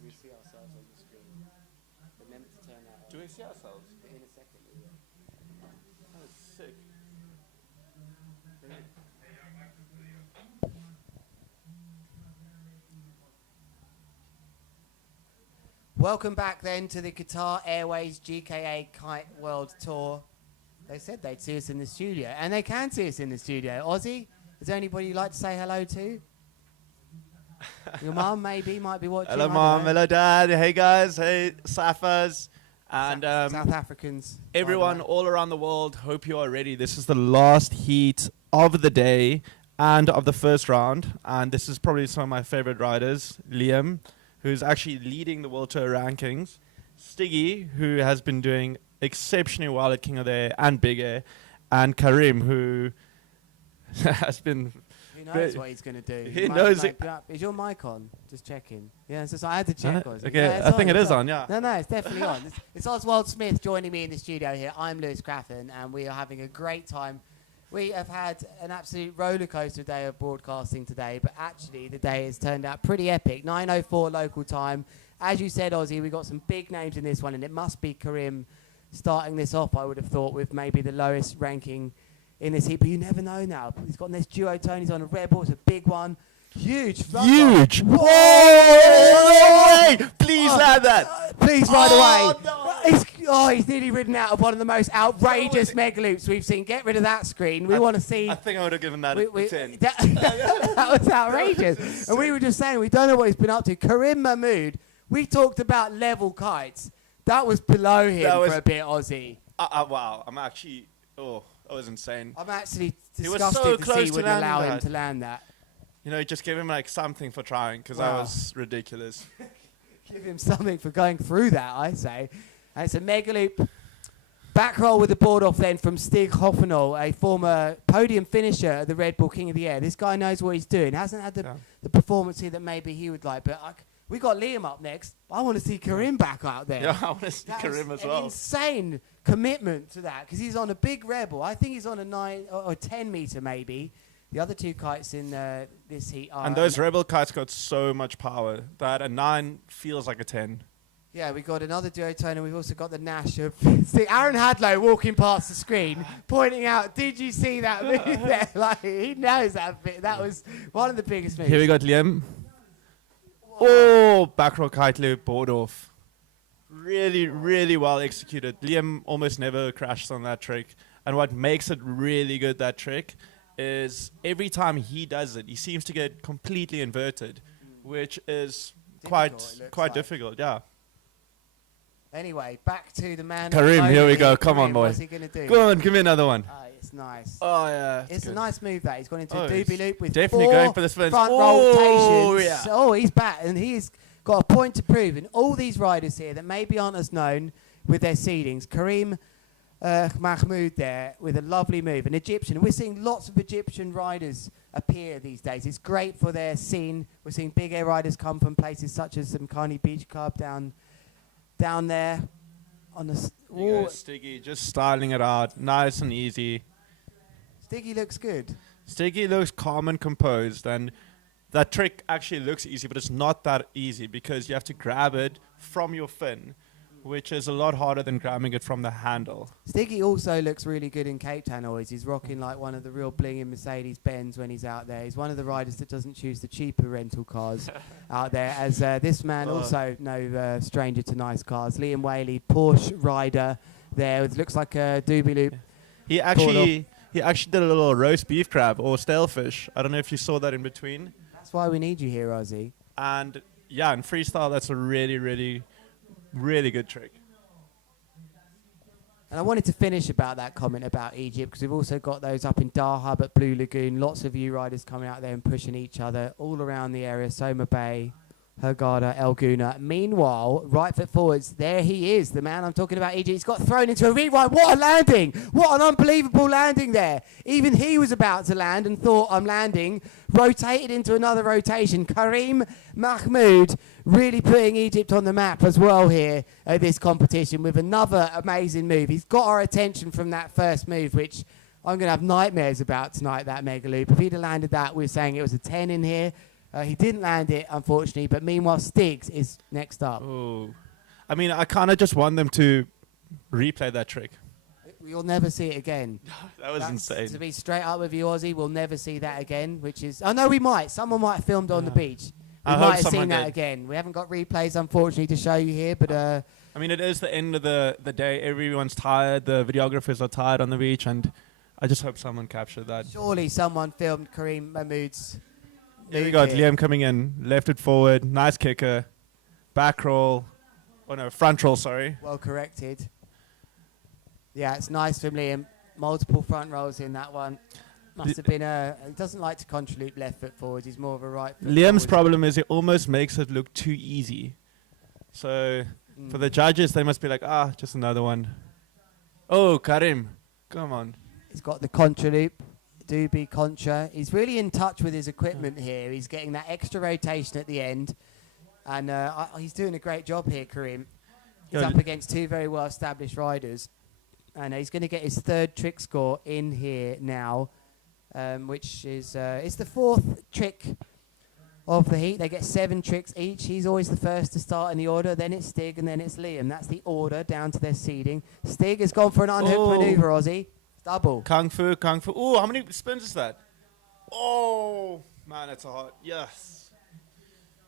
We see ourselves on the screen. Remember to turn that on. Do we see ourselves? In a second, we will. That is sick. Welcome back then to the Qatar Airways GKA Kite World Tour. They said they'd see us in the studio, and they can see us in the studio. Ozzy, is there anybody you'd like to say hello to? Your mum maybe might be watching. Hello, Mom. Hello, Dad. Hey, guys. Hey, Safas. And South Africans. Everyone all around the world, hope you are ready. This is the last heat of the day and of the first round. And this is probably some of my favorite riders. Liam, who's actually leading the World Tour rankings. Stiggy, who has been doing exceptionally well at King of the Air and Big Air. And Karim, who has been... Who knows what he's going to do? He knows it. Is your mic on? Just checking. Yeah, it's just, I had to check. Okay, yeah, I think it is on, yeah. No, it's definitely on. It's Oswald Smith joining me in the studio here. I'm Lewis Craffen, and we are having a great time. We have had an absolute roller coaster day of broadcasting today, but actually the day has turned out pretty epic. 9:04 local time. As you said, Ozzy, we got some big names in this one, and it must be Karim starting this off, I would have thought, with maybe the lowest ranking in this heat, but you never know now. He's got this duo Tony's on a Rebel, it's a big one. Huge. front Huge. roll. Whoa! Please land that. Please, right Oh, away. He's nearly ridden out of one of the most outrageous mega loops we've seen. Get rid of that screen. We want to see. I think I would have given that a 10. That was outrageous. And we were just saying, we don't know what he's been up to. Karim Mahmood, we talked about level kites. That was below him for a bit, Aussie. Wow. I'm actually... Oh, that was insane. I'm actually He was disgusted so to close see to wouldn't landing allow him that. to land that. You know, just give him like something for trying, because that was ridiculous. Give him something for going through that, I say. And it's a mega loop. Back roll with the board off then from Stig Hoffenol, a former podium finisher at the Red Bull King of the Air. This guy knows what he's doing. Hasn't had the performance here that maybe he would like. But we got Liam up next. I want to see Karim back out there. Yeah, I want to see Karim as well. An insane commitment to that, because he's on a big Rebel. I think he's on a 9 or 10 meter maybe. The other two kites in this heat are... And those Rebel kites got so much power that a 9 feels like a 10. Yeah, we got another duotone, and we've also got the Nash of... See, Aaron Hadlow walking past the screen, pointing out, did you see that move there? Like, he knows that bit. That was one of the biggest moves. Here we got Liam. Oh, back row kite loop, board off. Really, really well executed. Liam almost never crashes on that trick. And what makes it really good, that trick, is every time he does it, he seems to get completely inverted, which is quite difficult, yeah. Anyway, back to the man. Karim, here we go. Come Karim, on, boy. What's he going to do? Go on, give me another one. It's nice. Oh, yeah. It's a nice move, that. He's gone into a he's doobie loop with definitely 4 going for the spins. front Oh, rotations. yeah. Oh, he's back, and he's got a point to prove. And all these riders here that maybe aren't as known with their seedings. Karim Mahmoud there with a lovely move. An Egyptian. We're seeing lots of Egyptian riders appear these days. It's great for their scene. We're seeing big air riders come from places such as Mkani Beach Club down there. On the Stiggy just styling it out, nice and easy. Stiggy looks good. Stiggy looks calm and composed, and that trick actually looks easy, but it's not that easy because you have to grab it from your fin, which is a lot harder than grabbing it from the handle. Stiggy also looks really good in Cape Town always. He's rocking like one of the real blinging Mercedes-Benz when he's out there. He's one of the riders that doesn't choose the cheaper rental cars out there, as this man also no stranger to nice cars. Liam Whaley, Porsche rider there. It looks like a doobie loop. He actually did a little roast beef crab or stalefish. I don't know if you saw that in between. That's why we need you here, Ozzy. And yeah, in freestyle, that's a really, really, really good trick. And I wanted to finish about that comment about Egypt, because we've also got those up in Dahab at Blue Lagoon. Lots of you riders coming out there and pushing each other all around the area. Soma Bay, Hurghada, El Guna. Meanwhile, right foot forwards, there he is, the man I'm talking about, Egypt. He's got thrown into a rewind. What a landing! What an unbelievable landing there. Even he was about to land and thought, I'm landing. Rotated into another rotation. Karim Mahmoud really putting Egypt on the map as well here at this competition with another amazing move. He's got our attention from that first move, which I'm going to have nightmares about tonight, that mega loop. If he'd have landed that, we're saying it was a 10 in here. He didn't land it, unfortunately, but meanwhile, Stiggs is next up. Oh, I mean, I kind of just want them to replay that trick. You'll never see it again. That was insane. To be straight up with you, Aussie, we'll never see that again, which is... Oh, no, we might. Someone might have filmed on the beach. We I might hope have seen someone that did. again. We haven't got replays, unfortunately, to show you here, but... I mean, it is the end of the day. Everyone's tired. The videographers are tired on the beach, and I just hope someone captured that. Surely someone filmed Karim Mahmoud's... Here we got Liam coming in, left it forward, nice kicker, back roll, oh no, front roll, sorry. Well corrected. Yeah, it's nice from Liam. Multiple front rolls in that one. Must have been he doesn't like to contra-loop left foot forwards. He's more of a right foot Liam's forward. problem is he almost makes it look too easy. So for the judges, they must be like, just another one. Oh, Karim, come on. He's got the contra-loop. Doobie contra. He's really in touch with his equipment here. He's getting that extra rotation at the end. And he's doing a great job here, Karim. He's up against two very well-established riders. And he's going to get his third trick score in here now, which is it's the fourth trick of the heat. They get 7 tricks each. He's always the first to start in the order. Then it's Stig, and then it's Liam. That's the order down to their seeding. Stig has gone for an unhooked maneuver, Aussie. Double. Kung Fu. Oh, how many spins is that? Oh. Man, it's a hot. Yes.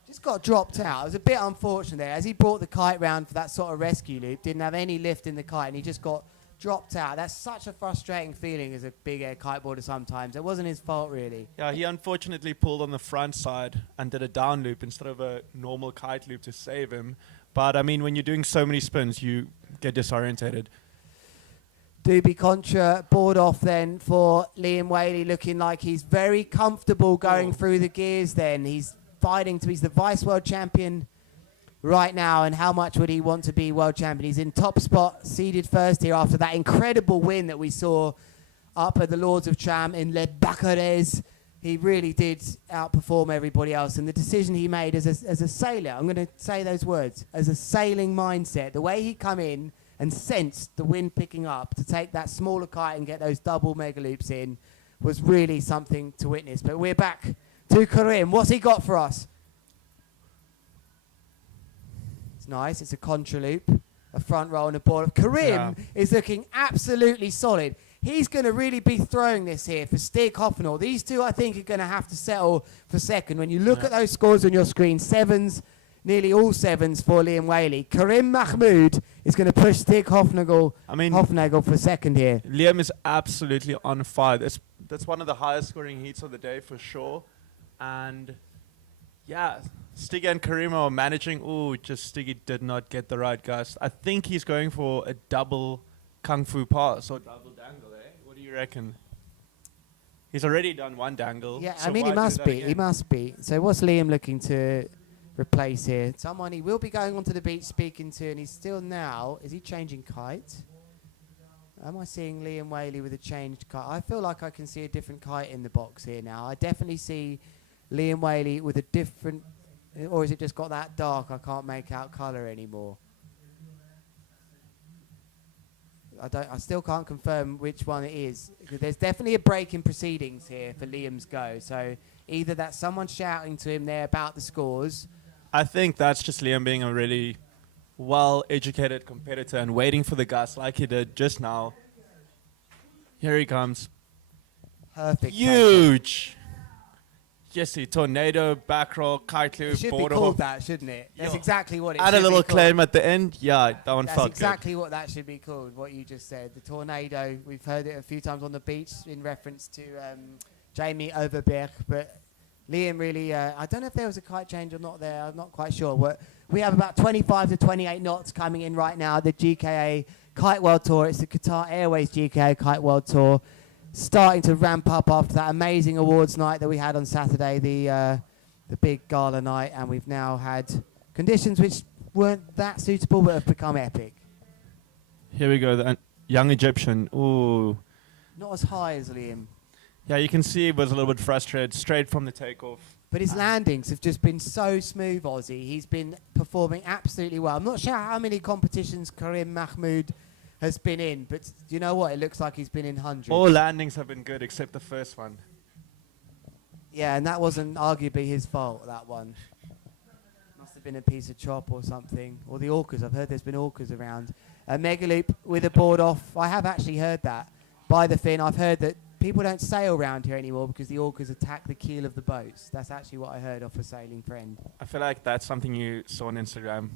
Just got dropped out. It was a bit unfortunate there. As he brought the kite round for that sort of rescue loop, didn't have any lift in the kite, and he just got dropped out. That's such a frustrating feeling as a big air kiteboarder sometimes. It wasn't his fault, really. Yeah, he unfortunately pulled on the front side and did a down loop instead of a normal kite loop to save him. But, I mean, when you're doing so many spins, you get disorientated. Doobie Contra board off then for Liam Whaley, looking like he's very comfortable going through the gears then. He's fighting to, he's the vice world champion right now, and how much would he want to be world champion? He's in top spot, seeded first here after that incredible win that we saw up at the Lords of Tram in Les Bacares. He really did outperform everybody else, and the decision he made as a sailor, I'm going to say those words, as a sailing mindset, the way he come in and sensed the wind picking up to take that smaller kite and get those double mega loops in was really something to witness. But we're back to Karim. What's he got for us? It's nice. It's a contra loop, a front roll and a board. Karim is looking absolutely solid. He's going to really be throwing this here for Stig Hoffenor. These two, I think, are going to have to settle for second. When you look at those scores on your screen, sevens, nearly all sevens for Liam Whaley. Karim Mahmood is going to push Stig Hoffnagel for second here. Liam is absolutely on fire. That's one of the highest scoring heats of the day for sure. And yeah, Stig and Karim are managing. Oh, just Stiggy did not get the right gust. I think he's going for a double kung fu pass or double dangle, eh? What do you reckon? He's already done one dangle. Yeah, so I mean, why he do must that be. again? He must be. So what's Liam looking to replace here? Someone he will be going onto the beach speaking to, and he's still now. Is he changing kite? Am I seeing Liam Whaley with a changed kite? I feel like I can see a different kite in the box here now. I definitely see Liam Whaley with a different, or is it just got that dark? I can't make out colour anymore. I still can't confirm which one it is. There's definitely a break in proceedings here for Liam's go. So either that's someone shouting to him there about the scores. I think that's just Liam being a really well-educated competitor and waiting for the gust like he did just now. Here he comes. Perfect. Huge. Jesse, tornado, back roll, kite loop, It should be border called hook. that, shouldn't it? That's exactly what it Add should a little be called. claim at the end. Yeah, that one That's felt exactly what that should be called, what you just said. The tornado. We've heard it a few times on the beach in reference to Jamie Overberg. But Liam really, I don't know if there was a kite change or not there. I'm not quite sure. But we have about 25 to 28 knots coming in right now. The GKA Kite World Tour. It's the Qatar Airways GKA Kite World Tour. Starting to ramp up after that amazing awards night that we had on Saturday, the big gala night, and we've now had conditions which weren't that suitable but have become epic. Here we go, the young Egyptian. Ooh. Not as high as Liam. Yeah, you can see he was a little bit frustrated straight from the takeoff. But his landings have just been so smooth, Ozzy. He's been performing absolutely well. I'm not sure how many competitions Karim Mahmood has been in, but do you know what? It looks like he's been in hundreds. All landings have been good except the first one. Yeah, and that wasn't arguably his fault, that one. Must have been a piece of chop or something. Or the orcas. I've heard there's been orcas around. A mega loop with a board off. I have actually heard that by the fin. I've heard that people don't sail around here anymore because the orcas attack the keel of the boats. That's actually what I heard off a sailing friend. I feel like that's something you saw on Instagram.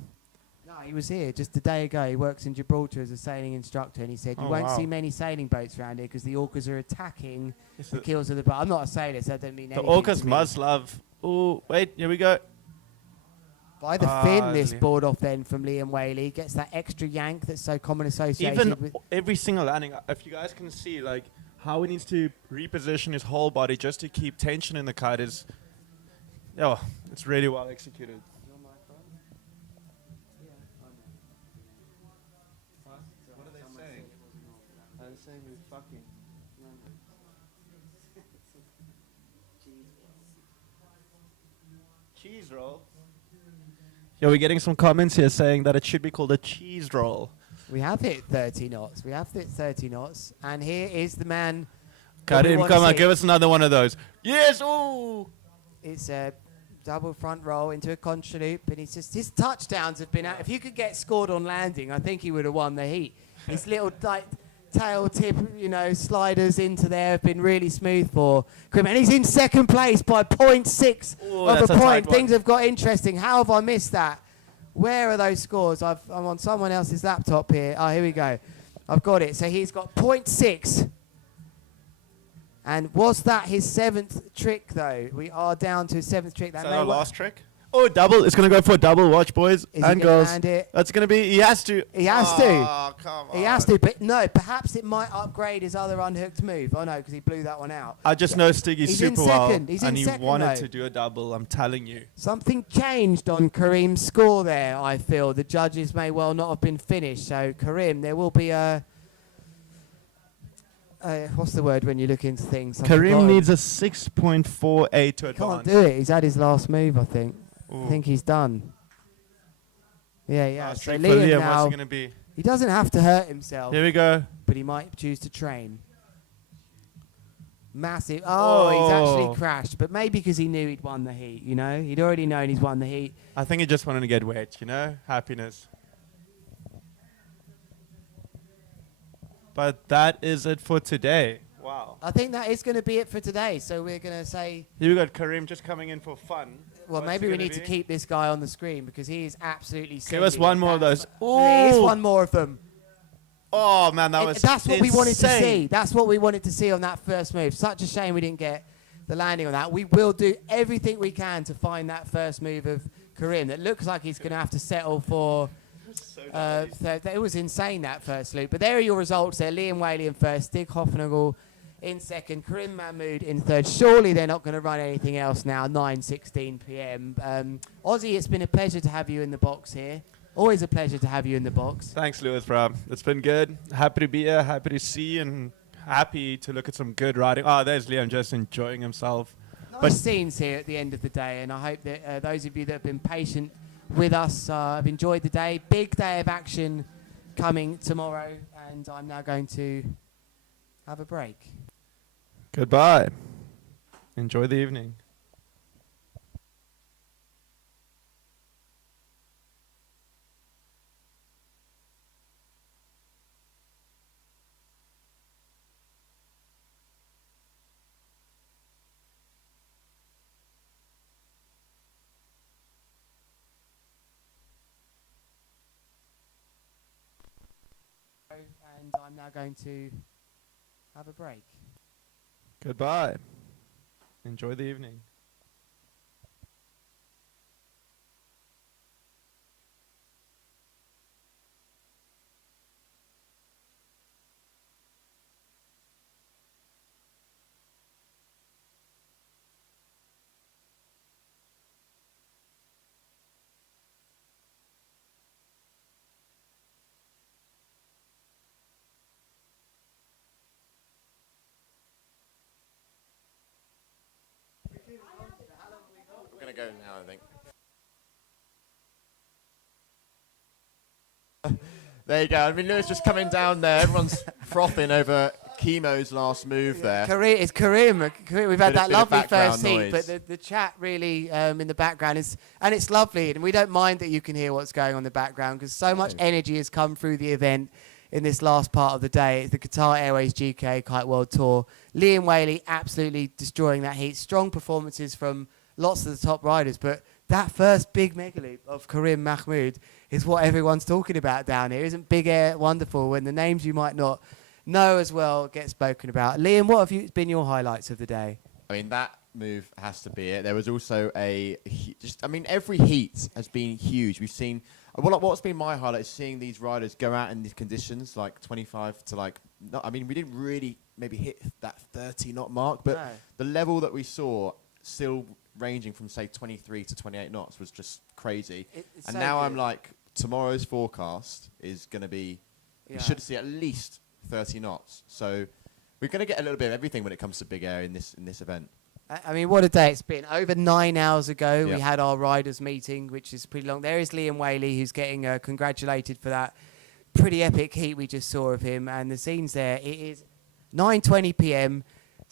No, he was here just a day ago. He works in Gibraltar as a sailing instructor, and he said you won't see many sailing boats around here because the orcas are attacking the keels of the boat. I'm not a sailor, so I don't mean The anything. orcas to me. must love. Oh, wait, here we go. By the fin, this board off then from Liam Whaley gets that extra yank that's so common associated Even with. every single landing, if you guys can see, like how he needs to reposition his whole body just to keep tension in the kite is, it's really well executed. What are they saying? They're saying we're fucking. Cheese roll. Yeah, we're getting some comments here saying that it should be called a cheese roll. We have hit 30 knots. We have hit 30 knots. And here is the man. Karim, come on, give us another one of those. Yes, ooh! It's a double front roll into a contra loop, and it's just his touchdowns have been out. If you could get scored on landing, I think he would have won the heat. His little tail tip, sliders into there have been really smooth for Karim. And he's in second place by 0.6 of a point. Things have got interesting. How have I missed that? Where are those scores? I'm on someone else's laptop here. Oh, here we go. I've got it. So he's got 0.6. And was that his 7th trick, though? We are down to his 7th trick. Is that our last trick? Oh, double. It's going to go for a double. Watch, boys and girls. That's going to be... He has to. He has to. Oh, come on. He has to. But no, perhaps it might upgrade his other unhooked move. Oh, no, because he blew that one out. I just know Stiggy's super well. He's and in he second, wanted though. to do a double, I'm telling you. Something changed on Karim's score there, I feel. The judges may well not have been finished. So, Karim, there will be a... what's the word when you look into things? Karim needs a 6.48 to advance. Can't do it. He's had his last move, I think. Ooh. I think he's done. Yeah. Last So trick for Liam, now, what's it going to be? he doesn't have to hurt himself. Here we go. But he might choose to train. Massive. Oh, he's actually crashed. But maybe because he knew he'd won the heat, He'd already known he's won the heat. I think he just wanted to get wet, Happiness. But that is it for today. Wow. I think that is going to be it for today. So we're going to say... Here we got Karim just coming in for fun. Well, maybe we need to keep this guy on the screen because he is absolutely... Give us one more of those. There is one more of them. Oh, man, that was That's what insane. we wanted to see. That's what we wanted to see on that first move. Such a shame we didn't get the landing on that. We will do everything we can to find that first move of Karim. That looks like he's going to have to settle for... it was insane, that first loop. But there are your results there. Liam Whaley in first, Stig Hoffnagel in second, Karim Mahmood in third. Surely they're not going to run anything else now, 9:16 p.m. Ozzy, it's been a pleasure to have you in the box here. Always a pleasure to have you in the box. Thanks, Lewis, bro. It's been good. Happy to be here, happy to see, and happy to look at some good riding. Oh, there's Liam just enjoying himself. Nice scenes here at the end of the day, and I hope that those of you that have been patient with us have enjoyed the day. Big day of action coming tomorrow, and I'm now going to have a break. Goodbye. Enjoy the evening. And I'm now going to have a break. Goodbye. Enjoy the evening. We're going to go now, I think. There you go. I mean, Lewis just coming down there. Everyone's frothing over Chemo's last move there. It's Karim. We've had that lovely first noise. heat, but the chat really in the background is, and it's lovely, and we don't mind that you can hear what's going on in the background because so much energy has come through the event in this last part of the day. The Qatar Airways GKA Kite World Tour. Liam Whaley absolutely destroying that heat. Strong performances from lots of the top riders, but that first big mega loop of Karim Mahmood is what everyone's talking about down here. Isn't Big Air wonderful when the names you might not know as well get spoken about? Liam, what have been your highlights of the day? I mean, that move has to be it. There was also every heat has been huge. We've seen, what's been my highlight is seeing these riders go out in these conditions, like 25 to we didn't really maybe hit that 30 knot mark, but the level that we saw still ranging from say 23 to 28 knots was just crazy. And so now good. I'm like, tomorrow's forecast is going to be, we should see at least 30 knots. So we're going to get a little bit of everything when it comes to big air in this event. I mean, what a day it's been. Over 9 hours ago, we had our riders meeting, which is pretty long. There is Liam Whaley, who's getting congratulated for that pretty epic heat we just saw of him. And the scenes there, it is 9:20 p.m.,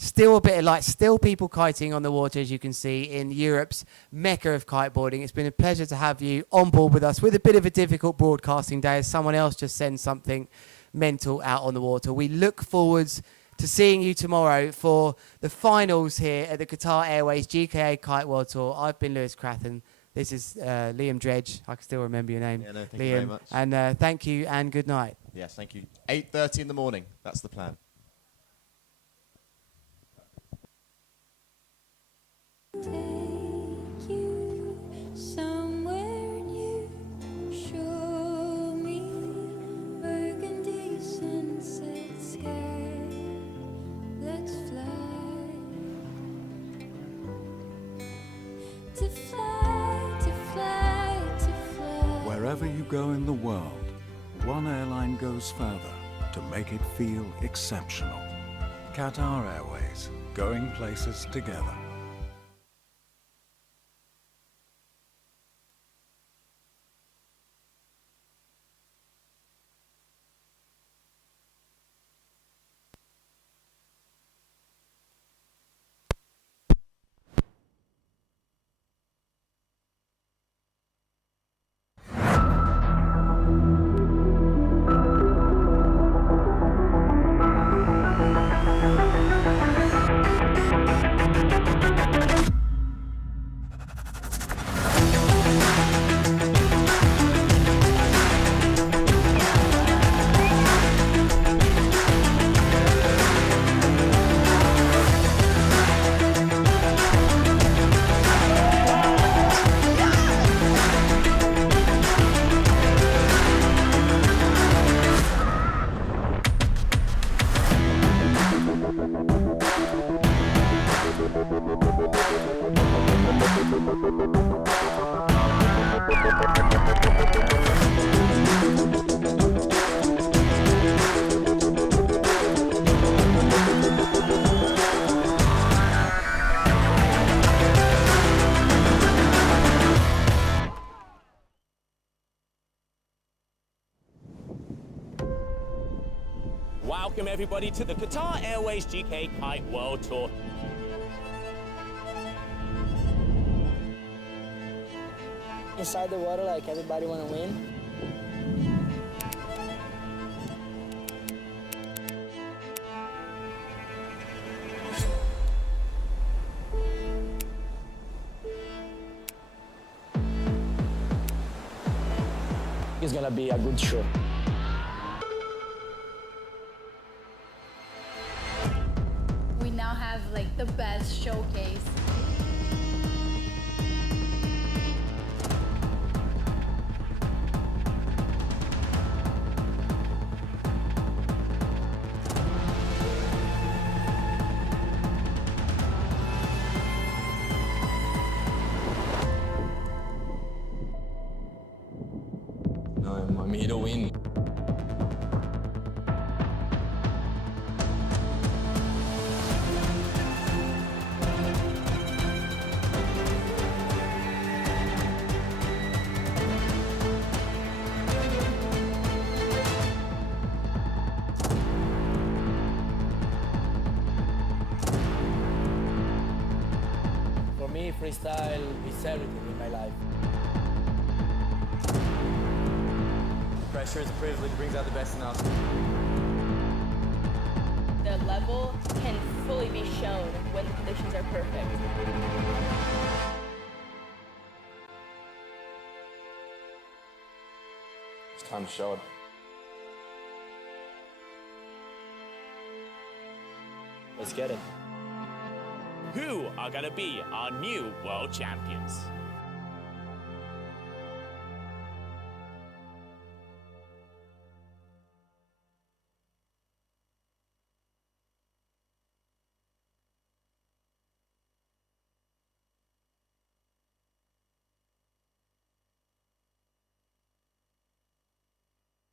still a bit of light, still people kiting on the water, as you can see, in Europe's mecca of kiteboarding. It's been a pleasure to have you on board with us with a bit of a difficult broadcasting day, as someone else just sent something mental out on the water. We look forwards to seeing you tomorrow for the finals here at the Qatar Airways GKA Kite World Tour. I've been Lewis Crathen. This is Liam Dredge. I can still remember your name. Yeah, no, thank Liam. you very much. And thank you and good night. Yes, thank you. 8:30 in the morning. That's the plan. Take you somewhere new. Show me burgundy sunset sky. Let's fly. To fly, to fly, to fly. Wherever you go in the world, one airline goes further to make it feel exceptional. Qatar Airways, going places together. Welcome everybody to the Qatar Airways GKA Kite World Tour. Inside the water, like everybody want to win. It's gonna be a good show. We now have like the best showcase. No, I'm here to win. For me, freestyle is everything in my life. Pressure is a privilege, brings out the best in us. The level can fully be shown when the conditions are perfect. It's time to show it. Let's get it. Who are going to be our new world champions?